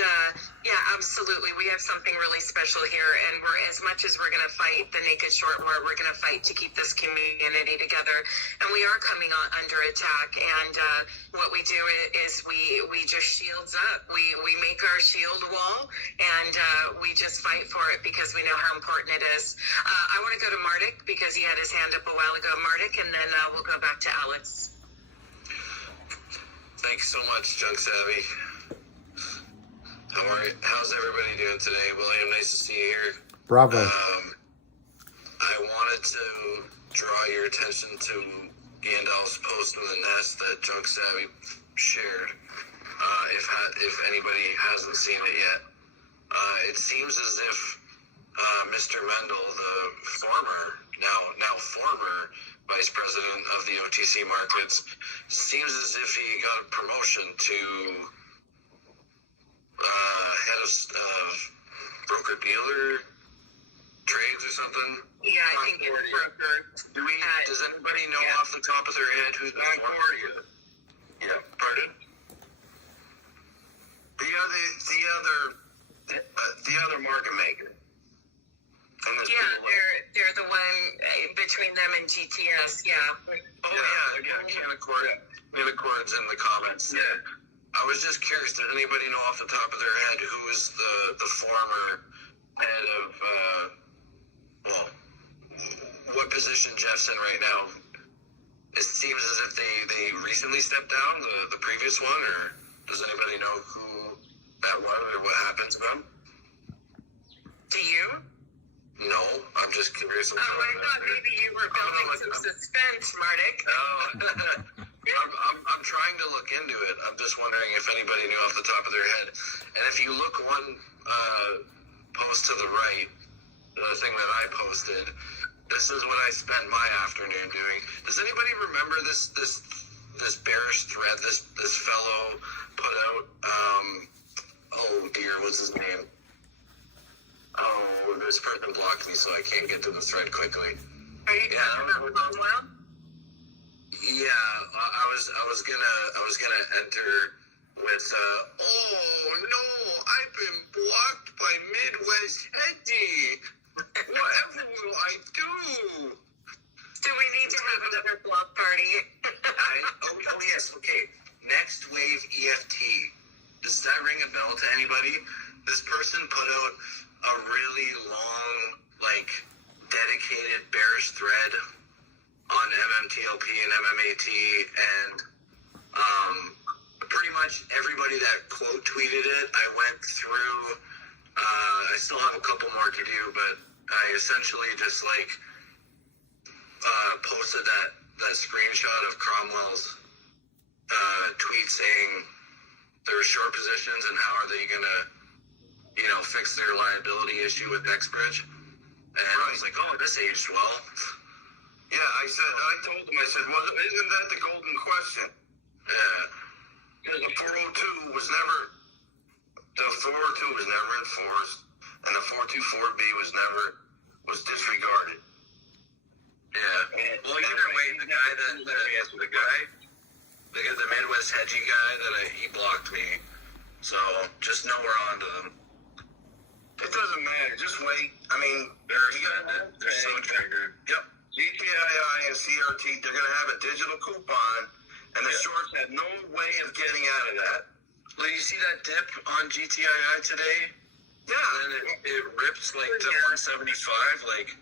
absolutely. We have something really special here. And we're, as much as we're going to fight the naked short war, we're going to fight to keep this community together. And we are coming under attack. And what we do is we just shields up. We make our shield wall, and we just fight for it because we know how important it is. I want to go to Mardik because he had his hand up a while ago. Mardik, and then we'll go back to Alex. Thanks so much, Junk Savvy. How's everybody doing today? William, nice to see you here. Bravo. I wanted to draw your attention to Gandalf's post in the nest that Junk Savvy shared. If anybody hasn't seen it yet, it seems as if Mr. Mendel, the now former vice president of the OTC markets, seems as if he got a promotion to head of broker-dealer trades or something. Yeah, I think it's broker. Does anybody know off the top of their head who's the former? Yeah, pardon? The other market maker. They're the one between them and GTS. Yeah. Canacord's in the comments. Yeah. I was just curious, does anybody know off the top of their head who is the former head of, what position Jeff's in right now? It seems as if they recently stepped down, the previous one, or does anybody know who that was or what happened to them? Do you? No, I'm just curious. I thought maybe you were building some suspense, Mardik. I'm trying to look into it. I'm just wondering if anybody knew off the top of their head. And if you look one post to the right, the thing that I posted, this is what I spent my afternoon doing. Does anybody remember this bearish thread this fellow put out? Oh dear, what's his name? oh, this person blocked me, so I can't get to the thread quickly. Are you talking about Cromwell? Yeah, I was gonna enter with oh no, I've been blocked by Midwest Eddie. Whatever will I do? Do we need to have another block party? Oh yes, okay. Next Wave EFT. Does that ring a bell to anybody? This person put out a really long, like, dedicated bearish thread on MMTLP and MMAT, and pretty much everybody that quote tweeted it, I went through. I still have a couple more to do, but I essentially just like posted that screenshot of Cromwell's tweet saying there were short positions and how are they gonna, fix their liability issue with NextBridge. And I was like, oh, this aged well. Yeah, I told him, I said, well, isn't that the golden question? Yeah. Because the 402 was never enforced, and the 424B was disregarded. Yeah. Well, either way, the Midwest Hedgie guy he blocked me. So just know we're on to them. It doesn't matter. Just wait. I mean, They're so triggered. Yep. GTII and CRT, they're going to have a digital coupon, and the shorts have no way of getting out of that. Well, you see that dip on GTII today? Yeah. And then it rips like to 175. Like,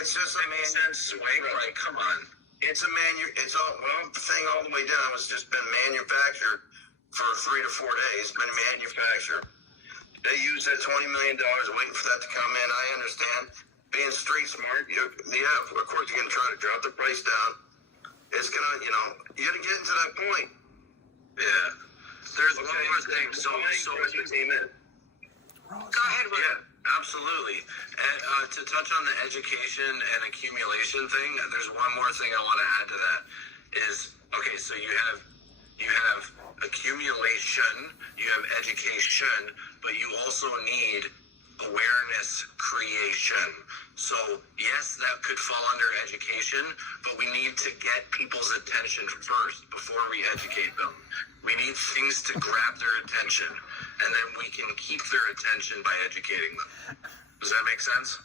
it's just a swing. Like, come on. The thing all the way down has just been manufactured for 3 to 4 days. Been manufactured. They use that $20 million waiting for that to come in. I understand. Being street smart, of course you're going to try to drop the price down. It's going to, you're going to get into that point. Yeah. There's one more thing. So came in. Go ahead, Will. Yeah, absolutely. And to touch on the education and accumulation thing, there's one more thing I want to add to that. Okay, so you have accumulation, you have education, but you also need awareness creation. So yes, that could fall under education, but we need to get people's attention first before we educate them. We need things to grab their attention, and then we can keep their attention by educating them. Does that make sense?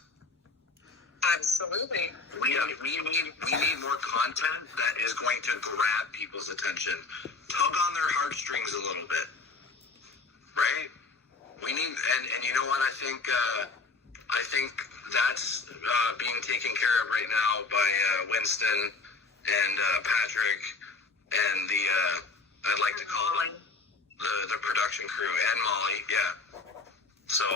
Absolutely. We need more content that is going to grab people's attention, tug on their heartstrings a little bit, right? We need, and you know what? I think that's being taken care of right now by Winston and Patrick and I'd like to call them the production crew and Molly. Yeah. So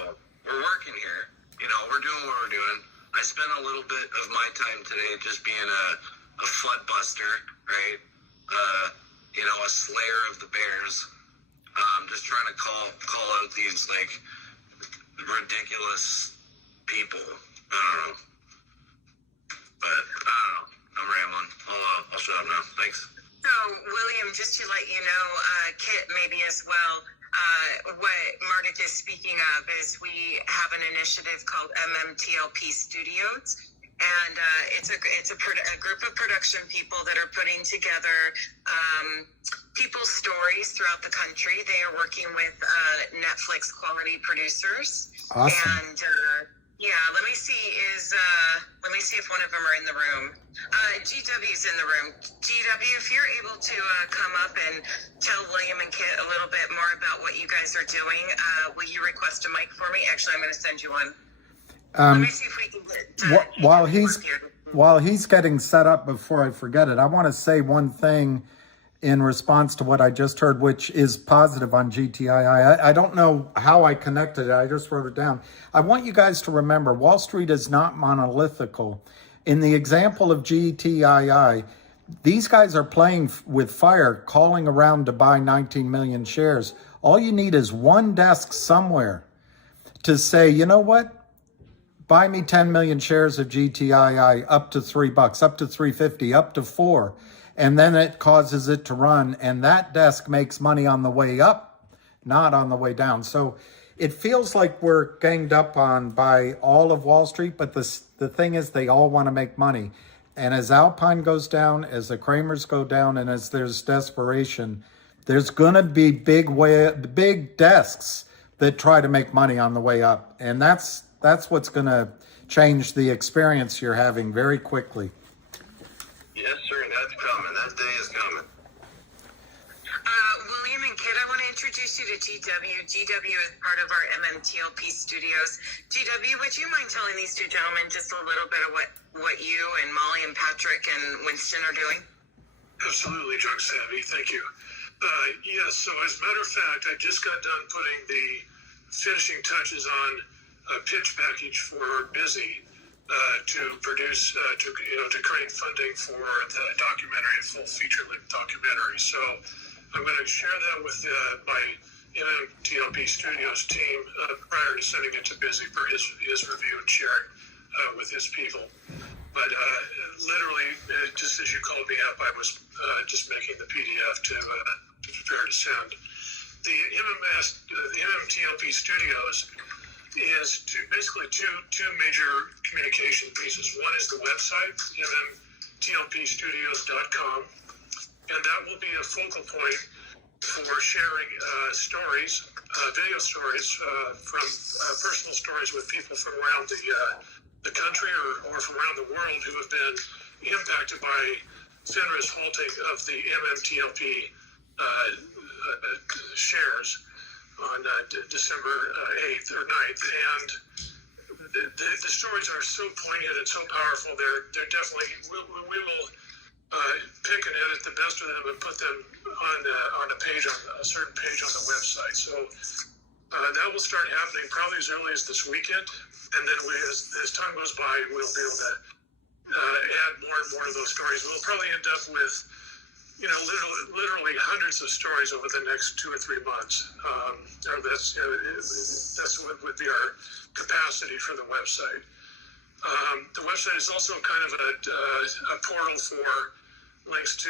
we're working here. We're doing what we're doing. I spent a little bit of my time today just being a flood buster, right? A slayer of the bears. Just trying to call out these like ridiculous people. I don't know, but I don't know. I'm rambling. I'll shut up now. Thanks. So, William, just to let you know, Kit maybe as well, what Marduk is speaking of is we have an initiative called MMTLP Studios. And it's a group of production people that are putting together people's stories throughout the country. They are working with Netflix quality producers. Awesome. And let me see if one of them are in the room. GW's in the room. GW, if you're able to come up and tell William and Kit a little bit more about what you guys are doing, will you request a mic for me? Actually, I'm going to send you one. Let me see if we can get while he's getting set up, before I forget it, I want to say one thing in response to what I just heard, which is positive on GTII. I don't know how I connected it. I just wrote it down. I want you guys to remember, Wall Street is not monolithical. In the example of GTII, these guys are playing with fire, calling around to buy 19 million shares. All you need is one desk somewhere to say, you know what? Buy me 10 million shares of GTII up to $3, up to $3.50, up to $4. And then it causes it to run. And that desk makes money on the way up, not on the way down. So it feels like we're ganged up on by all of Wall Street, but the thing is they all want to make money. And as Alpine goes down, as the Kramers go down, and as there's desperation, there's going to be big desks that try to make money on the way up. And that's what's going to change the experience you're having very quickly. Yes, sir, that's coming. That day is coming. William and Kit, I want to introduce you to GW. GW is part of our MMTLP studios. GW, would you mind telling these two gentlemen just a little bit of what you and Molly and Patrick and Winston are doing? Absolutely, Drug Savvy. Thank you. Yes, so as a matter of fact, I just got done putting the finishing touches on a pitch package for Busy to produce, to create funding for the documentary, a full feature-length documentary. So I'm going to share that with my MMTLP Studios team prior to sending it to Busy for his review and sharing with his people. But literally, just as you called me up, I was just making the PDF to prepare to send. The MMTLP Studios is basically two major communication pieces. One is the website, mmtlpstudios.com, and that will be a focal point for sharing stories, video stories from personal stories with people from around the country or from around the world who have been impacted by FINRA's halting of the MMTLP shares on December 8th or 9th. And the stories are so poignant and so powerful. They're definitely, we will pick and edit the best of them and put them on a page, on a certain page on the website. So that will start happening probably as early as this weekend. And then as time goes by, we'll be able to add more and more of those stories. We'll probably end up with, literally hundreds of stories over the next 2 or 3 months. That's what would be our capacity for the website. The website is also kind of a portal for links to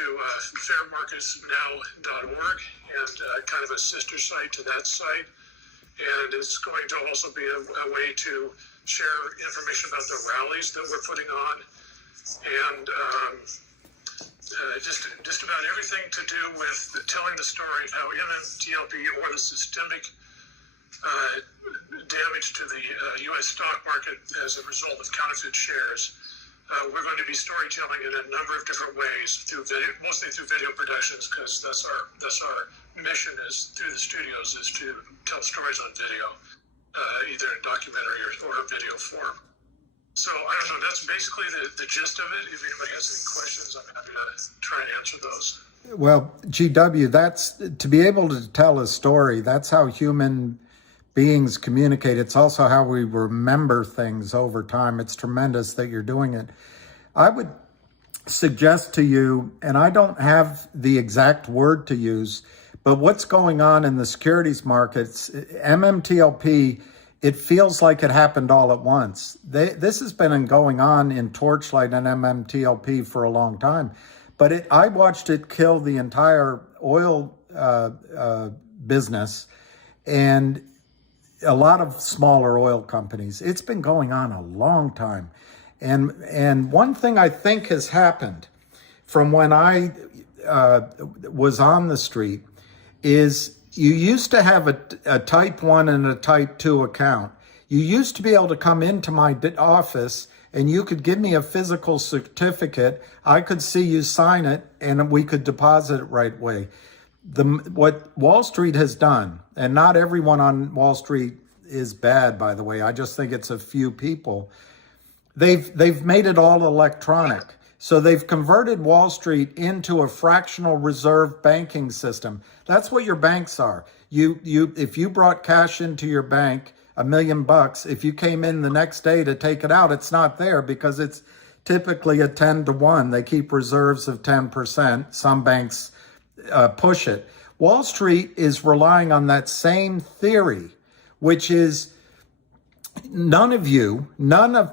fairmarketsnow.org and kind of a sister site to that site. And it's going to also be a way to share information about the rallies that we're putting on, and just about everything to do with telling the story of how MMTLP or the systemic damage to the U.S. stock market as a result of counterfeit shares. We're going to be storytelling in a number of different ways, mostly through video productions, because that's our mission is through the studios is to tell stories on video, either in documentary or video form. So I don't know, that's basically the gist of it. If anybody has any questions, I'm happy to try and answer those. Well, GW, that's to be able to tell a story. That's how human beings communicate. It's also how we remember things over time. It's tremendous that you're doing it. I would suggest to you, and I don't have the exact word to use, but what's going on in the securities markets, MMTLP, it feels like it happened all at once. This has been going on in Torchlight and MMTLP for a long time, but I watched it kill the entire oil business and a lot of smaller oil companies. It's been going on a long time. And one thing I think has happened from when I was on the street is you used to have a type 1 and a type 2 account. You used to be able to come into my office and you could give me a physical certificate. I could see you sign it and we could deposit it right away. What Wall Street has done, and not everyone on Wall Street is bad, by the way, I just think it's a few people. They've made it all electronic. So they've converted Wall Street into a fractional reserve banking system. That's what your banks are. If you brought cash into your bank, $1 million, if you came in the next day to take it out, it's not there because it's typically a 10-to-1. They keep reserves of 10%. Some banks push it. Wall Street is relying on that same theory, which is none of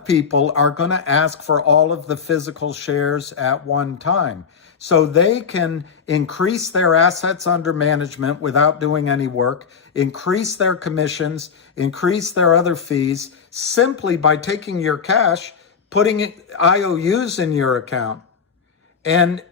people are going to ask for all of the physical shares at one time. So they can increase their assets under management without doing any work, increase their commissions, increase their other fees simply by taking your cash, putting IOUs in your account. And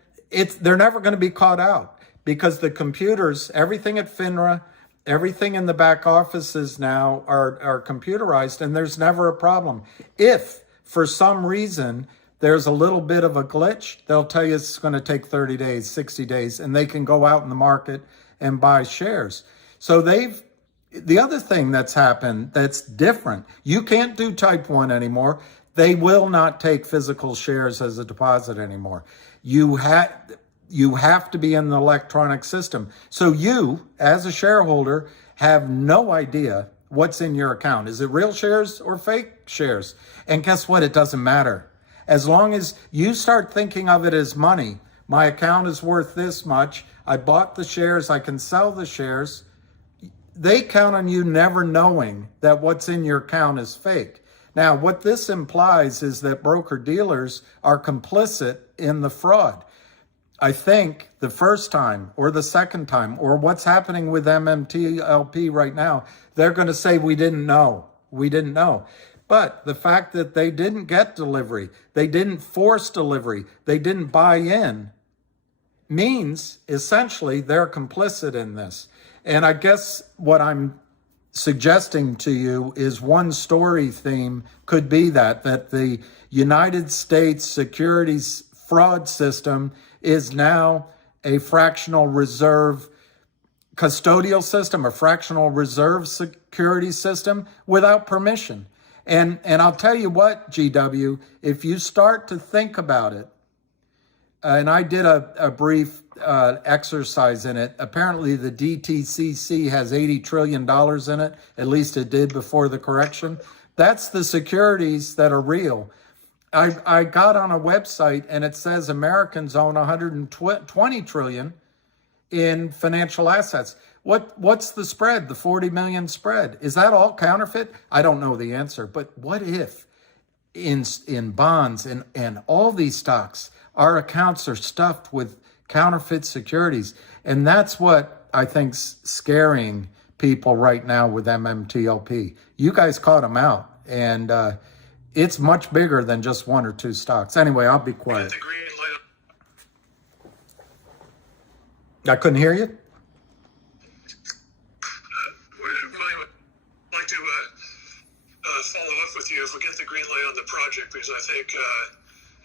they're never going to be caught out because the computers, everything at FINRA, everything in the back offices now are computerized, and there's never a problem. If for some reason there's a little bit of a glitch, they'll tell you it's going to take 30 days, 60 days, and they can go out in the market and buy shares. So the other thing that's happened that's different, you can't do type 1 anymore. They will not take physical shares as a deposit anymore. You have to be in the electronic system. So you, as a shareholder, have no idea what's in your account. Is it real shares or fake shares? And guess what? It doesn't matter. As long as you start thinking of it as money, my account is worth this much, I bought the shares, I can sell the shares, they count on you never knowing that what's in your account is fake. Now, what this implies is that broker-dealers are complicit in the fraud. I think the first time or the second time, or what's happening with MMTLP right now, they're going to say, we didn't know. We didn't know. But the fact that they didn't get delivery, they didn't force delivery, they didn't buy in, means essentially they're complicit in this. And I guess what I'm suggesting to you is one story theme could be that the United States securities fraud system is now a fractional reserve custodial system, a fractional reserve security system without permission. And I'll tell you what, GW, if you start to think about it, and I did a brief exercise in it. Apparently, the DTCC has $80 trillion in it. At least it did before the correction. That's the securities that are real. I got on a website and it says Americans own 120 trillion in financial assets. What's the spread, the 40 million spread? Is that all counterfeit? I don't know the answer, but what if in bonds and all these stocks, our accounts are stuffed with counterfeit securities? And that's what I think's scaring people right now with MMTLP. You guys caught them out, and it's much bigger than just one or two stocks. Anyway, I'll be quiet. I couldn't hear you. Follow up with you if we get the green light on the project, because I think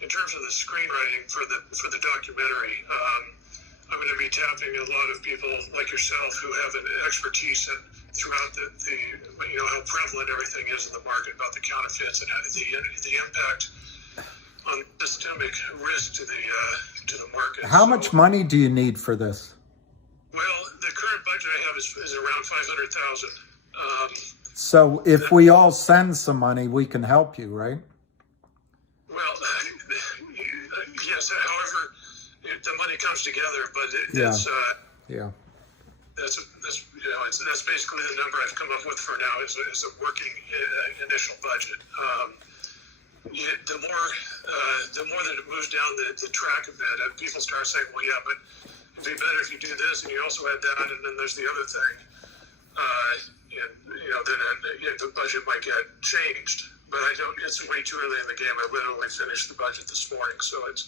in terms of the screenwriting for the documentary, I'm going to be tapping a lot of people like yourself who have an expertise throughout the how prevalent everything is in the market about the counterfeits and the impact on systemic risk to the market. How much money do you need for this? Well, the current budget I have is around $500,000. So if we all send some money, we can help you, right? Well, yes. However, the money comes together, but that's basically the number I've come up with for now. Is a working initial budget. The more that it moves down the track a bit, people start saying, "Well, yeah, but it'd be better if you do this, and you also add that, and then there's the other thing." Then the budget might get changed, but I don't. It's way too early in the game. I literally finished the budget this morning, so it's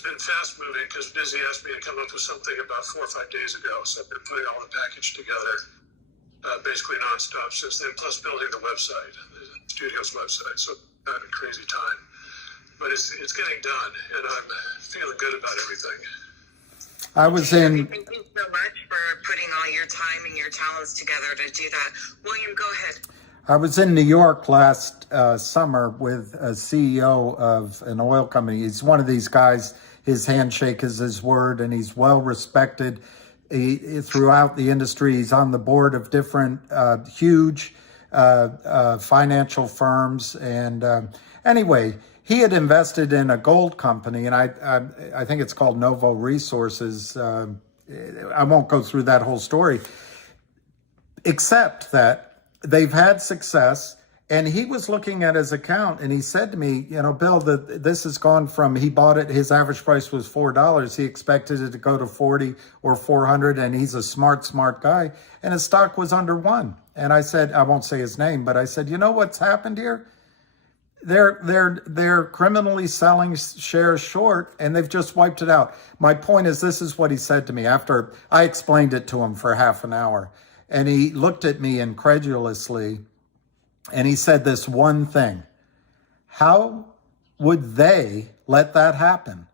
been fast moving because Busy asked me to come up with something about 4 or 5 days ago. So I've been putting all the package together, basically nonstop since then. Plus building the website, the studio's website. So it's been a crazy time, but it's getting done, and I'm feeling good about everything. I was in. Thank you so much for putting all your time and your talents together to do that. William, go ahead. I was in New York last summer with a CEO of an oil company. He's one of these guys, his handshake is his word, and he's well respected throughout the industry. He's on the board of different huge financial firms. And anyway, he had invested in a gold company, and I think it's called Novo Resources. I won't go through that whole story, except that they've had success, And he was looking at his account and he said to me, you know, Bill, this has gone from, he bought it, his average price was $4. He expected it to go to 40 or 400, and he's a smart guy. And his stock was under $1. And I said, I won't say his name, but I said, you know what's happened here? They're criminally selling shares short, and they've just wiped it out. My point is, this is what he said to me after I explained it to him for half an hour. And he looked at me incredulously, and he said this one thing: how would they let that happen?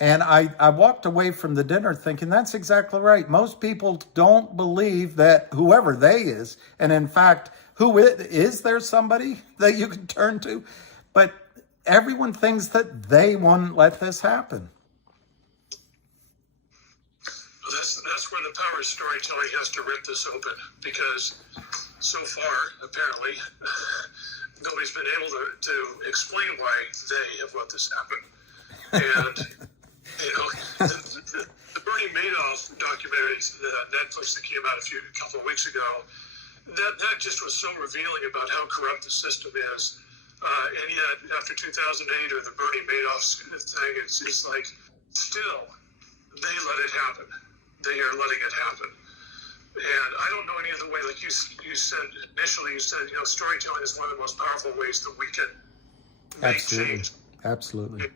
And I walked away from the dinner thinking, that's exactly right. Most people don't believe that whoever they is, and in fact, is there somebody that you can turn to? But everyone thinks that they won't let this happen. That's where the power of storytelling has to rip this open, because so far, apparently, nobody's been able to explain why they have let this happen. And, you know, the Bernie Madoff documentary, the Netflix that came out a couple of weeks ago, that just was so revealing about how corrupt the system is. And yet, after 2008 or the Bernie Madoff thing, it's like, still, they let it happen. They are letting it happen. And I don't know any other way. Like you said initially, you said, you know, storytelling is one of the most powerful ways that we can make change. Absolutely.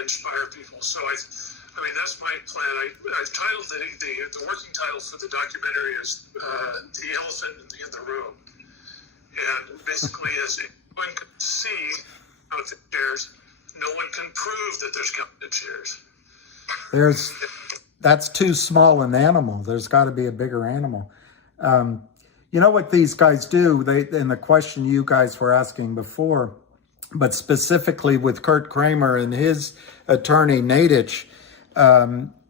Inspire people. So I mean, that's my plan. I've titled the working title for the documentary is The Elephant in the Room. And basically, as one can see counted shares, no one can prove that there's counted shares. That's too small an animal. There's got to be a bigger animal. You know what these guys do? In the question you guys were asking before, but specifically with Kurt Kramer and his attorney, Nadich,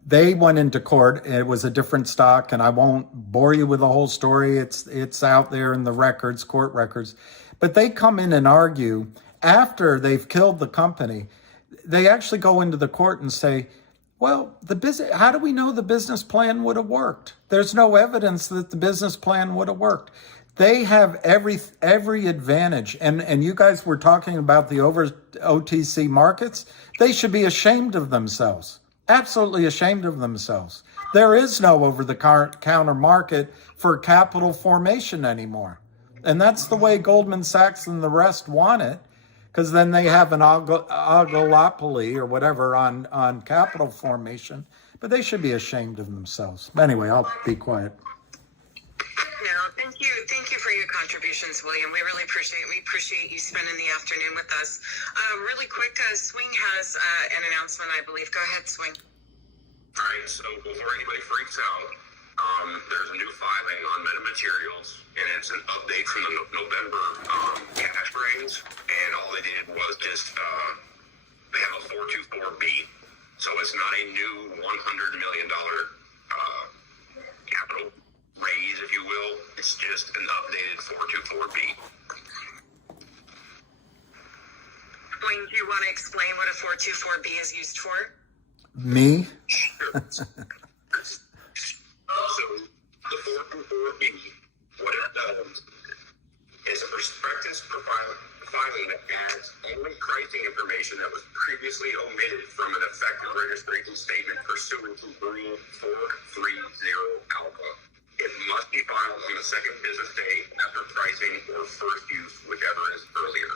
they went into court, and it was a different stock, and I won't bore you with the whole story. It's out there in the records, court records. But they come in and argue after they've killed the company. They actually go into the court and say, well, how do we know the business plan would have worked? There's no evidence that the business plan would have worked. They have every advantage. And you guys were talking about the OTC markets. They should be ashamed of themselves. Absolutely ashamed of themselves. There is no over-the-counter market for capital formation anymore. And that's the way Goldman Sachs and the rest want it, because then they have an oligopoly or whatever on capital formation. But they should be ashamed of themselves. Anyway, I'll be quiet. Thank you for your contributions, William. We really appreciate you spending the afternoon with us. Really quick, Swing has an announcement, I believe. Go ahead, Swing. All right, so before anybody freaks out, there's a new filing on metamaterials, and it's an update from the November cash raise, and all they did was just, they have a 424B, so it's not a new $100 million capital raise, if you will. It's just an updated 424B. Wayne, do you want to explain what a 424B is used for? Me? Sure. So the 424B, what it does is a prospectus filing that adds only pricing information that was previously omitted from an effective registration statement pursuant to Rule 430 Alpha. It must be filed on the second business day after pricing or first use, whichever is earlier.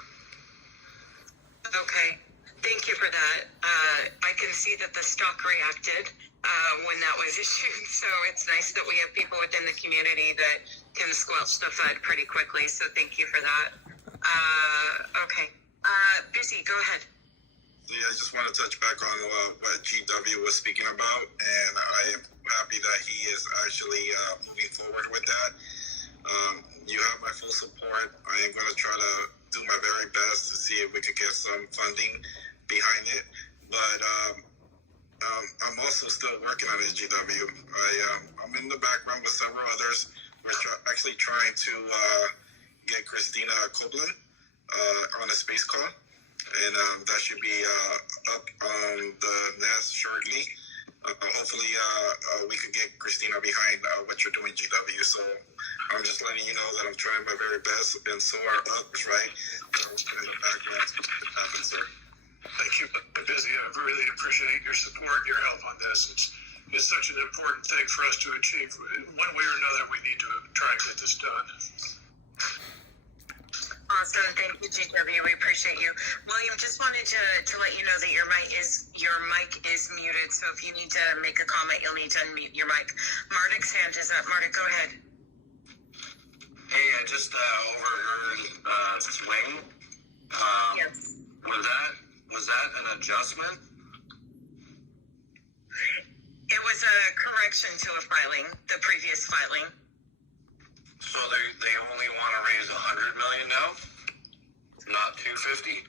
Okay, thank you for that. I can see that the stock reacted when that was issued, so it's nice that we have people within the community that can squelch the FUD pretty quickly, so thank you for that. Okay, Busy, go ahead. Yeah, I just want to touch back on what GW was speaking about, and I am happy that he is actually moving forward with that. You have my full support. I am going to try to do my very best to see if we could get some funding behind it, but I'm also still working on this GW. I'm in the background with several others. We're actually trying to get Christina Copeland on a space call. And that should be up on the NAS shortly. hopefully we could get Christina behind what you're doing, GW. So I'm just letting you know that I'm trying my very best, and so are others, right? In the background to make it happen, sir. Thank you, Busy. I really appreciate your support, your help on this. It's such an important thing for us to achieve. One way or another, we need to try and get this done. Awesome. Thank you, GW. We appreciate you. William, just wanted to let you know that your mic is muted, so if you need to make a comment, you'll need to unmute your mic. Marduk's hand is up. Marduk, go ahead. Hey, I just overheard swing. Yes. Was that an adjustment? It was a correction to a filing, the previous filing. So they only want to raise 100 million now, not 250.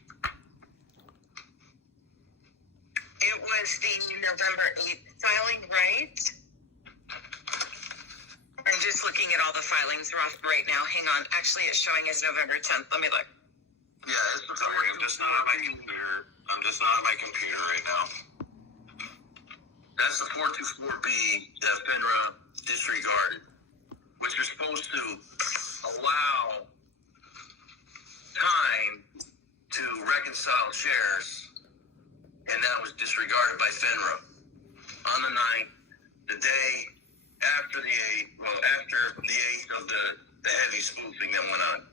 It was the November 8th filing, right? I'm just looking at all the filings right now. Hang on. Actually, it's showing as November 10th. Let me look. Yeah, sorry, I'm just not at my computer right now. That's the 424B that FINRA disregarded, which you're supposed to allow time to reconcile shares, and that was disregarded by FINRA. On the 9th, the day after the 8th of the heavy spoofing that went on.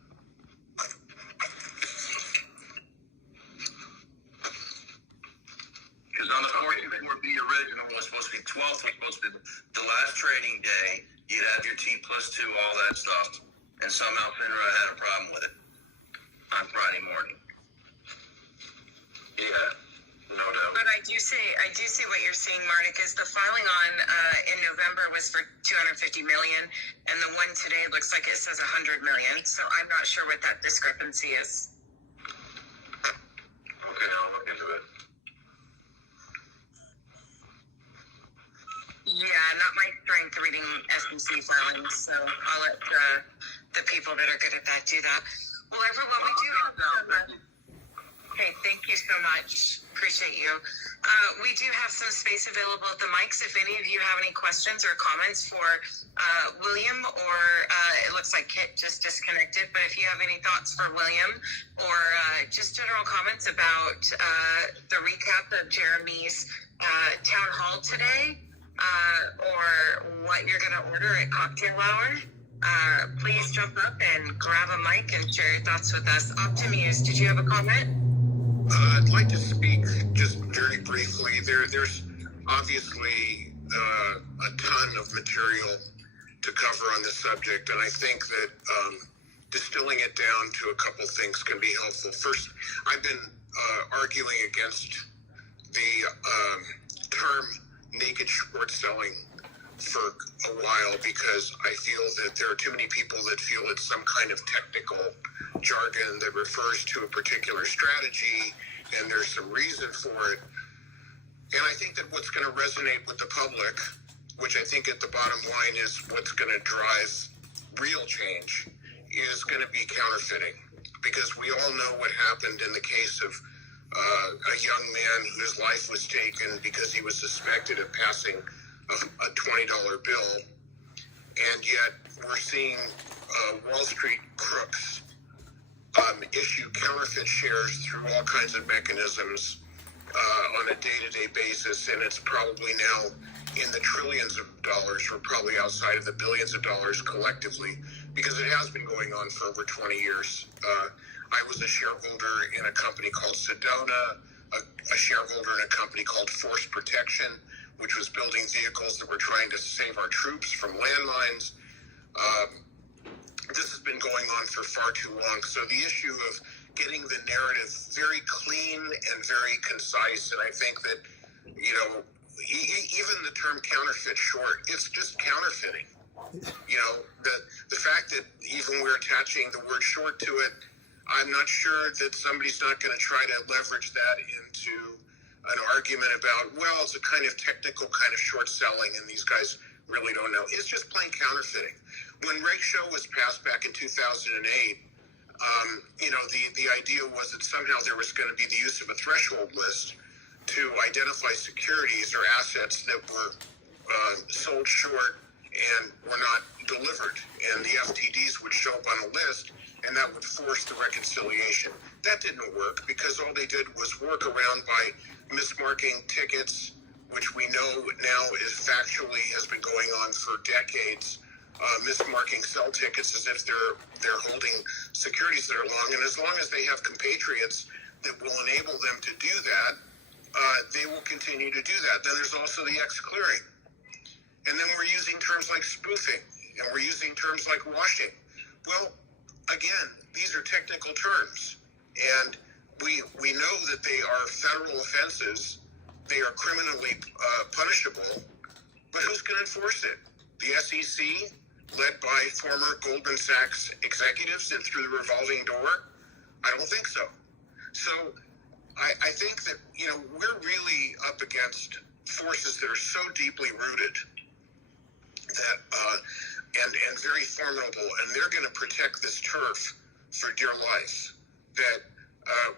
Because on the 424B original was supposed to be 12th, was supposed to be the last trading day. You'd have your T+2, all that stuff, and somehow FINRA had a problem with it on Friday morning. Yeah, no doubt. But I do see what you're seeing, Marduk, is the filing on in November was for 250 million, and the one today looks like it says 100 million. So I'm not sure what that discrepancy is. Okay, I'll look into it. Yeah, not my strength reading SEC filings, so I'll let the people that are good at that do that. Well, everyone, we do have okay, thank you so much. Appreciate you. We do have some space available at the mics. If any of you have any questions or comments for William, or it looks like Kit just disconnected, but if you have any thoughts for William, or just general comments about the recap of Jeremy's town hall today, or what you're going to order at cocktail hour, please jump up and grab a mic and share your thoughts with us. Optimuse, did you have a comment? I'd like to speak just very briefly. There's obviously a ton of material to cover on this subject, and I think that distilling it down to a couple things can be helpful. First, I've been arguing against the term naked short selling for a while because I feel that there are too many people that feel it's some kind of technical jargon that refers to a particular strategy, and there's some reason for it. And I think that what's going to resonate with the public, which I think at the bottom line is what's going to drive real change, is going to be counterfeiting. Because we all know what happened in the case of a young man whose life was taken because he was suspected of passing a $20 bill, and yet we're seeing Wall Street crooks issue counterfeit shares through all kinds of mechanisms on a day-to-day basis, and it's probably now in the trillions of dollars. We're probably outside of the billions of dollars collectively, because it has been going on for over 20 years. I was a shareholder in a company called Sedona, a shareholder in a company called Force Protection, which was building vehicles that were trying to save our troops from landmines. This has been going on for far too long. So the issue of getting the narrative very clean and very concise, and I think that, you know, even the term counterfeit short, it's just counterfeiting. You know, the fact that even we're attaching the word short to it, I'm not sure that somebody's not going to try to leverage that into an argument about, well, it's a kind of technical kind of short selling and these guys really don't know. It's just plain counterfeiting. When Reg Show was passed back in 2008, you know, the idea was that somehow there was going to be the use of a threshold list to identify securities or assets that were sold short and were not delivered, and the FTDs would show up on a list, and that would force the reconciliation. That didn't work because all they did was work around by mismarking tickets, which we know now is factually has been going on for decades. Mismarking sell tickets as if they're holding securities that are long, and as long as they have compatriots that will enable them to do that, they will continue to do that. Then there's also the X-clearing. And then we're using terms like spoofing, and we're using terms like washing. Well, again, these are technical terms, and we know that they are federal offenses. They are criminally punishable, but who's going to enforce it? The SEC, led by former Goldman Sachs executives and through the revolving door? I don't think so. So I think that, we're really up against forces that are so deeply rooted that and very formidable, and they're going to protect this turf for dear life. That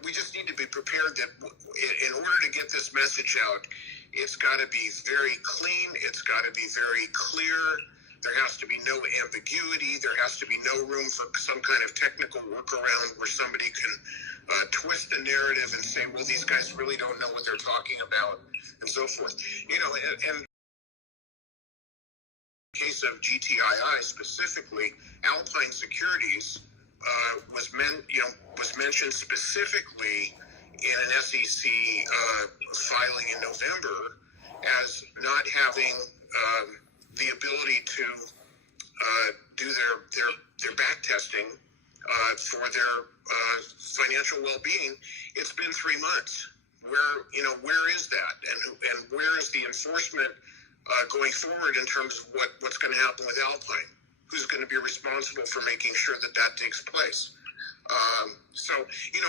we just need to be prepared that in order to get this message out, it's got to be very clean. It's got to be very clear. There has to be no ambiguity. There has to be no room for some kind of technical workaround where somebody can twist the narrative and say, well, these guys really don't know what they're talking about, and so forth. And case of GTII specifically, Alpine Securities was mentioned specifically in an SEC filing in November as not having the ability to do their back testing for their financial well-being. It's been 3 months. Where is that, and where is the enforcement going forward in terms of what's going to happen with Alpine? Who's going to be responsible for making sure that takes place? So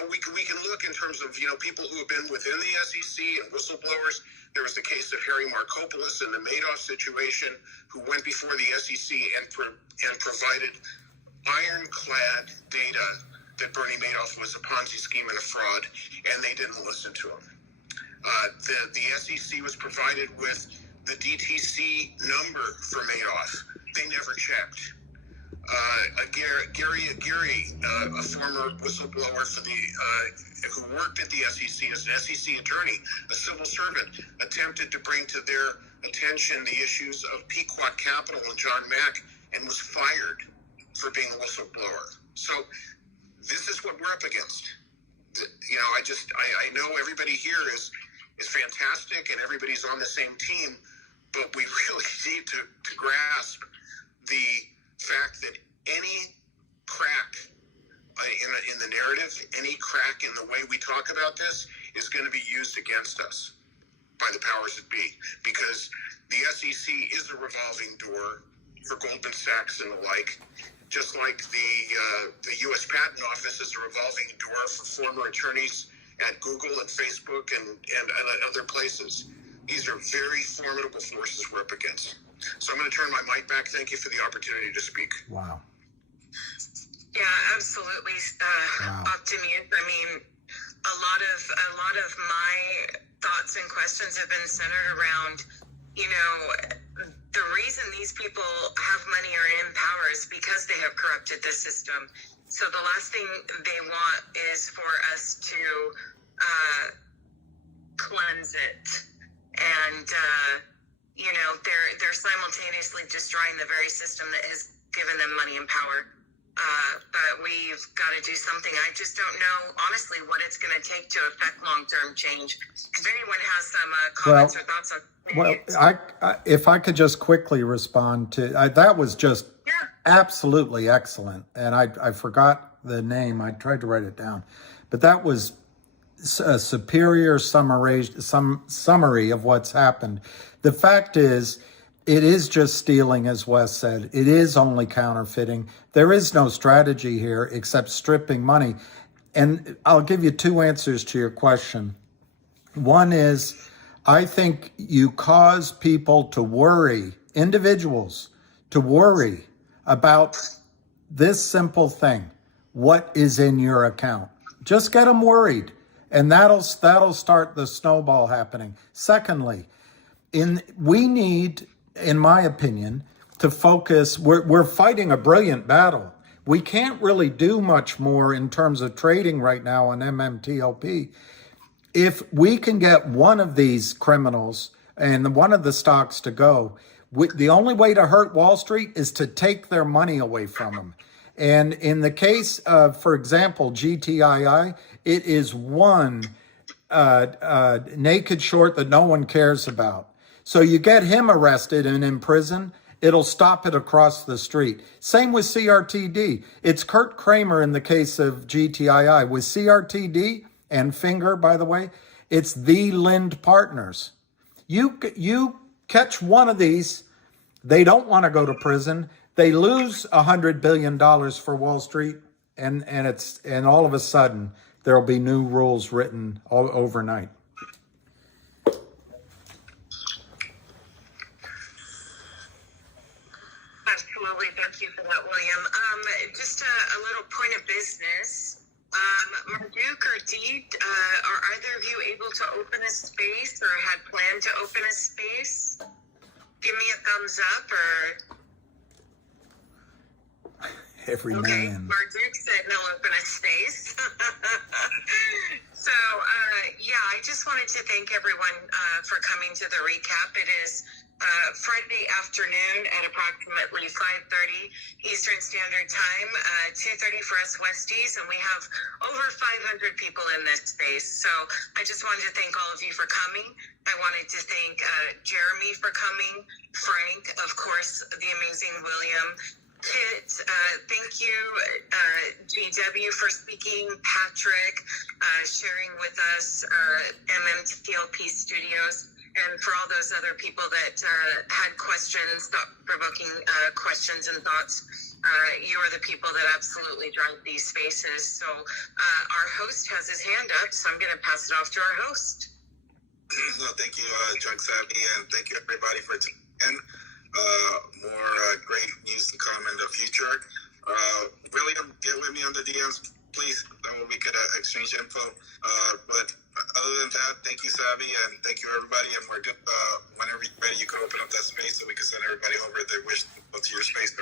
we can look in terms of people who have been within the SEC and whistleblowers. There was the case of Harry Markopoulos in the Madoff situation, who went before the SEC and provided ironclad data that Bernie Madoff was a Ponzi scheme and a fraud, and they didn't listen to him. The SEC was provided with the DTC number for Madoff. They never checked. Gary, a former whistleblower for who worked at the SEC as an SEC attorney, a civil servant, attempted to bring to their attention the issues of Pequot Capital and John Mack, and was fired for being a whistleblower. So this is what we're up against. I know everybody here is fantastic and everybody's on the same team, but we really need to grasp the fact that any crack in the narrative, any crack in the way we talk about this is going to be used against us by the powers that be, because the SEC is a revolving door for Goldman Sachs and the like, just like the U.S. Patent Office is a revolving door for former attorneys at Google and Facebook and other places. These are very formidable forces we're up against. So I'm going to turn my mic back. Thank you for the opportunity to speak. Wow. Yeah, absolutely. Optimism. I mean, a lot of my thoughts and questions have been centered around, the reason these people have money or in power is because they have corrupted the system. So the last thing they want is for us to cleanse it. And, they're simultaneously destroying the very system that has given them money and power. But we've got to do something. I just don't know, honestly, what it's going to take to affect long-term change. If anyone has some comments or thoughts on it. If I could just quickly respond to that was just absolutely excellent. And I forgot the name. I tried to write it down. But that was a superior summary of what's happened. The fact is, it is just stealing, as Wes said. It is only counterfeiting. There is no strategy here except stripping money. And I'll give you two answers to your question. One is, I think you cause people to worry, individuals to worry about this simple thing. What is in your account? Just get them worried. And that'll start the snowball happening. Secondly, we need, in my opinion, to focus. We're fighting a brilliant battle. We can't really do much more in terms of trading right now on MMTLP. If we can get one of these criminals and one of the stocks to go, the only way to hurt Wall Street is to take their money away from them. And in the case of, for example, GTII, it is one naked short that no one cares about. So you get him arrested and in prison, it'll stop it across the street. Same with CRTD. It's Kurt Kramer in the case of GTII. With CRTD and Finger, by the way, it's the Lind Partners. You catch one of these, they don't want to go to prison. They lose $100 billion for Wall Street, and all of a sudden there'll be new rules written overnight. Absolutely, thank you for that, William. Just a little point of business. Marduk or Deed, are either of you able to open a space or had planned to open a space? Give me a thumbs up or... Every okay, man. Marduk said no open a space. So, yeah, I just wanted to thank everyone for coming to the recap. It is Friday afternoon at approximately 5:30 Eastern Standard Time, 2:30 for us Westies, and we have over 500 people in this space. So I just wanted to thank all of you for coming. I wanted to thank Jeremy for coming, Frank, of course, the amazing William, Kit, thank you, GW for speaking, Patrick, sharing with us, MMTLP Studios, and for all those other people that had questions, thought-provoking questions and thoughts. You are the people that absolutely drive these spaces. So our host has his hand up, so I'm going to pass it off to our host. No, thank you, Drug Savvy, and thank you, everybody, for tuning in. More great news to come in the future. William, get with me on the DMs, please. That way we could exchange info. But other than that, thank you, Savvy, and thank you, everybody. And we're good. Whenever you're ready, you can open up that space so we can send everybody over if they wish to go to your space.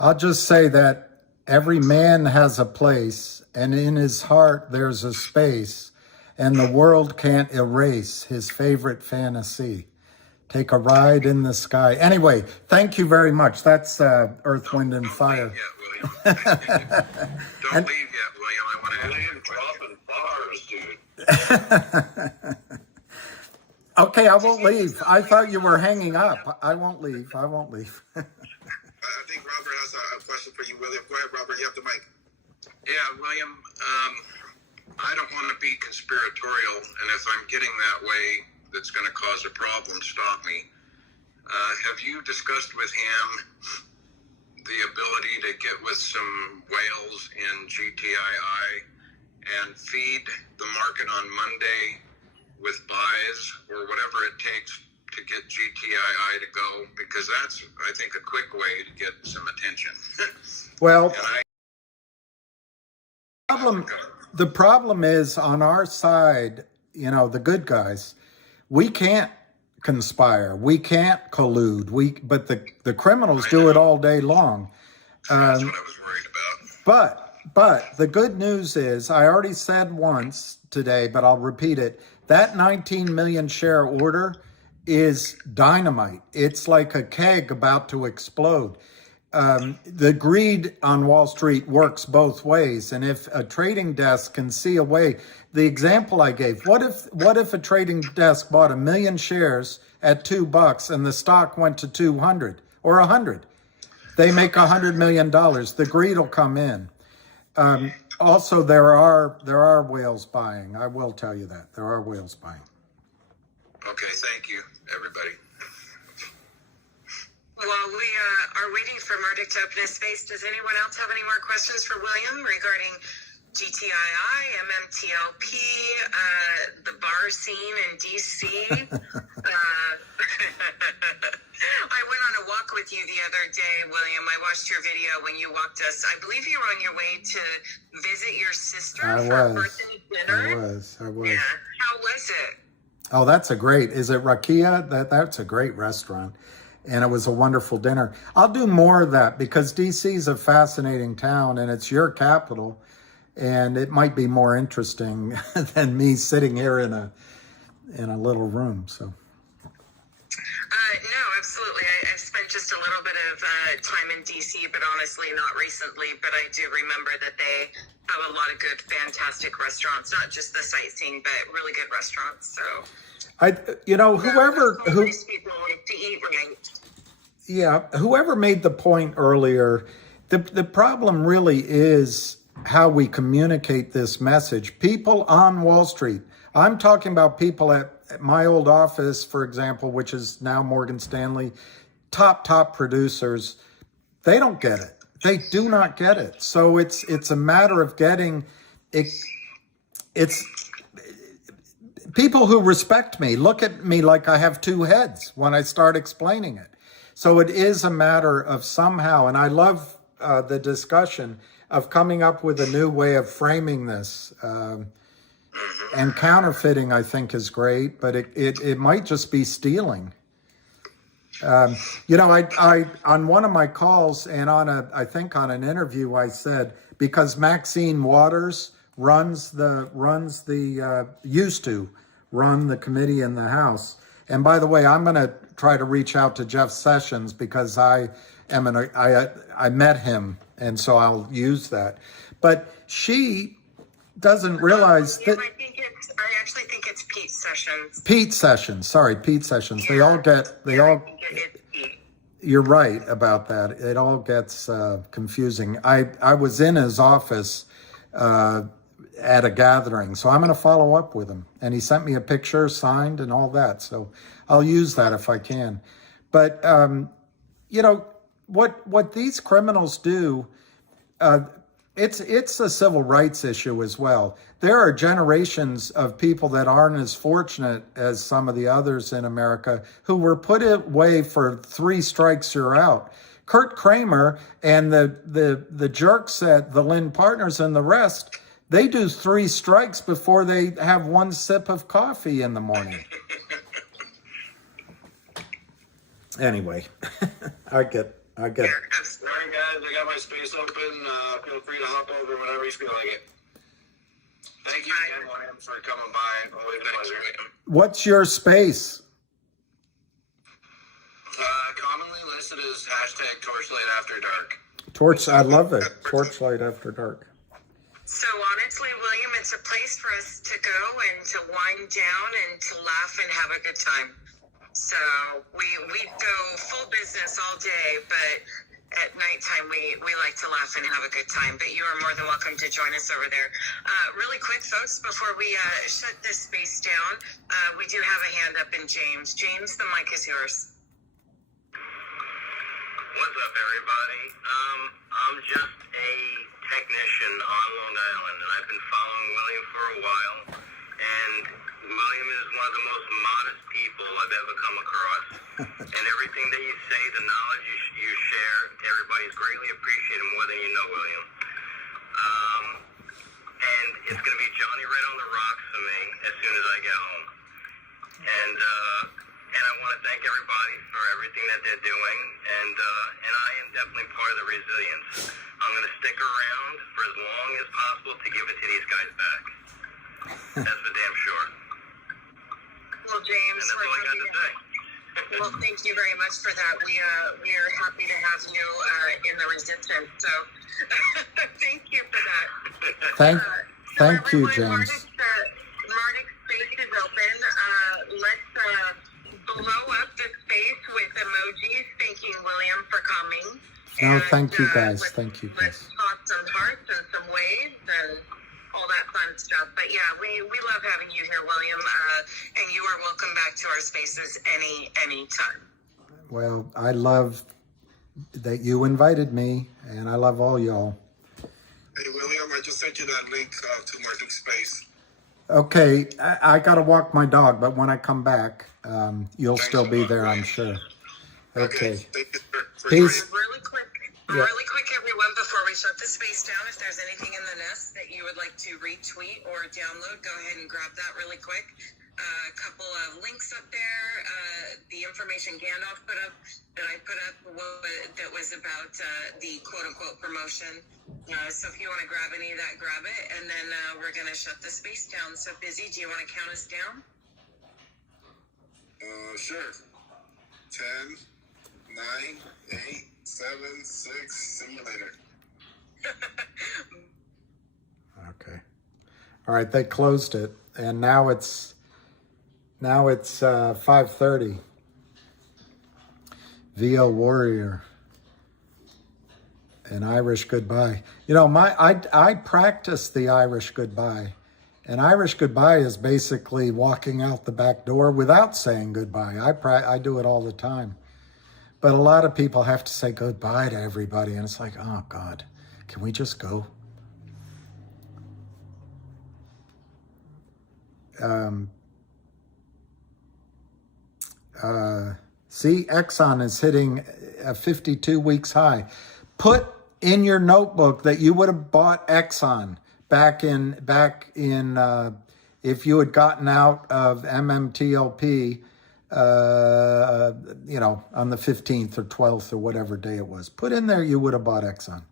I'll just say that every man has a place, and in his heart there's a space, and the world can't erase his favorite fantasy. Take a ride in the sky. Anyway, thank you very much. That's Earth, Wind, and Fire. Don't leave yet, William. I want to William dropping bars, dude. Okay, I won't leave. I thought you were hanging up. I won't leave. I won't leave. I think Robert has a question for you, William. Go ahead, Robert. You have the mic. Yeah, William, I don't want to be conspiratorial, and if I'm getting that way, that's going to cause a problem, stop me. Have you discussed with him the ability to get with some whales in GTII and feed the market on Monday with buys or whatever it takes to get GTII to go? Because that's, I think, a quick way to get some attention. Well, the problem is on our side, you know, the good guys, we can't conspire, we can't collude, but the criminals do it all day long. That's what I was worried about. But the good news is, I already said once today, but I'll repeat it, that 19 million share order is dynamite. It's like a keg about to explode. The greed on Wall Street works both ways. And if a trading desk can see a way, the example I gave, what if a trading desk bought 1 million shares at $2 and the stock went to 200 or 100? They make $100 million. The greed will come in. Also, there are whales buying. I will tell you that. There are whales buying. Okay, thank you, everybody. While we are waiting for Murdoch to open his space, does anyone else have any more questions for William regarding GTII, MMTLP, the bar scene in DC? I went on a walk with you the other day, William. I watched your video when you walked us. I believe you were on your way to visit your sister for a birthday dinner. I was. Yeah. How was it? Oh, that's a great, is it Rakia? That's a great restaurant. And it was a wonderful dinner. I'll do more of that because DC is a fascinating town and it's your capital. And it might be more interesting than me sitting here in a little room. So. No, absolutely. I've spent just a little bit of time in DC, but honestly, not recently. But I do remember that they have a lot of good, fantastic restaurants. Not just the sightseeing, but really good restaurants. So. Whoever made the point earlier, the problem really is how we communicate this message. People on Wall Street, I'm talking about people at my old office, for example, which is now Morgan Stanley, top producers, they don't get it. They do not get it. So it's a matter of getting it. It's people who respect me look at me like I have two heads when I start explaining it. So it is a matter of somehow, and I love the discussion of coming up with a new way of framing this. And counterfeiting, I think, is great, but it might just be stealing. I on one of my calls and I think on an interview, I said, because Maxine Waters used to run the committee in the House. And by the way, I'm going to try to reach out to Jeff Sessions because I met him, and so I'll use that. But she doesn't realize that. I actually think it's Pete Sessions. Pete Sessions. Yeah, You're right about that. It all gets confusing. I was in his office at a gathering, so I'm going to follow up with him. And he sent me a picture signed and all that. So I'll use that if I can. But, what these criminals do, it's a civil rights issue as well. There are generations of people that aren't as fortunate as some of the others in America who were put away for 3 strikes, you're out. Kurt Kramer and the jerks at the Lynn Partners and the rest, they do 3 strikes before they have 1 sip of coffee in the morning. Anyway, I get. All right, guys, I got my space open. Feel free to hop over whenever you feel like it. Thank you again, William, for coming by. Always a pleasure. What's your space? Commonly listed as #TorchlightAfterDark. I love it. Torchlight After Dark. So honestly, William, it's a place for us to go and to wind down and to laugh and have a good time. So we go full business all day, but at nighttime we like to laugh and have a good time. But you are more than welcome to join us over there. Really quick, folks, before we shut this space down, we do have a hand up in James. James, the mic is yours. What's up, everybody? I'm just a technician on Long Island, and I've been following William for a while, and William is one of the most modest people I've ever come across. And everything that you say, the knowledge you share to everybody is greatly appreciated, more than you know, William. And it's going to be Johnny Red on the rocks for me as soon as I get home. And I want to thank everybody for everything that they're doing, and I am definitely part of the resilience. I'm going to stick around for as long as possible to give it to these guys back. That's for damn sure. Well, James, and that's all I got to say. Well, thank you very much for that. We are happy to have you in the resistance. So thank you for that. Thank you, James. Marduk's space is open. Let's blow up the space with emojis thanking William for coming. No, thank you guys. Thank you guys. Let's toss some hearts and some waves and all that fun stuff. But yeah, we love having you here, William. And you are welcome back to our spaces any time. Well, I love that you invited me, and I love all y'all. Hey, William, I just sent you that link to Marduk's space. Okay, I got to walk my dog, but when I come back, you'll still be there, I'm sure. Okay. Thank you for Peace. joining. Really quick, everyone, before we shut the space down, if there's anything in the nest that you would like to retweet or download, go ahead and grab that really quick. A couple of links up there, the information Gandalf put up, that I put up, that was about the quote-unquote promotion. So if you want to grab any of that, grab it, and then we're going to shut the space down. So, Busy, do you want to count us down? Sure. 10, 9, 8, 7, 6. See you later. Okay. All right, they closed it, and now it's 5:30. VO Warrior. An Irish goodbye. You know, I practice the Irish goodbye. An Irish goodbye is basically walking out the back door without saying goodbye. I do it all the time. But a lot of people have to say goodbye to everybody, and it's like, oh God, can we just go? See, Exxon is hitting a 52 weeks high. Put in your notebook that you would have bought Exxon back in if you had gotten out of MMTLP, you know, on the 15th or 12th or whatever day it was. Put in there you would have bought Exxon.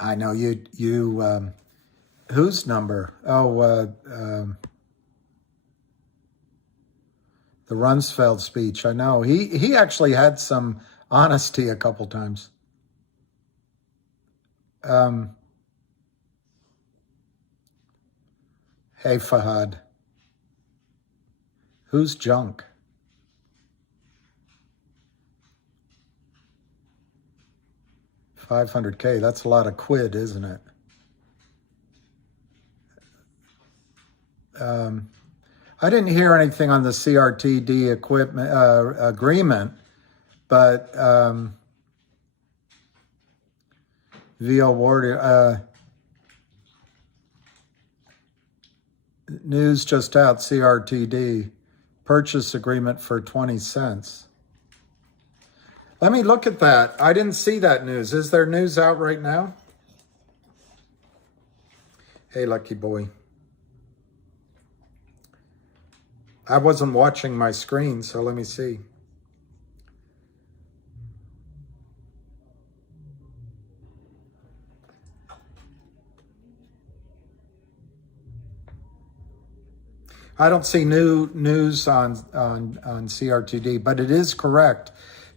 I know you whose number? Oh, the Rumsfeld speech. I know he actually had some honesty a couple times. Hey, Fahad. Who's junk? $500K. That's a lot of quid, isn't it? I didn't hear anything on the CRTD equipment agreement, but VO Warrior news just out. CRTD purchase agreement for 20 cents. Let me look at that. I didn't see that news. Is there news out right now? Hey, lucky boy. I wasn't watching my screen, so let me see. I don't see new news on CRTD, but it is correct.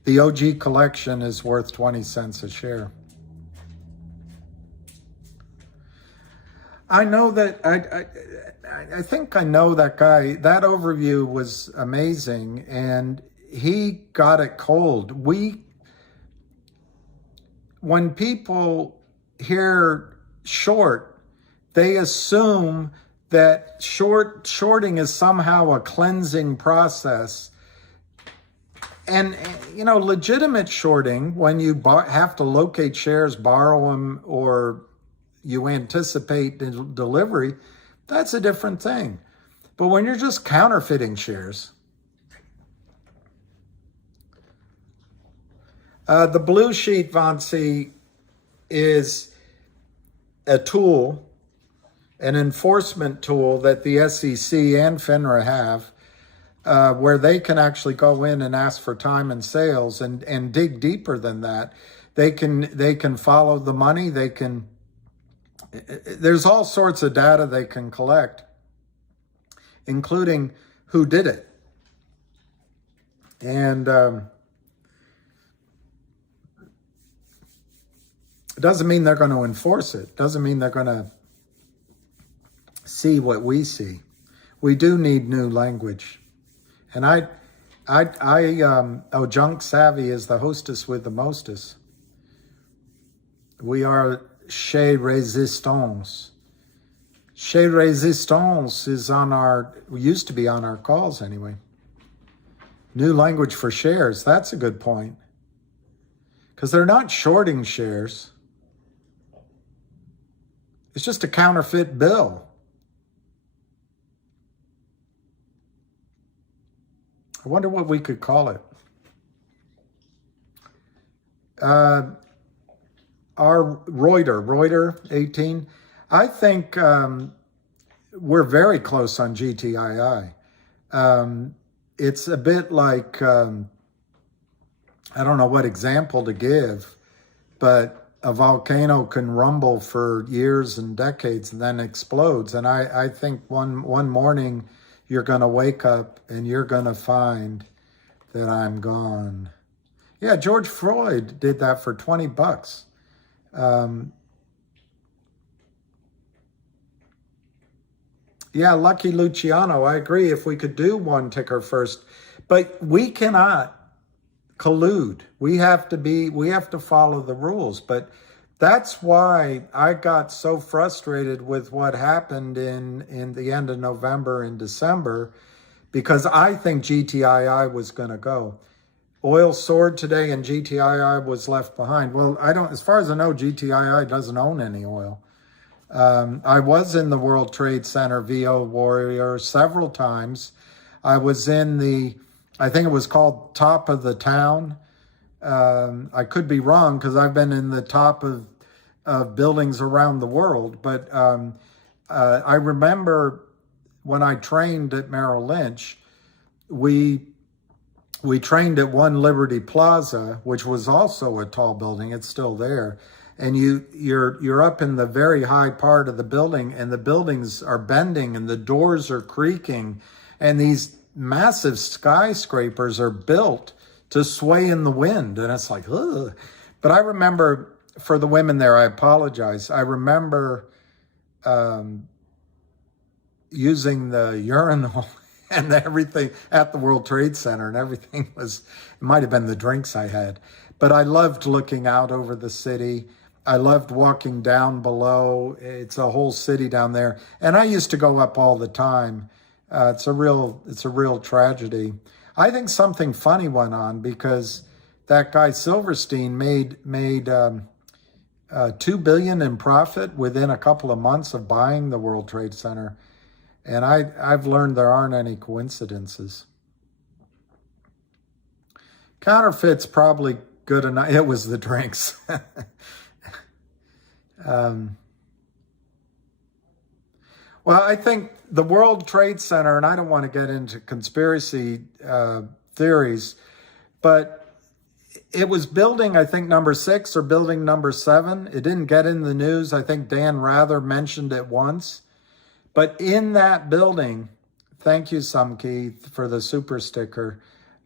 The OG collection is worth 20 cents a share. I know that I think I know that guy. That overview was amazing, and he got it cold. When people hear short, they assume that shorting is somehow a cleansing process. And, you know, legitimate shorting, when you have to locate shares, borrow them, or you anticipate delivery, that's a different thing. But when you're just counterfeiting shares, the blue sheet, Vansi, is a tool, an enforcement tool that the SEC and FINRA have, where they can actually go in and ask for time and sales and dig deeper than that. They can follow the money. There's all sorts of data they can collect, including who did it. And it doesn't mean they're going to enforce it. Doesn't mean they're going to see what we see. We do need new language. And Junk Savvy is the hostess with the mostest. We are Chez Resistance. Chez Resistance is used to be on our calls anyway. New language for shares, that's a good point. Because they're not shorting shares. It's just a counterfeit bill. I wonder what we could call it. Our Reuter 18. I think we're very close on GTII. It's a bit like, I don't know what example to give, but a volcano can rumble for years and decades and then explodes. And I think one morning you're going to wake up and you're going to find that I'm gone. Yeah, George Floyd did that for $20. Yeah, Lucky Luciano, I agree if we could do one ticker first, but we cannot collude. We have to follow the rules. But that's why I got so frustrated with what happened in the end of November and December, because I think GTII was going to go. Oil soared today and GTII was left behind. Well, as far as I know, GTII doesn't own any oil. I was in the World Trade Center VO Warrior several times. I was in I think it was called Top of the Town. I could be wrong because I've been in the top of buildings around the world. But I remember when I trained at Merrill Lynch, we trained at One Liberty Plaza, which was also a tall building. It's still there. And you're up in the very high part of the building, and the buildings are bending and the doors are creaking, and these massive skyscrapers are built to sway in the wind. And it's like, ugh. But I remember, for the women there, I apologize. I remember using the urinal and everything at the World Trade Center, and everything it might have been the drinks I had. But I loved looking out over the city. I loved walking down below. It's a whole city down there. And I used to go up all the time. It's a real tragedy. I think something funny went on, because that guy Silverstein made $2 billion in profit within a couple of months of buying the World Trade Center. And I've learned there aren't any coincidences. Counterfeit's probably good enough. It was the drinks. Well, I think the World Trade Center, and I don't want to get into conspiracy theories, but it was building, I think, number 6 or building number 7. It didn't get in the news. I think Dan Rather mentioned it once. But in that building, thank you, Samki, for the super sticker.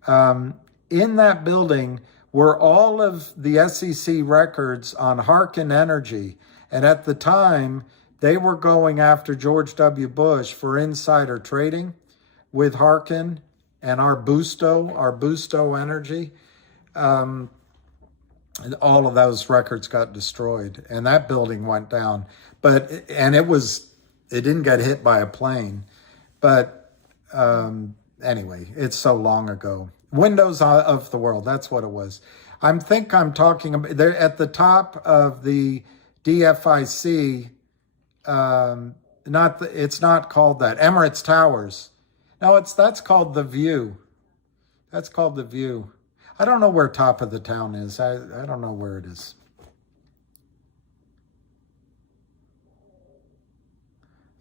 In that building were all of the SEC records on Harkin Energy. And at the time, they were going after George W. Bush for insider trading with Harkin and our Busto Energy. And all of those records got destroyed, and that building went down. It didn't get hit by a plane. But anyway, it's so long ago. Windows of the world, that's what it was. I think I'm talking about, they're at the top of the DFIC, it's not called that, Emirates Towers. No, that's called The View. That's called The View. I don't know where top of the town is. I don't know where it is.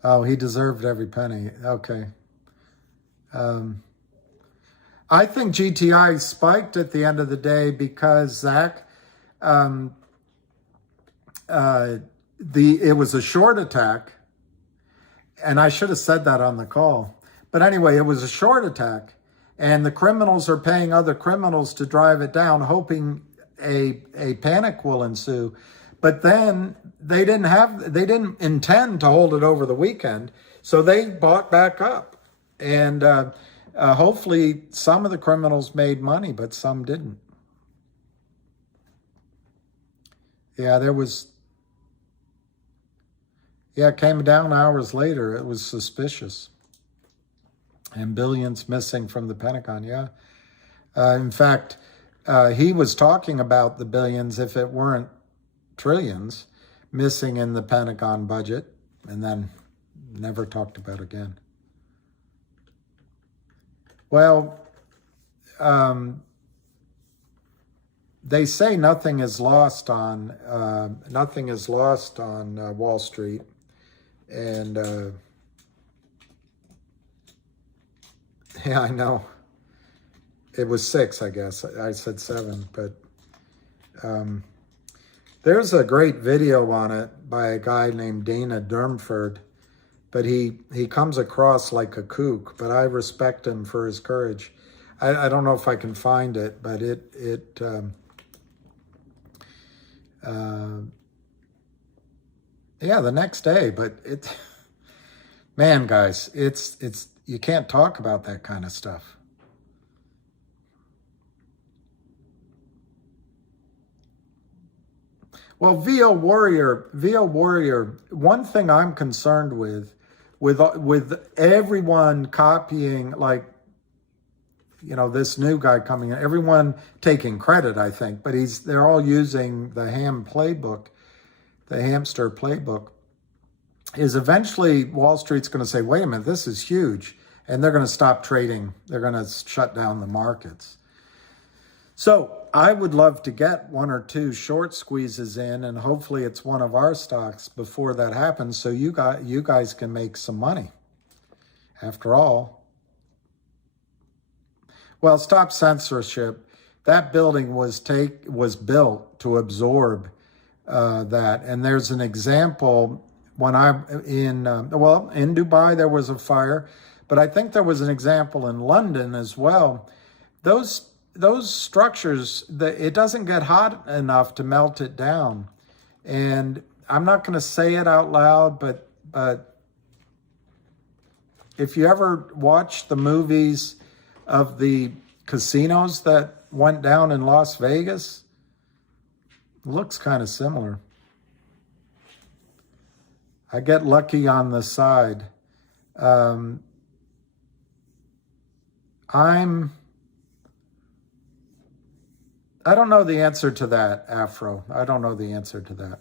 Oh, he deserved every penny. Okay. I think GTI spiked at the end of the day because, Zach, it was a short attack, and I should have said that on the call. But anyway, it was a short attack, and the criminals are paying other criminals to drive it down, hoping a panic will ensue. But then they didn't intend to hold it over the weekend, so they bought back up. And hopefully some of the criminals made money, but some didn't. Yeah, it came down hours later. It was suspicious. And billions missing from the Pentagon, yeah. In fact, he was talking about the billions, if it weren't trillions, missing in the Pentagon budget, and then never talked about again. Well, they say nothing is lost on Wall Street, and yeah, I know it was 6. I guess I said 7, but there's a great video on it by a guy named Dana Durmford, but he comes across like a kook, but I respect him for his courage. I don't know if I can find it, but yeah, the next day, but man, guys, it's you can't talk about that kind of stuff. Well, VO Warrior, one thing I'm concerned with everyone copying, like, this new guy coming in, everyone taking credit, I think, but they're all using the hamster playbook, is eventually Wall Street's going to say, wait a minute, this is huge. And they're going to stop trading. They're going to shut down the markets. So I would love to get 1 or 2 short squeezes in, and hopefully it's one of our stocks before that happens, so you guys can make some money. After all, well, stop censorship. That building was built to absorb that, and there's an example when I'm in Dubai there was a fire, but I think there was an example in London as well. Those structures, it doesn't get hot enough to melt it down. And I'm not going to say it out loud, but if you ever watch the movies of the casinos that went down in Las Vegas, it looks kind of similar. I get lucky on the side. I don't know the answer to that, Afro. I don't know the answer to that.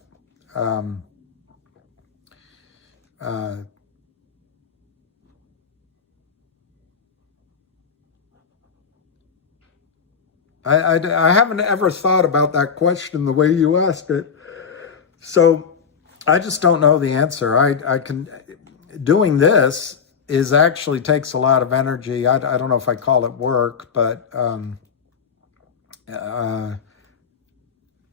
I haven't ever thought about that question the way you asked it. So I just don't know the answer. Doing this actually takes a lot of energy. I don't know if I call it work, but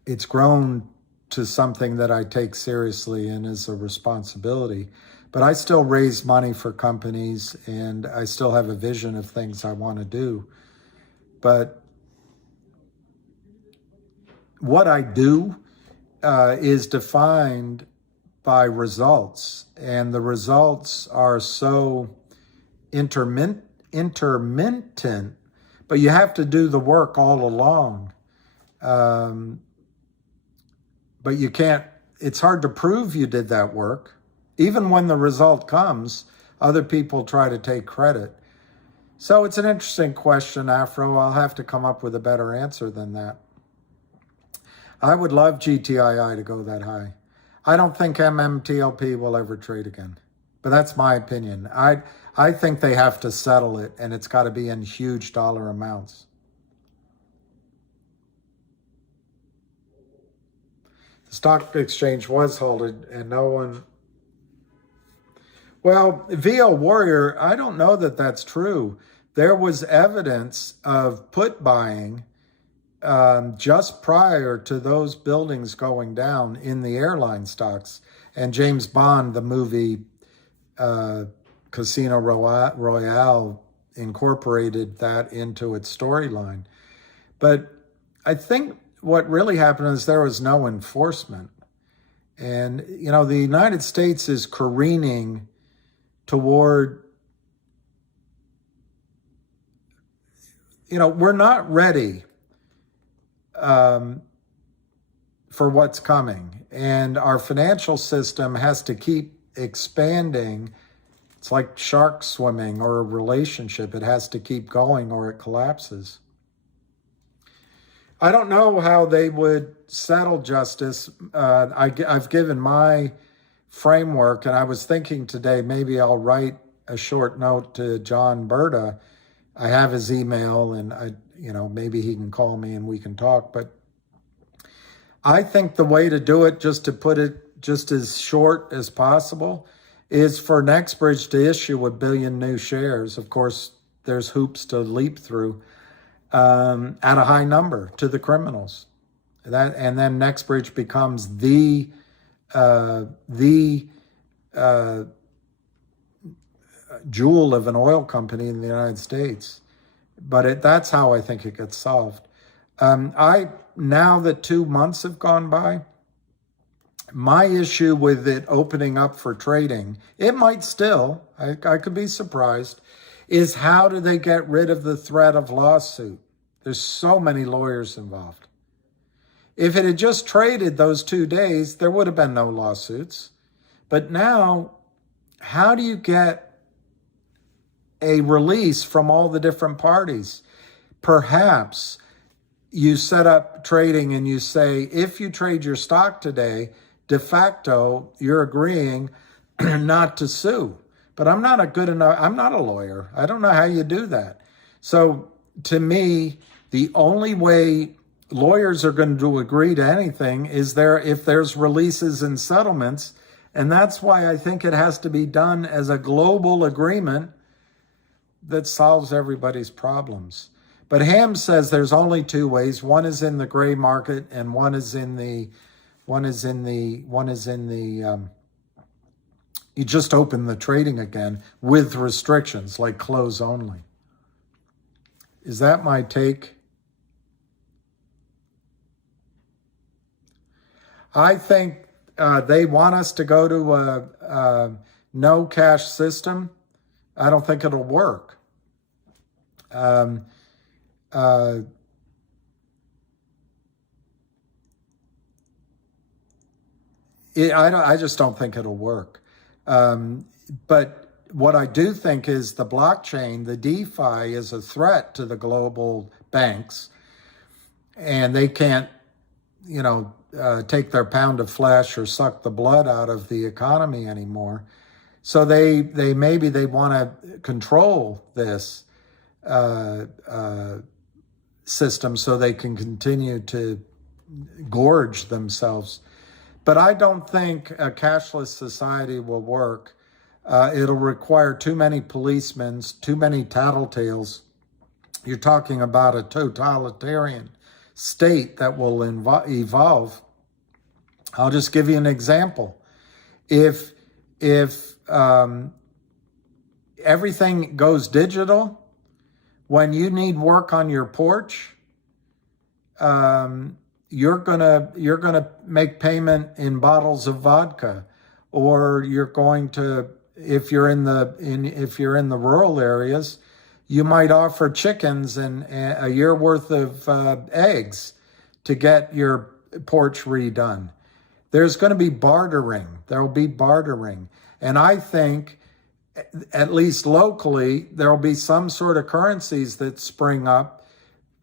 it's grown to something that I take seriously and is a responsibility. But I still raise money for companies, and I still have a vision of things I want to do. But what I do is defined by results, and the results are so intermittent, but you have to do the work all along. But you can't, it's hard to prove you did that work. Even when the result comes, other people try to take credit. So it's an interesting question, Afro. I'll have to come up with a better answer than that. I would love GTII to go that high. I don't think MMTLP will ever trade again, but that's my opinion. I think they have to settle it, and it's got to be in huge dollar amounts. The stock exchange was halted, and no one... Well, VO Warrior, I don't know that that's true. There was evidence of put buying just prior to those buildings going down in the airline stocks. And James Bond, the movie Casino Royale, incorporated that into its storyline. But I think what really happened is there was no enforcement. And, the United States is careening toward, we're not ready for what's coming. And our financial system has to keep expanding. It's like shark swimming or a relationship. It has to keep going or it collapses. I don't know how they would settle justice. I've given my framework, and I was thinking today maybe I'll write a short note to John Berta. I have his email, and maybe he can call me and we can talk. But I think the way to do it, just to put it just as short as possible, is for NextBridge to issue 1 billion new shares. Of course, there's hoops to leap through at a high number to the criminals. And then NextBridge becomes the jewel of an oil company in the United States. But that's how I think it gets solved. Now that 2 months have gone by, my issue with it opening up for trading, it might still, I could be surprised, is how do they get rid of the threat of lawsuit? There's so many lawyers involved. If it had just traded those 2 days, there would have been no lawsuits. But now, how do you get a release from all the different parties? Perhaps you set up trading and you say, if you trade your stock today, de facto, you're agreeing not to sue. But I'm not a lawyer. I don't know how you do that. So to me, the only way lawyers are going to agree to anything is if there's releases and settlements. And that's why I think it has to be done as a global agreement that solves everybody's problems. But Ham says there's only 2 ways. One is in the gray market, and one is in the you just open the trading again with restrictions like close only. Is that my take? I think they want us to go to a no cash system. I don't think it'll work. I just don't think it'll work. But what I do think is the blockchain, the DeFi, is a threat to the global banks, and they can't, take their pound of flesh or suck the blood out of the economy anymore. So they want to control this system so they can continue to gorge themselves. But I don't think a cashless society will work. It'll require too many policemen, too many tattletales. You're talking about a totalitarian state that will evolve. I'll just give you an example. If everything goes digital, when you need work on your porch, you're gonna make payment in bottles of vodka, or you're going to, if you're in the rural areas, you might offer chickens and a year worth of eggs to get your porch redone. There's going to be bartering. There will be bartering. And I think, at least locally, there will be some sort of currencies that spring up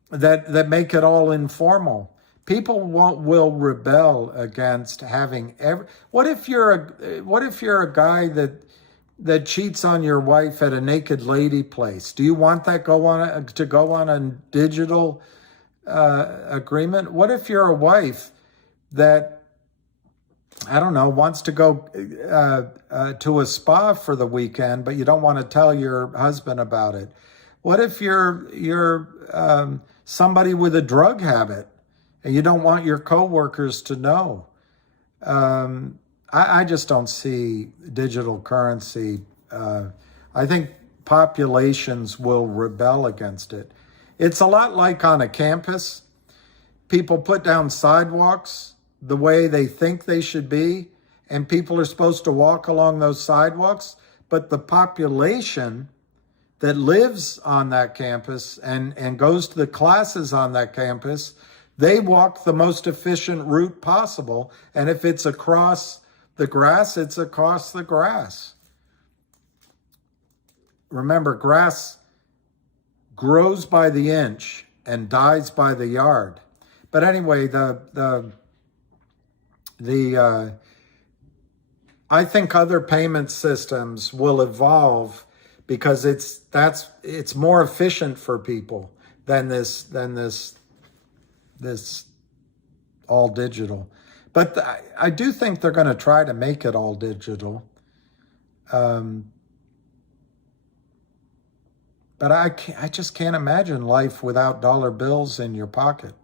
that make it all informal. People will rebel against having what if you're a guy that cheats on your wife at a naked lady place? Do you want that to go on a digital agreement? What if you're a wife that, I don't know, wants to go to a spa for the weekend, but you don't want to tell your husband about it? What if you're somebody with a drug habit and you don't want your coworkers to know? I just don't see digital currency. I think populations will rebel against it. It's a lot like on a campus. People put down sidewalks the way they think they should be, and people are supposed to walk along those sidewalks, but the population that lives on that campus and goes to the classes on that campus, they walk the most efficient route possible, and if it's across the grass, it's across the grass. Remember, grass grows by the inch and dies by the yard. But anyway, I think other payment systems will evolve because it's more efficient for people. than this all digital. But I do think they're going to try to make it all digital. But I just can't imagine life without dollar bills in your pocket.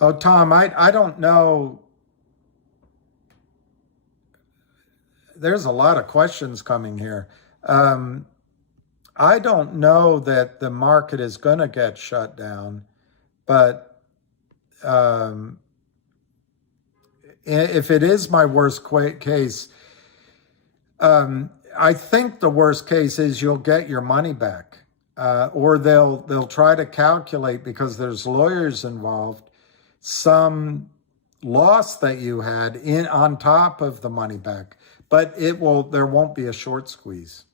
Oh, Tom, I don't know. There's a lot of questions coming here. I don't know that the market is going to get shut down, but if it is my worst case, I think the worst case is you'll get your money back, or they'll try to calculate, because there's lawyers involved, some loss that you had on top of the money back, but there won't be a short squeeze.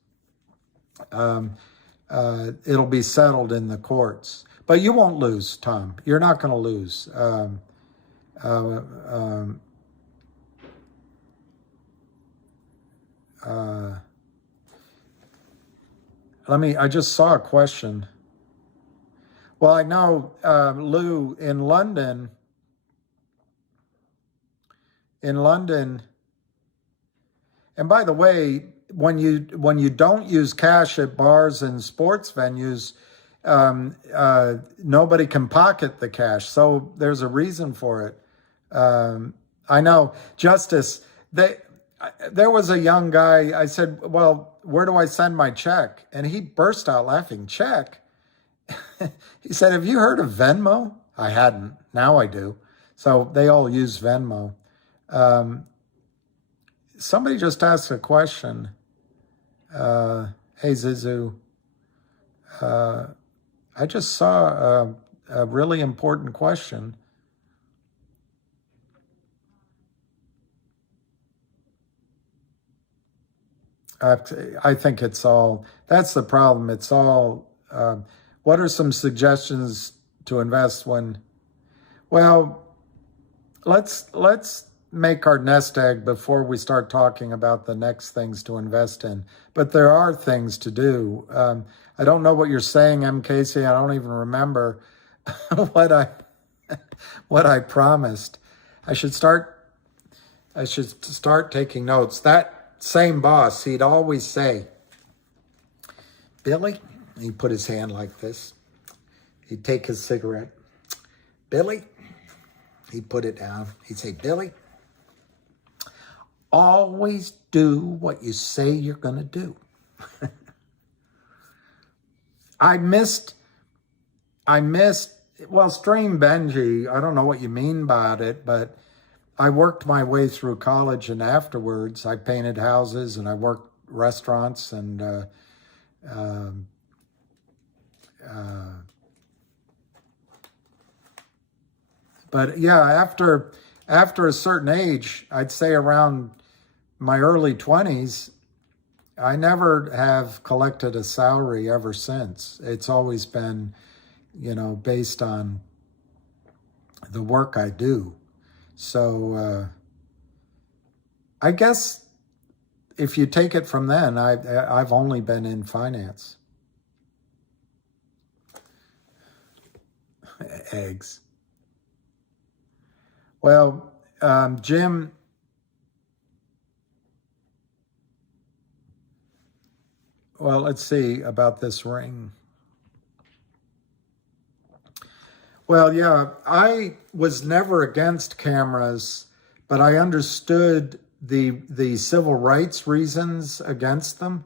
It'll be settled in the courts, but you won't lose, Tom. You're not going to lose. I just saw a question. Well, I know, Lou, in London, and by the way, when you don't use cash at bars and sports venues, nobody can pocket the cash. So there's a reason for it. I know, Justice, there was a young guy, I said, well, where do I send my check? And he burst out laughing. Check? He said, have you heard of Venmo? I hadn't. Now I do. So they all use Venmo. Somebody just asked a question. Hey, Zizu. I just saw a really important question. I think it's all, that's the problem. It's all, what are some suggestions to invest when, well, let's make our nest egg before we start talking about the next things to invest in. But there are things to do. I don't know what you're saying, M. Casey. I don't even remember what I promised. I should start taking notes. That same boss, he'd always say, Billy, he'd put his hand like this. He'd take his cigarette. Billy, he'd put it down. He'd say, Billy, always do what you say you're going to do. I missed, well, Stream Benji, I don't know what you mean by it, but I worked my way through college, and afterwards I painted houses and I worked restaurants and but yeah, after a certain age, I'd say around my early 20s, I never have collected a salary ever since. It's always been, based on the work I do. So I guess if you take it from then, I've only been in finance. Eggs. Well, Jim, well, let's see about this ring. Well, yeah, I was never against cameras, but I understood the civil rights reasons against them.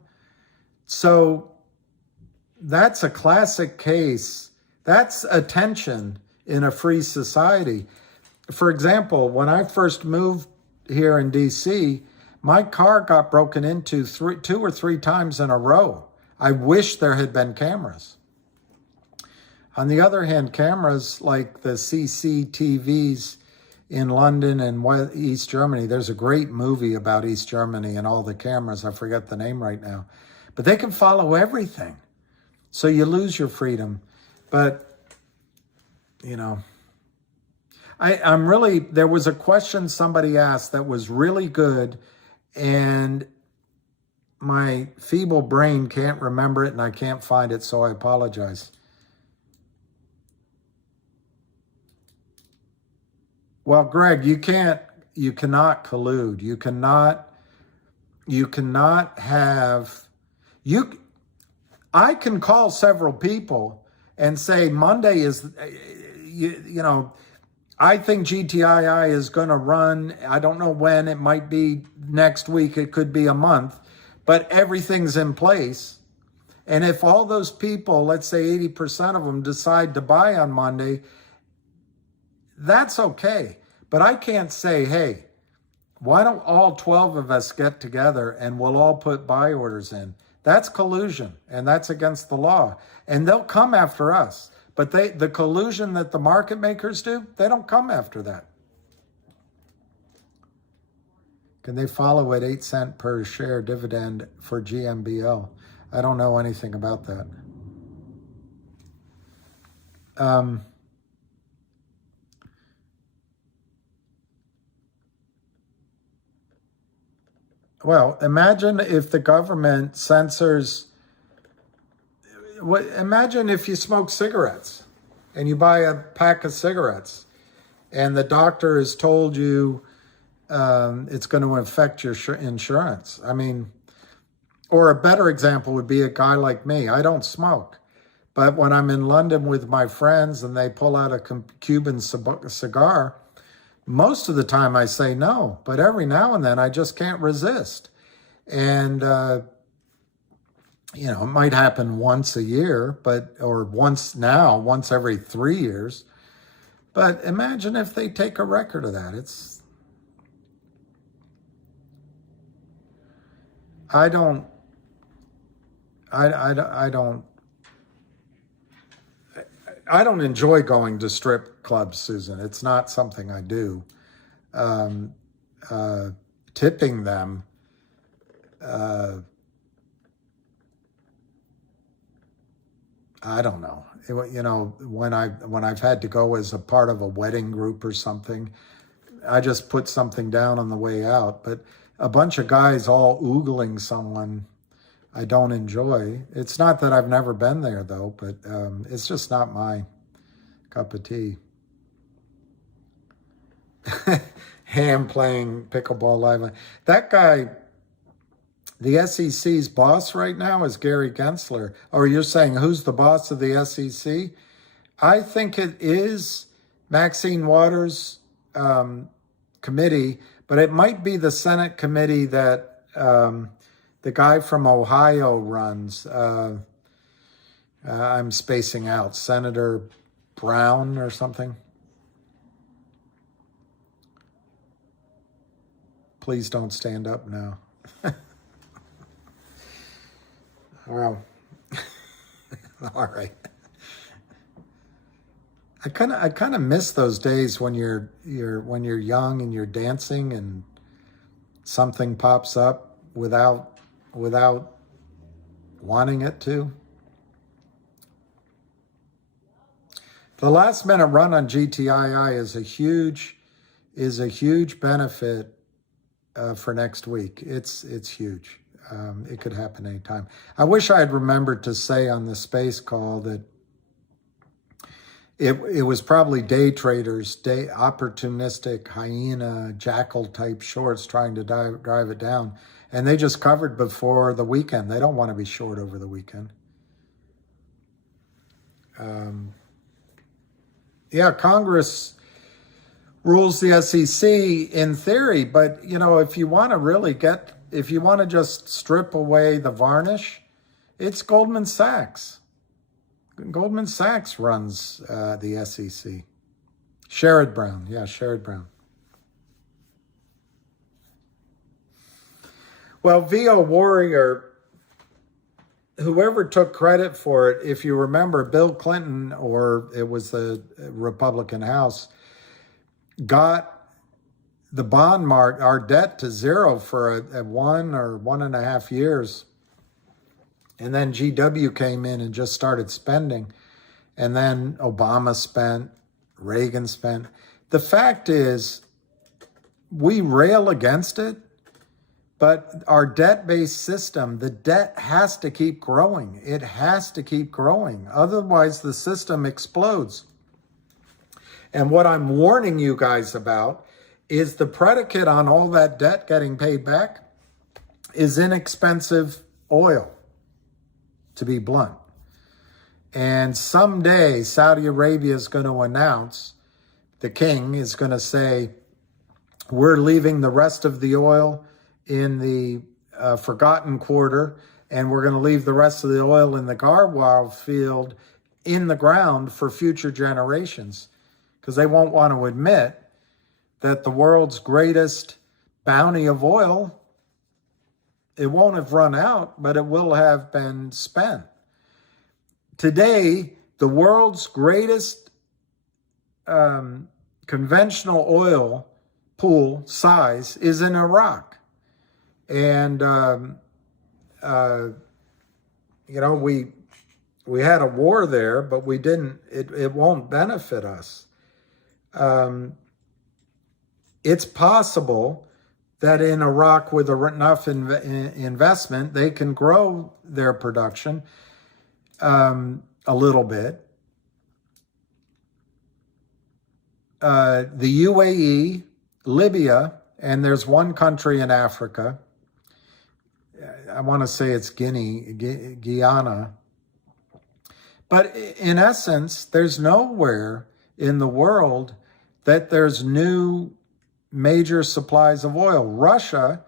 So that's a classic case. That's attention in a free society. For example, when I first moved here in DC, my car got broken into 2 or 3 times in a row. I wish there had been cameras. On the other hand, cameras like the CCTVs in London and East Germany, there's a great movie about East Germany and all the cameras. I forget the name right now. But they can follow everything. So you lose your freedom. But, there was a question somebody asked that was really good, and my feeble brain can't remember it and I can't find it, so I apologize. Well, Greg, you cannot collude. You cannot have, I can call several people and say Monday is, you know, I think GTII is going to run. I don't know when. It might be next week. It could be a month. But everything's in place. And if all those people, let's say 80% of them, decide to buy on Monday, that's okay. But I can't say, hey, why don't all 12 of us get together and we'll all put buy orders in? That's collusion, and that's against the law. And they'll come after us. But the collusion that the market makers do, they don't come after that. Can they follow at 8 cents per share dividend for GMBL? I don't know anything about that. Well, imagine if the government censors. Imagine if you smoke cigarettes and you buy a pack of cigarettes and the doctor has told you it's going to affect your insurance. I mean, or a better example would be a guy like me. I don't smoke. But when I'm in London with my friends and they pull out a Cuban cigar, most of the time I say no. But every now and then I just can't resist. And, you know, it might happen once a year, or once every 3 years. But imagine if they take a record of that. I don't enjoy going to strip clubs, Susan. It's not something I do. Tipping them, I don't know. You know, when I've had to go as a part of a wedding group or something, I just put something down on the way out. But a bunch of guys all oogling someone, I don't enjoy. It's not that I've never been there though, but it's just not my cup of tea. Ham playing pickleball live. That guy, the SEC's boss right now is Gary Gensler. Or you're saying who's the boss of the SEC? I think it is Maxine Waters' committee, but it might be the Senate committee that the guy from Ohio runs. I'm spacing out. Senator Brown or something. Please don't stand up now. Wow. All right. I kind of miss those days when you're young and you're dancing and something pops up without wanting it to. The last minute run on GTII is a huge benefit for next week. It's huge. It could happen anytime. I wish I had remembered to say on the space call that it was probably day traders, opportunistic hyena, jackal type shorts trying to drive it down. And they just covered before the weekend. They don't want to be short over the weekend. Yeah, Congress rules the SEC in theory, but you know, if you want to just strip away the varnish, it's Goldman Sachs. Goldman Sachs runs the SEC. Sherrod Brown. Yeah, Sherrod Brown. Well, VO Warrior, whoever took credit for it, if you remember, Bill Clinton, or it was the Republican House, got the bond mark, our debt, to zero for a 1 or 1.5 years. And then GW came in and just started spending. And then Obama spent, Reagan spent. The fact is, we rail against it, But our debt-based system, the debt has to keep growing. It has to keep growing. Otherwise, the system explodes. And what I'm warning you guys about is the predicate on all that debt getting paid back is inexpensive oil, to be blunt. And someday, Saudi Arabia is going to announce, the king is going to say, we're leaving the rest of the oil in the Forgotten Quarter, and we're going to leave the rest of the oil in the Garwal field in the ground for future generations, because they won't want to admit that the world's greatest bounty of oil, it won't have run out, but it will have been spent. Today, the world's greatest conventional oil pool size is in Iraq. And, you know, we had a war there, but we didn't, it won't benefit us. It's possible that in Iraq, with enough investment, they can grow their production a little bit. The UAE, Libya, and there's one country in Africa, I want to say it's Guyana. But in essence, there's nowhere in the world that there's new major supplies of oil. Russia,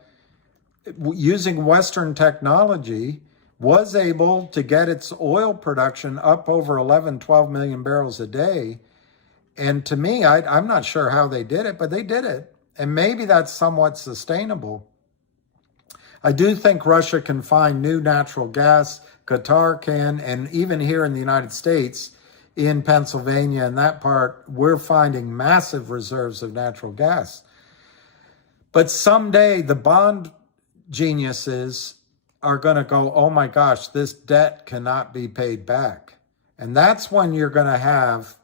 using Western technology, was able to get its oil production up over 11, 12 million barrels a day. And to me, I'm not sure how they did it, but they did it. And maybe that's somewhat sustainable. I do think Russia can find new natural gas, Qatar can, and even here in the United States, in Pennsylvania and that part, we're finding massive reserves of natural gas. But someday the bond geniuses are going to go, oh my gosh, this debt cannot be paid back. And that's when you're going to have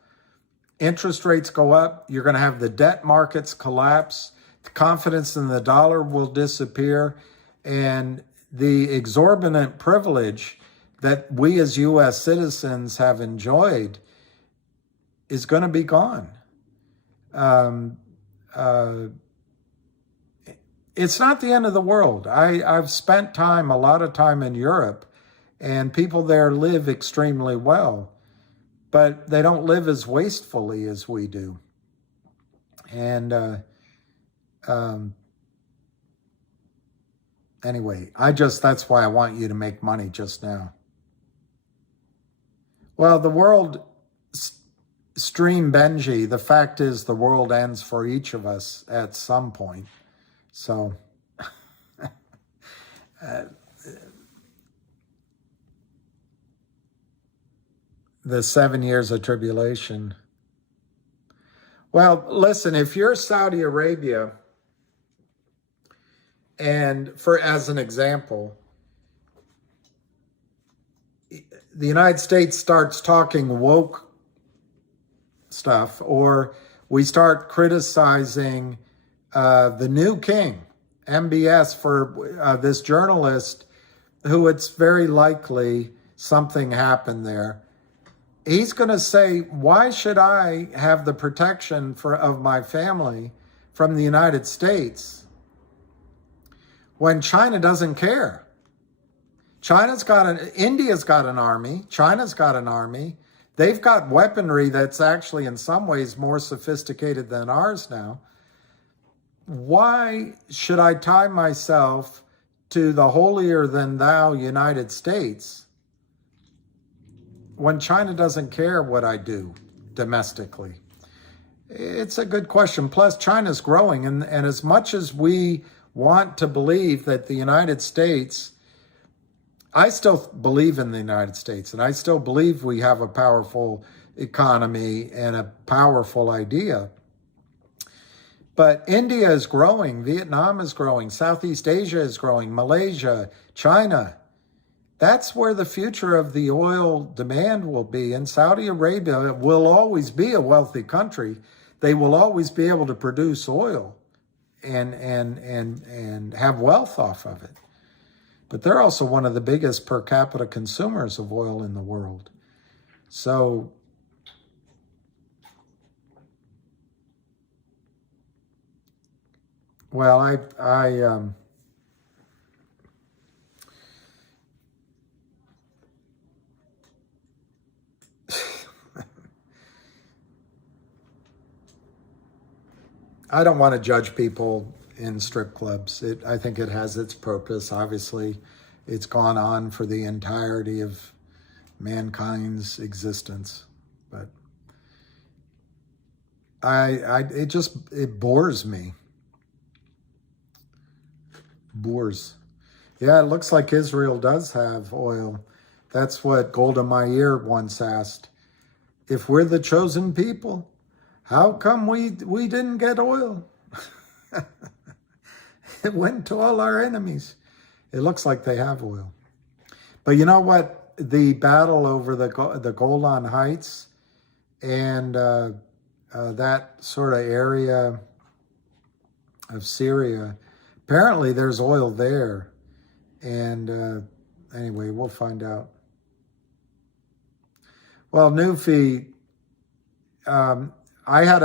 interest rates go up, you're going to have the debt markets collapse, the confidence in the dollar will disappear, and the exorbitant privilege that we as U.S. citizens have enjoyed is going to be gone. It's not the end of the world. I've spent a lot of time in Europe, and people there live extremely well, but they don't live as wastefully as we do. And anyway, that's why I want you to make money just now. Well, the world stream Benji, the fact is the world ends for each of us at some point. So the 7 years of tribulation. Well, listen, if you're Saudi Arabia, and as an example, the United States starts talking woke stuff, or we start criticizing the new king, MBS, for this journalist who it's very likely something happened there. He's going to say, why should I have the protection of my family from the United States when China doesn't care? India's got an army. China's got an army. They've got weaponry that's actually in some ways more sophisticated than ours now. Why should I tie myself to the holier than thou United States when China doesn't care what I do domestically? It's a good question. Plus, China's growing, and as much as we want to believe that the United States, I still believe in the United States, and I still believe we have a powerful economy and a powerful idea. But India is growing, Vietnam is growing, Southeast Asia is growing, Malaysia, China. That's where the future of the oil demand will be. And Saudi Arabia will always be a wealthy country. They will always be able to produce oil. and have wealth off of it. But they're also one of the biggest per capita consumers of oil in the world. So well, I don't want to judge people in strip clubs. I think it has its purpose. Obviously, it's gone on for the entirety of mankind's existence. But it bores me. Bores. Yeah, it looks like Israel does have oil. That's what Golda Meir once asked. If we're the chosen people, how come we didn't get oil? It went to all our enemies. It looks like they have oil. But you know what? The battle over the Golan Heights and that sort of area of Syria, apparently there's oil there. And anyway, we'll find out. Well, Newfie, I have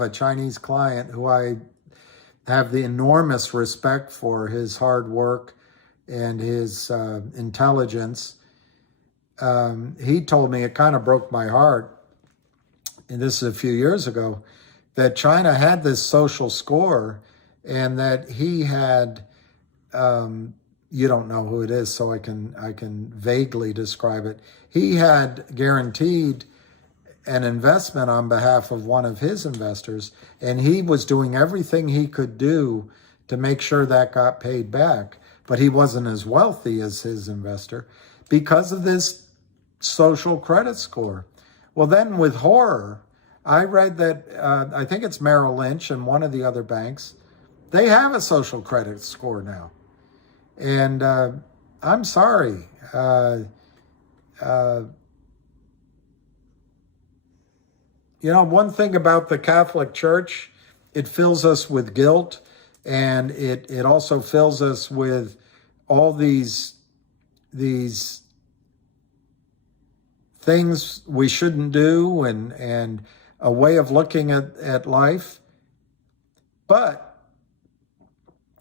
a Chinese client who I have the enormous respect for, his hard work and his intelligence. He told me, it kind of broke my heart, and this is a few years ago, that China had this social score and that he had, you don't know who it is, so I can vaguely describe it. He had guaranteed an investment on behalf of one of his investors, and he was doing everything he could do to make sure that got paid back. But he wasn't as wealthy as his investor because of this social credit score. Well, then with horror, I read that, I think it's Merrill Lynch and one of the other banks, they have a social credit score now. And I'm sorry. You know, one thing about the Catholic Church, it fills us with guilt, and it also fills us with all these things we shouldn't do and a way of looking at life. But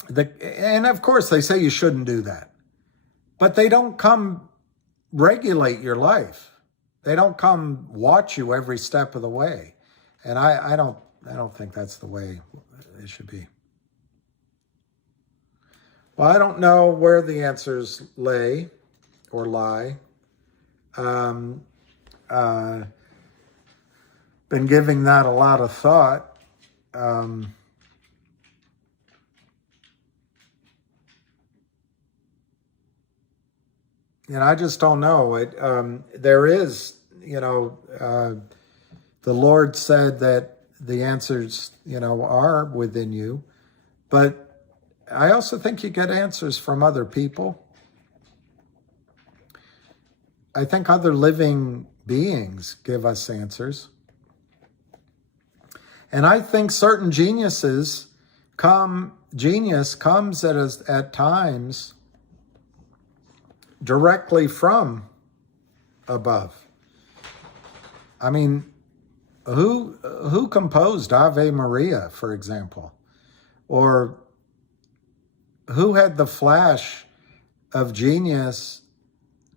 and of course they say you shouldn't do that, but they don't come regulate your life. They don't come watch you every step of the way. And I don't think that's the way it should be. Well, I don't know where the answers lay or lie. Been giving that a lot of thought. And I just don't know. There is, the Lord said that the answers, are within you. But I also think you get answers from other people. I think other living beings give us answers. And I think certain genius comes at times directly from above. I mean, who composed Ave Maria, for example? Or who had the flash of genius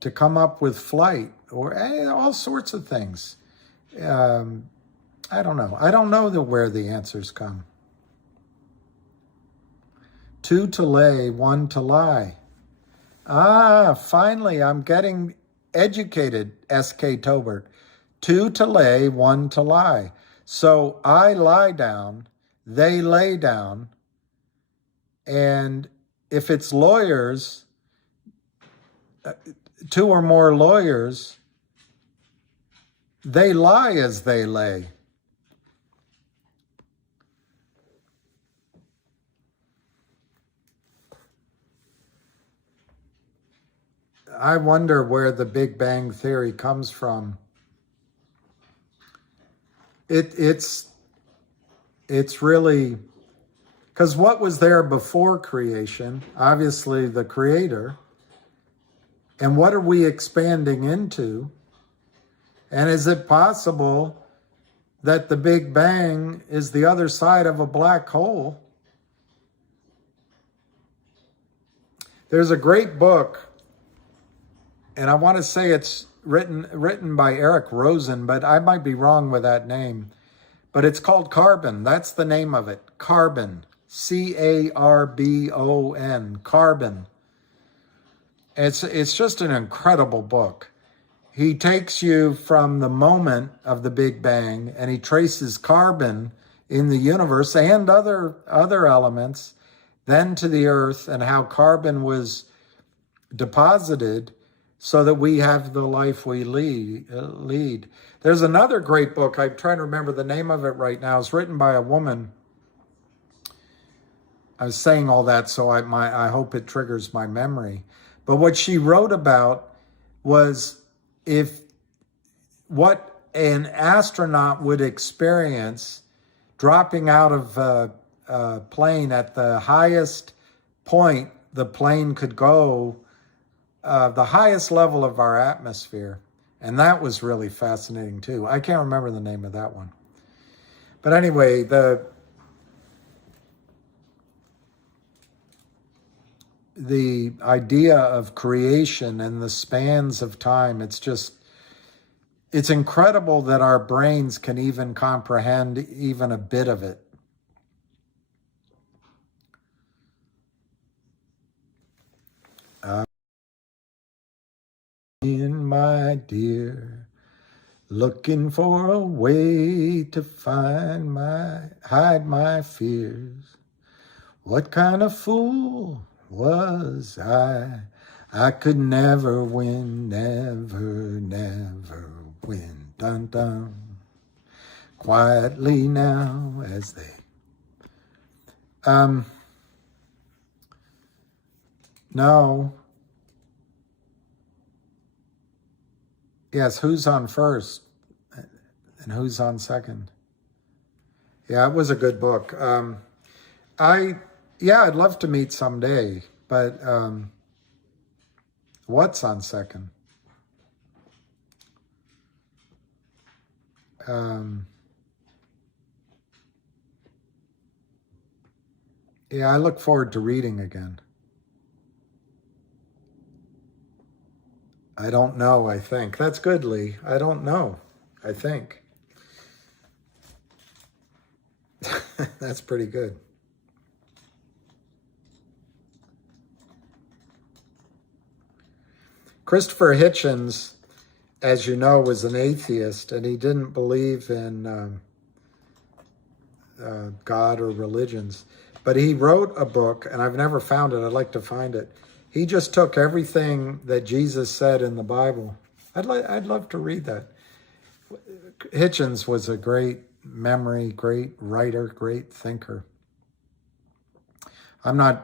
to come up with flight, or all sorts of things? I don't know. I don't know where the answers come. 2 to lay, 1 to lie. Finally, I'm getting educated, S.K. Tobert. 2 to lay, 1 to lie. So I lie down, they lay down, and if it's lawyers, 2 or more lawyers, they lie as they lay. I wonder where the Big Bang Theory comes from. It's it's really, because what was there before creation? Obviously the Creator. And what are we expanding into? And is it possible that the Big Bang is the other side of a black hole? There's a great book, and I want to say it's written by Eric Rosen, but I might be wrong with that name. But it's called Carbon. That's the name of it. Carbon. C-A-R-B-O-N. Carbon. It's just an incredible book. He takes you from the moment of the Big Bang, and he traces carbon in the universe and other elements, then to the earth, and how carbon was deposited so that we have the life we lead. There's another great book. I'm trying to remember the name of it right now. It's written by a woman. I was saying all that, so I hope it triggers my memory. But what she wrote about was what an astronaut would experience dropping out of a plane at the highest point the plane could go, the highest level of our atmosphere. And that was really fascinating too. I can't remember the name of that one. But anyway, the idea of creation and the spans of time, it's incredible that our brains can even comprehend even a bit of it. My dear, looking for a way to hide my fears. What kind of fool was I? I could never win, never win. Dun dun. Quietly now as they. No. Yes, who's on first and who's on second? Yeah, it was a good book. I'd love to meet someday, but what's on second? Yeah, I look forward to reading again. I don't know, I think. That's good, Lee. I don't know, I think. That's pretty good. Christopher Hitchens, as you know, was an atheist, and he didn't believe in God or religions. But he wrote a book, and I've never found it. I'd like to find it. He just took everything that Jesus said in the Bible. I'd love to read that. Hitchens was a great memory, great writer, great thinker. I've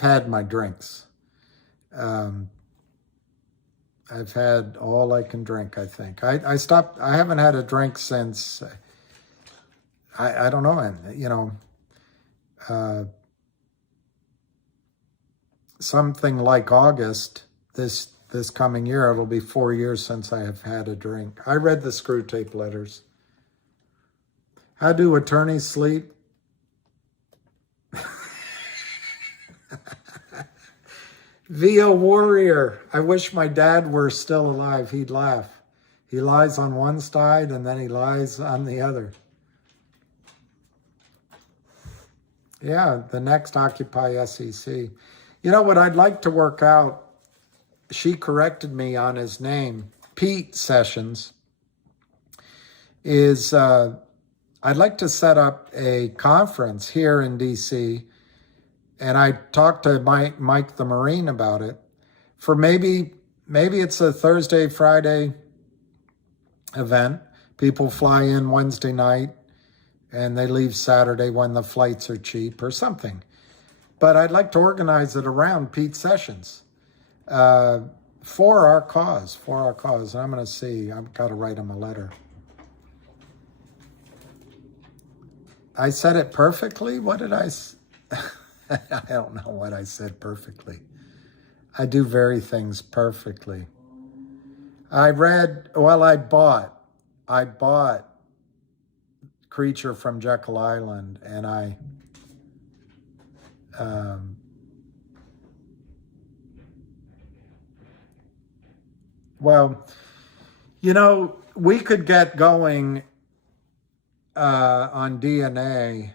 had my drinks. I've had all I can drink, I think. I stopped, I haven't had a drink since, I don't know, something like August, this coming year, it'll be 4 years since I have had a drink. I read the Screw Tape Letters. How do attorneys sleep? Via Warrior. I wish my dad were still alive. He'd laugh. He lies on one side and then he lies on the other. Yeah, the next Occupy SEC. You know what I'd like to work out? She corrected me on his name. Pete Sessions is, I'd like to set up a conference here in DC. And I talked to Mike the Marine about it. For maybe it's a Thursday, Friday event. People fly in Wednesday night and they leave Saturday when the flights are cheap or something. But I'd like to organize it around Pete Sessions for our cause. And I'm going to see. I've got to write him a letter. I said it perfectly? What did I I don't know what I said perfectly. I do very things perfectly. I bought Creature from Jekyll Island, and well, we could get going on DNA.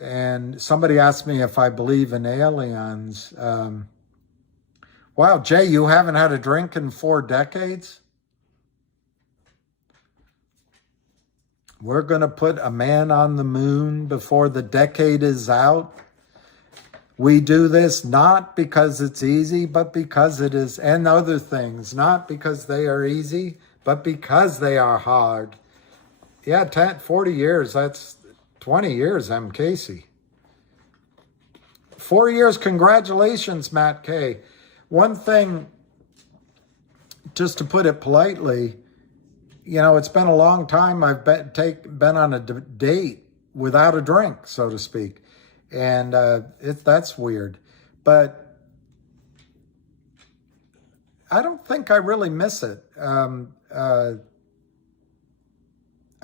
And somebody asked me if I believe in aliens. Wow, Jay, you haven't had a drink in 4 decades? We're going to put a man on the moon before the decade is out. We do this not because it's easy, but because it is, and other things, not because they are easy, but because they are hard. Yeah, 40 years, that's 20 years, M. Casey. 4 years, congratulations, Matt K. One thing, just to put it politely, it's been a long time I've been on a date without a drink, so to speak. And that's weird. But I don't think I really miss it. I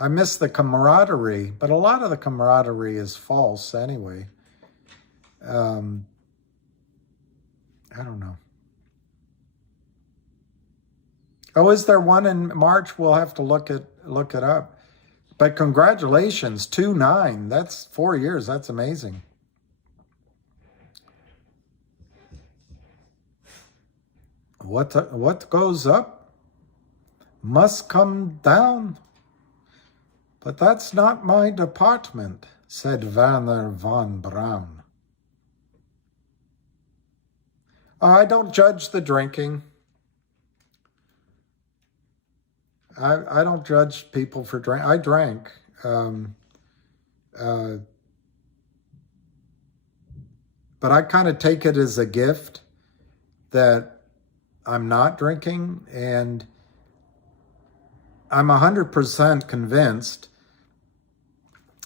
miss the camaraderie, but a lot of the camaraderie is false anyway. I don't know. Oh, is there one in March? We'll have to look it up. But congratulations, 2-9. That's 4 years. That's amazing. What goes up must come down. But that's not my department, said Werner von Braun. I don't judge the drinking. I don't judge people for drink. I drank. But I kind of take it as a gift that I'm not drinking, and I'm 100% convinced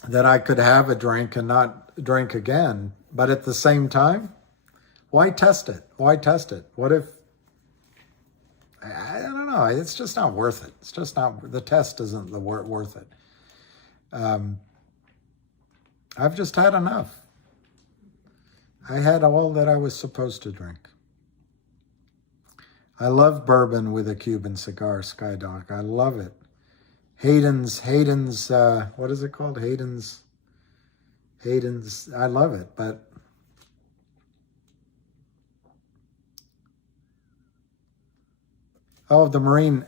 that I could have a drink and not drink again. But at the same time, why test it? Why test it? What if, I don't know, it's just not worth it. It's just not, the test isn't worth it. I've just had enough. I had all that I was supposed to drink. I love bourbon with a Cuban cigar, Skydog. I love it. Hayden's, what is it called? Hayden's, I love it, but the Marine,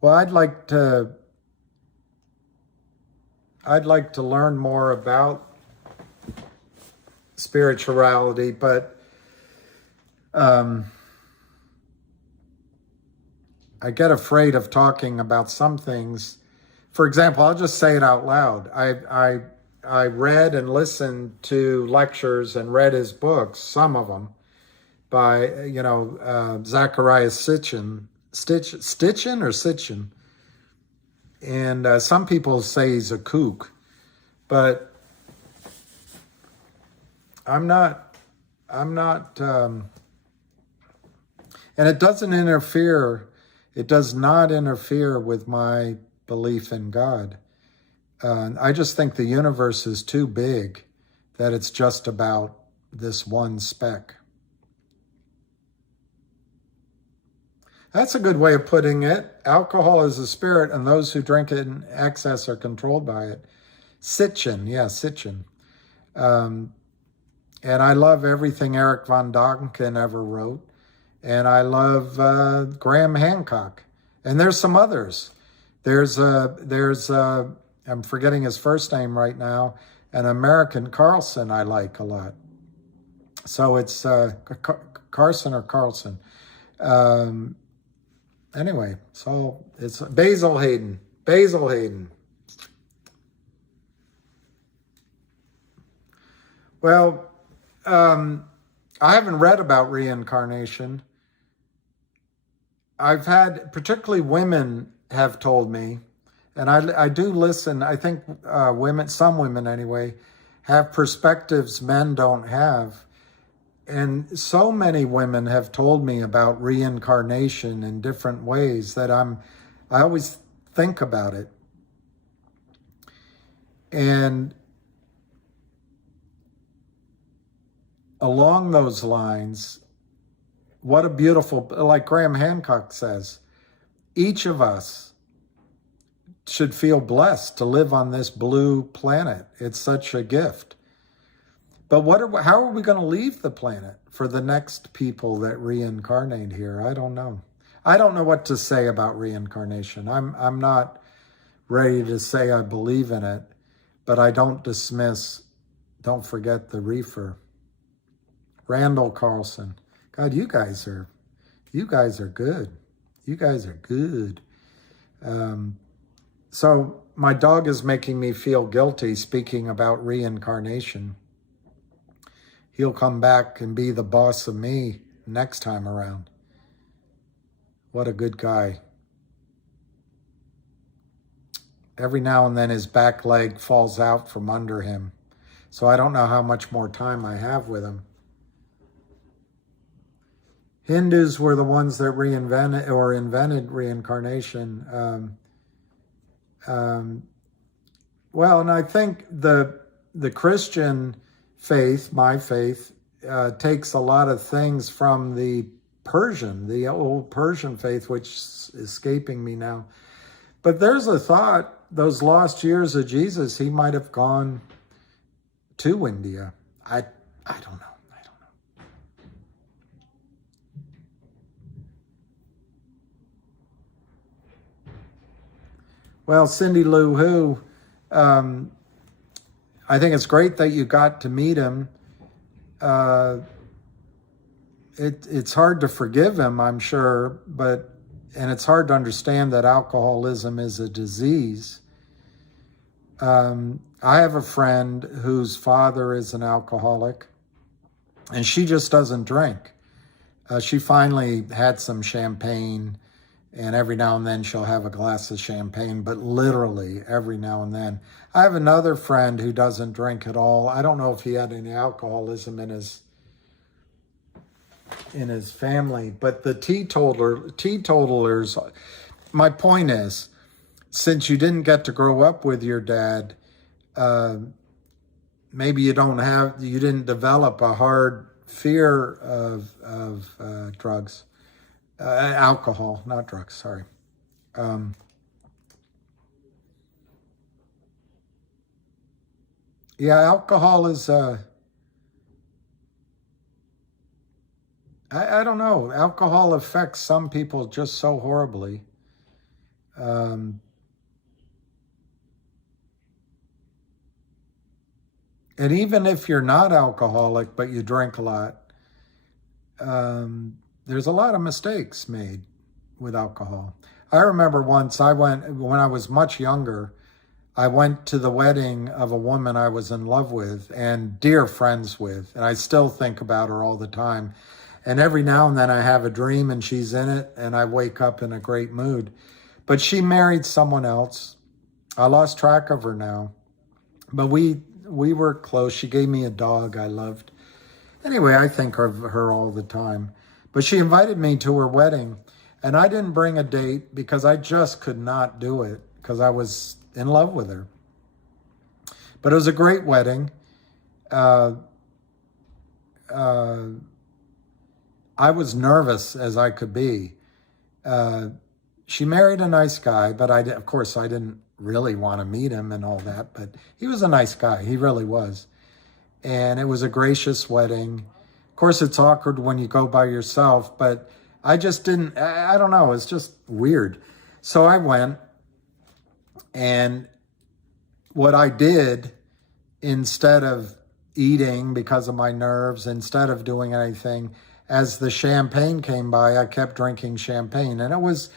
well, I'd like to learn more about spirituality, but I get afraid of talking about some things. For example, I'll just say it out loud. I read and listened to lectures and read his books, some of them, by, Zachariah Sitchin. And some people say he's a kook, but I'm not, and it does not interfere with my belief in God. I just think the universe is too big that it's just about this one speck. That's a good way of putting it. Alcohol is a spirit, and those who drink it in excess are controlled by it. Sitchin. And I love everything Eric von Däniken ever wrote. And I love Graham Hancock. And there's some others. There's I'm forgetting his first name right now, an American Carlson I like a lot. So it's Carson or Carlson. Anyway, so it's Basil Hayden. Well, I haven't read about reincarnation. I've had, particularly women have told me, and I do listen. I think women, some women anyway, have perspectives men don't have. And so many women have told me about reincarnation in different ways that I always think about it. And along those lines, what a beautiful, like Graham Hancock says, each of us should feel blessed to live on this blue planet. It's such a gift. But how are we going to leave the planet for the next people that reincarnate here? I don't know. I don't know what to say about reincarnation. I'm not ready to say I believe in it, but I don't dismiss, don't forget the reefer. Randall Carlson. God, you guys are good. You guys are good. So my dog is making me feel guilty speaking about reincarnation. He'll come back and be the boss of me next time around. What a good guy. Every now and then his back leg falls out from under him. So I don't know how much more time I have with him. Hindus were the ones that reinvented or invented reincarnation. Well, and I think the Christian faith, my faith, takes a lot of things from the old Persian faith, which is escaping me now. But there's a thought, those lost years of Jesus, he might have gone to India. I don't know. Well, Cindy Lou Who, I think it's great that you got to meet him. It's hard to forgive him, I'm sure, and it's hard to understand that alcoholism is a disease. I have a friend whose father is an alcoholic, and she just doesn't drink. She finally had some champagne, and every now and then she'll have a glass of champagne, but literally every now and then. I have another friend who doesn't drink at all. I don't know if he had any alcoholism in his family, but the teetotalers, my point is, since you didn't get to grow up with your dad, maybe you didn't develop a hard fear of drugs. Alcohol, not drugs, sorry. Yeah, alcohol is, I don't know. Alcohol affects some people just so horribly. And even if you're not alcoholic, but you drink a lot, there's a lot of mistakes made with alcohol. I remember once when I was much younger, I went to the wedding of a woman I was in love with and dear friends with, and I still think about her all the time. And every now and then I have a dream and she's in it and I wake up in a great mood. But she married someone else. I lost track of her now. But we were close. She gave me a dog I loved. Anyway, I think of her all the time. But she invited me to her wedding, and I didn't bring a date because I just could not do it because I was in love with her. But it was a great wedding. I was nervous as I could be. She married a nice guy, but of course I didn't really want to meet him and all that, but he was a nice guy. He really was. And it was a gracious wedding. Of course, it's awkward when you go by yourself, but I just didn't, I don't know, it's just weird. So I went, and what I did, instead of eating because of my nerves, instead of doing anything, as the champagne came by, I kept drinking champagne. And it was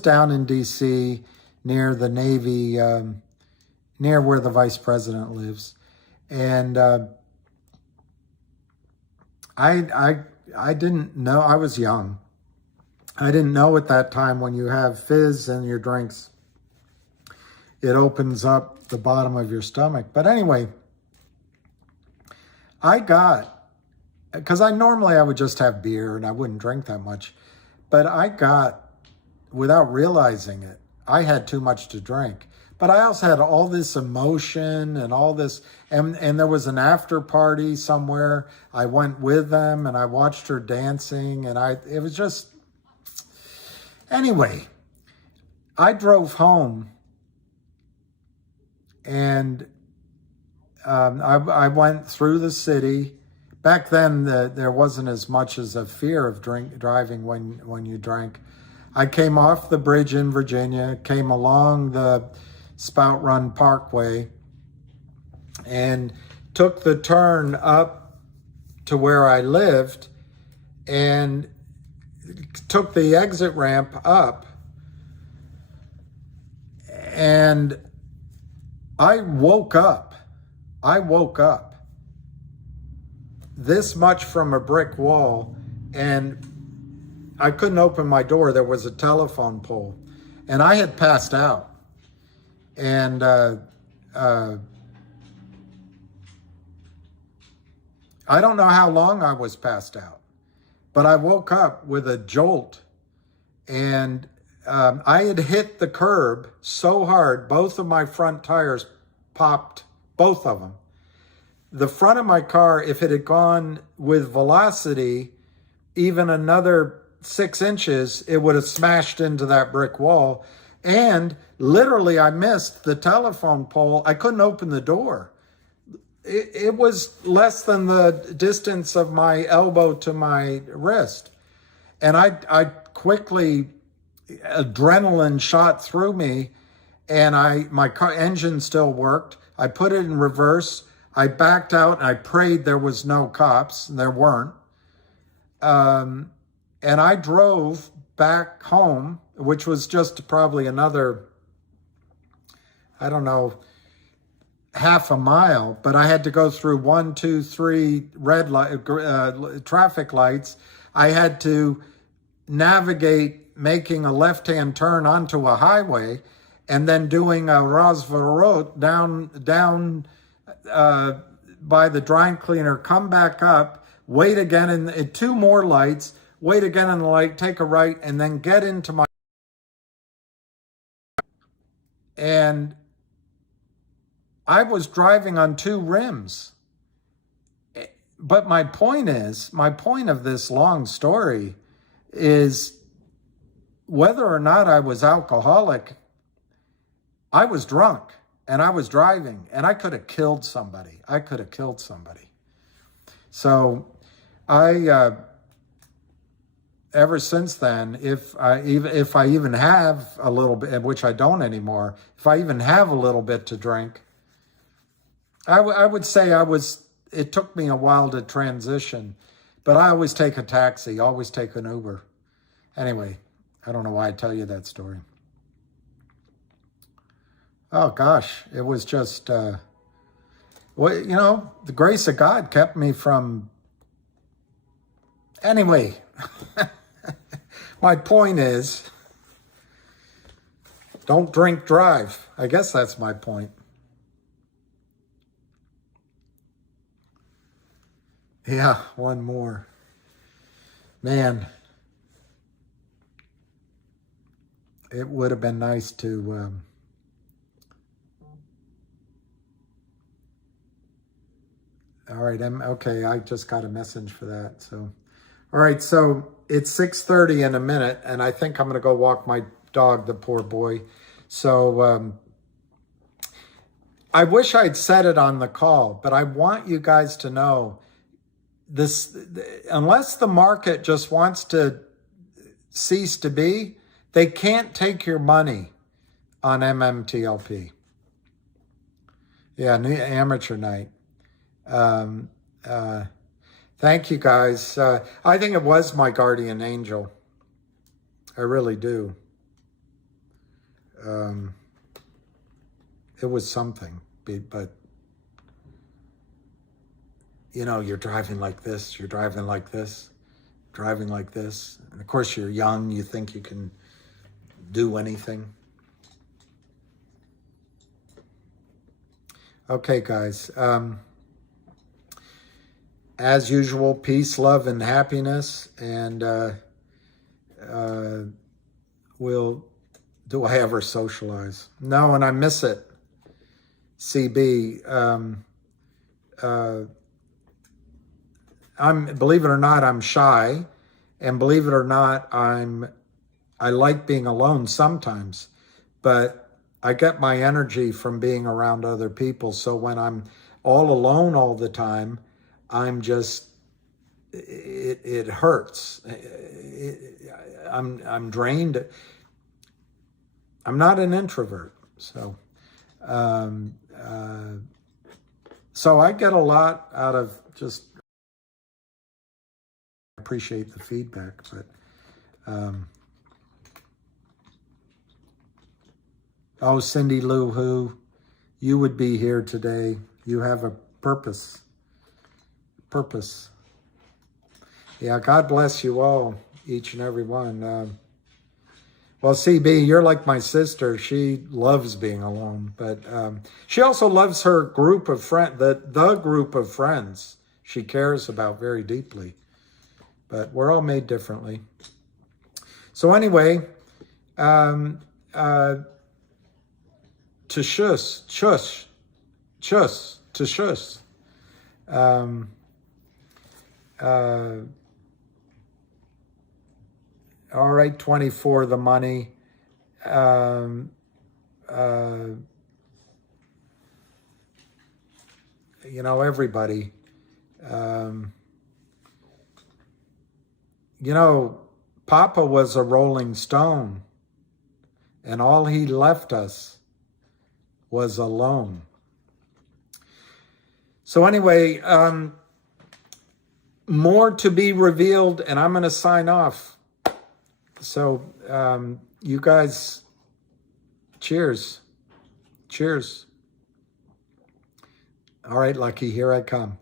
down in D.C., near the Navy, near where the vice president lives. And I didn't know, I was young. I didn't know at that time when you have fizz in your drinks, it opens up the bottom of your stomach. But anyway, because I would just have beer and I wouldn't drink that much. But I got, without realizing it, I had too much to drink. But I also had all this emotion and all this, and there was an after party somewhere. I went with them and I watched her dancing, and it was just, anyway, I drove home and I went through the city. Back then, there wasn't as much as a fear of driving when you drank. I came off the bridge in Virginia, came along the Spout Run Parkway, and took the turn up to where I lived, and took the exit ramp up, and I woke up this much from a brick wall, and I couldn't open my door. There was a telephone pole, and I had passed out. And I don't know how long I was passed out, but I woke up with a jolt, and I had hit the curb so hard, both of my front tires popped, both of them. The front of my car, if it had gone with velocity, even another 6 inches, it would have smashed into that brick wall. And literally, I missed the telephone pole. I couldn't open the door. It was less than the distance of my elbow to my wrist. And I quickly, adrenaline shot through me, and my car engine still worked. I put it in reverse. I backed out, and I prayed there was no cops. There weren't. And I drove back home, which was just probably another, I don't know, half a mile, but I had to go through 1, 2, 3 red light, traffic lights. I had to navigate making a left-hand turn onto a highway, and then doing a Rosvarot down by the dry cleaner, come back up, wait again in 2 more lights, wait again in the light, take a right, and then get into my... And I was driving on 2 rims. But my point of this long story is, whether or not I was alcoholic, I was drunk and I was driving, and I could have killed somebody. So ever since then, if I even have a little bit, which I don't anymore, if I even have a little bit to drink, I would say it took me a while to transition, but I always take a taxi, always take an Uber. Anyway, I don't know why I tell you that story. Oh gosh, it was just, the grace of God kept me from, anyway. My point is, don't drink, drive. I guess that's my point. Yeah, one more. Man, it would have been nice to... All right, okay, I just got a message for that. So, all right, so it's 6:30 in a minute, and I think I'm going to go walk my dog, the poor boy. So I wish I'd said it on the call, but I want you guys to know this, unless the market just wants to cease to be, they can't take your money on MMTLP. Yeah, new amateur night. Thank you guys. I think it was my guardian angel. I really do. It was something, but you're driving like this, driving like this. And of course, you're young. You think you can do anything. Okay, guys. As usual, peace, love, and happiness. And do I ever socialize? No, and I miss it. CB, believe it or not, I'm shy, and believe it or not, I like being alone sometimes, but I get my energy from being around other people. So when I'm all alone all the time, I'm just, it hurts. I'm drained. I'm not an introvert, so so I get a lot out of just appreciate the feedback, but oh, Cindy Lou Who, you would be here today. You have a purpose. Yeah, God bless you all, each and every one. Well, CB, you're like my sister. She loves being alone, but she also loves her group of friends, the group of friends she cares about very deeply. But we're all made differently. So anyway, to shush. All right, 24, the money. You know, everybody. You know, Papa was a Rolling Stone, and all he left us was alone. So anyway, more to be revealed, and I'm going to sign off. So you guys, cheers. Cheers. All right, Lucky, here I come.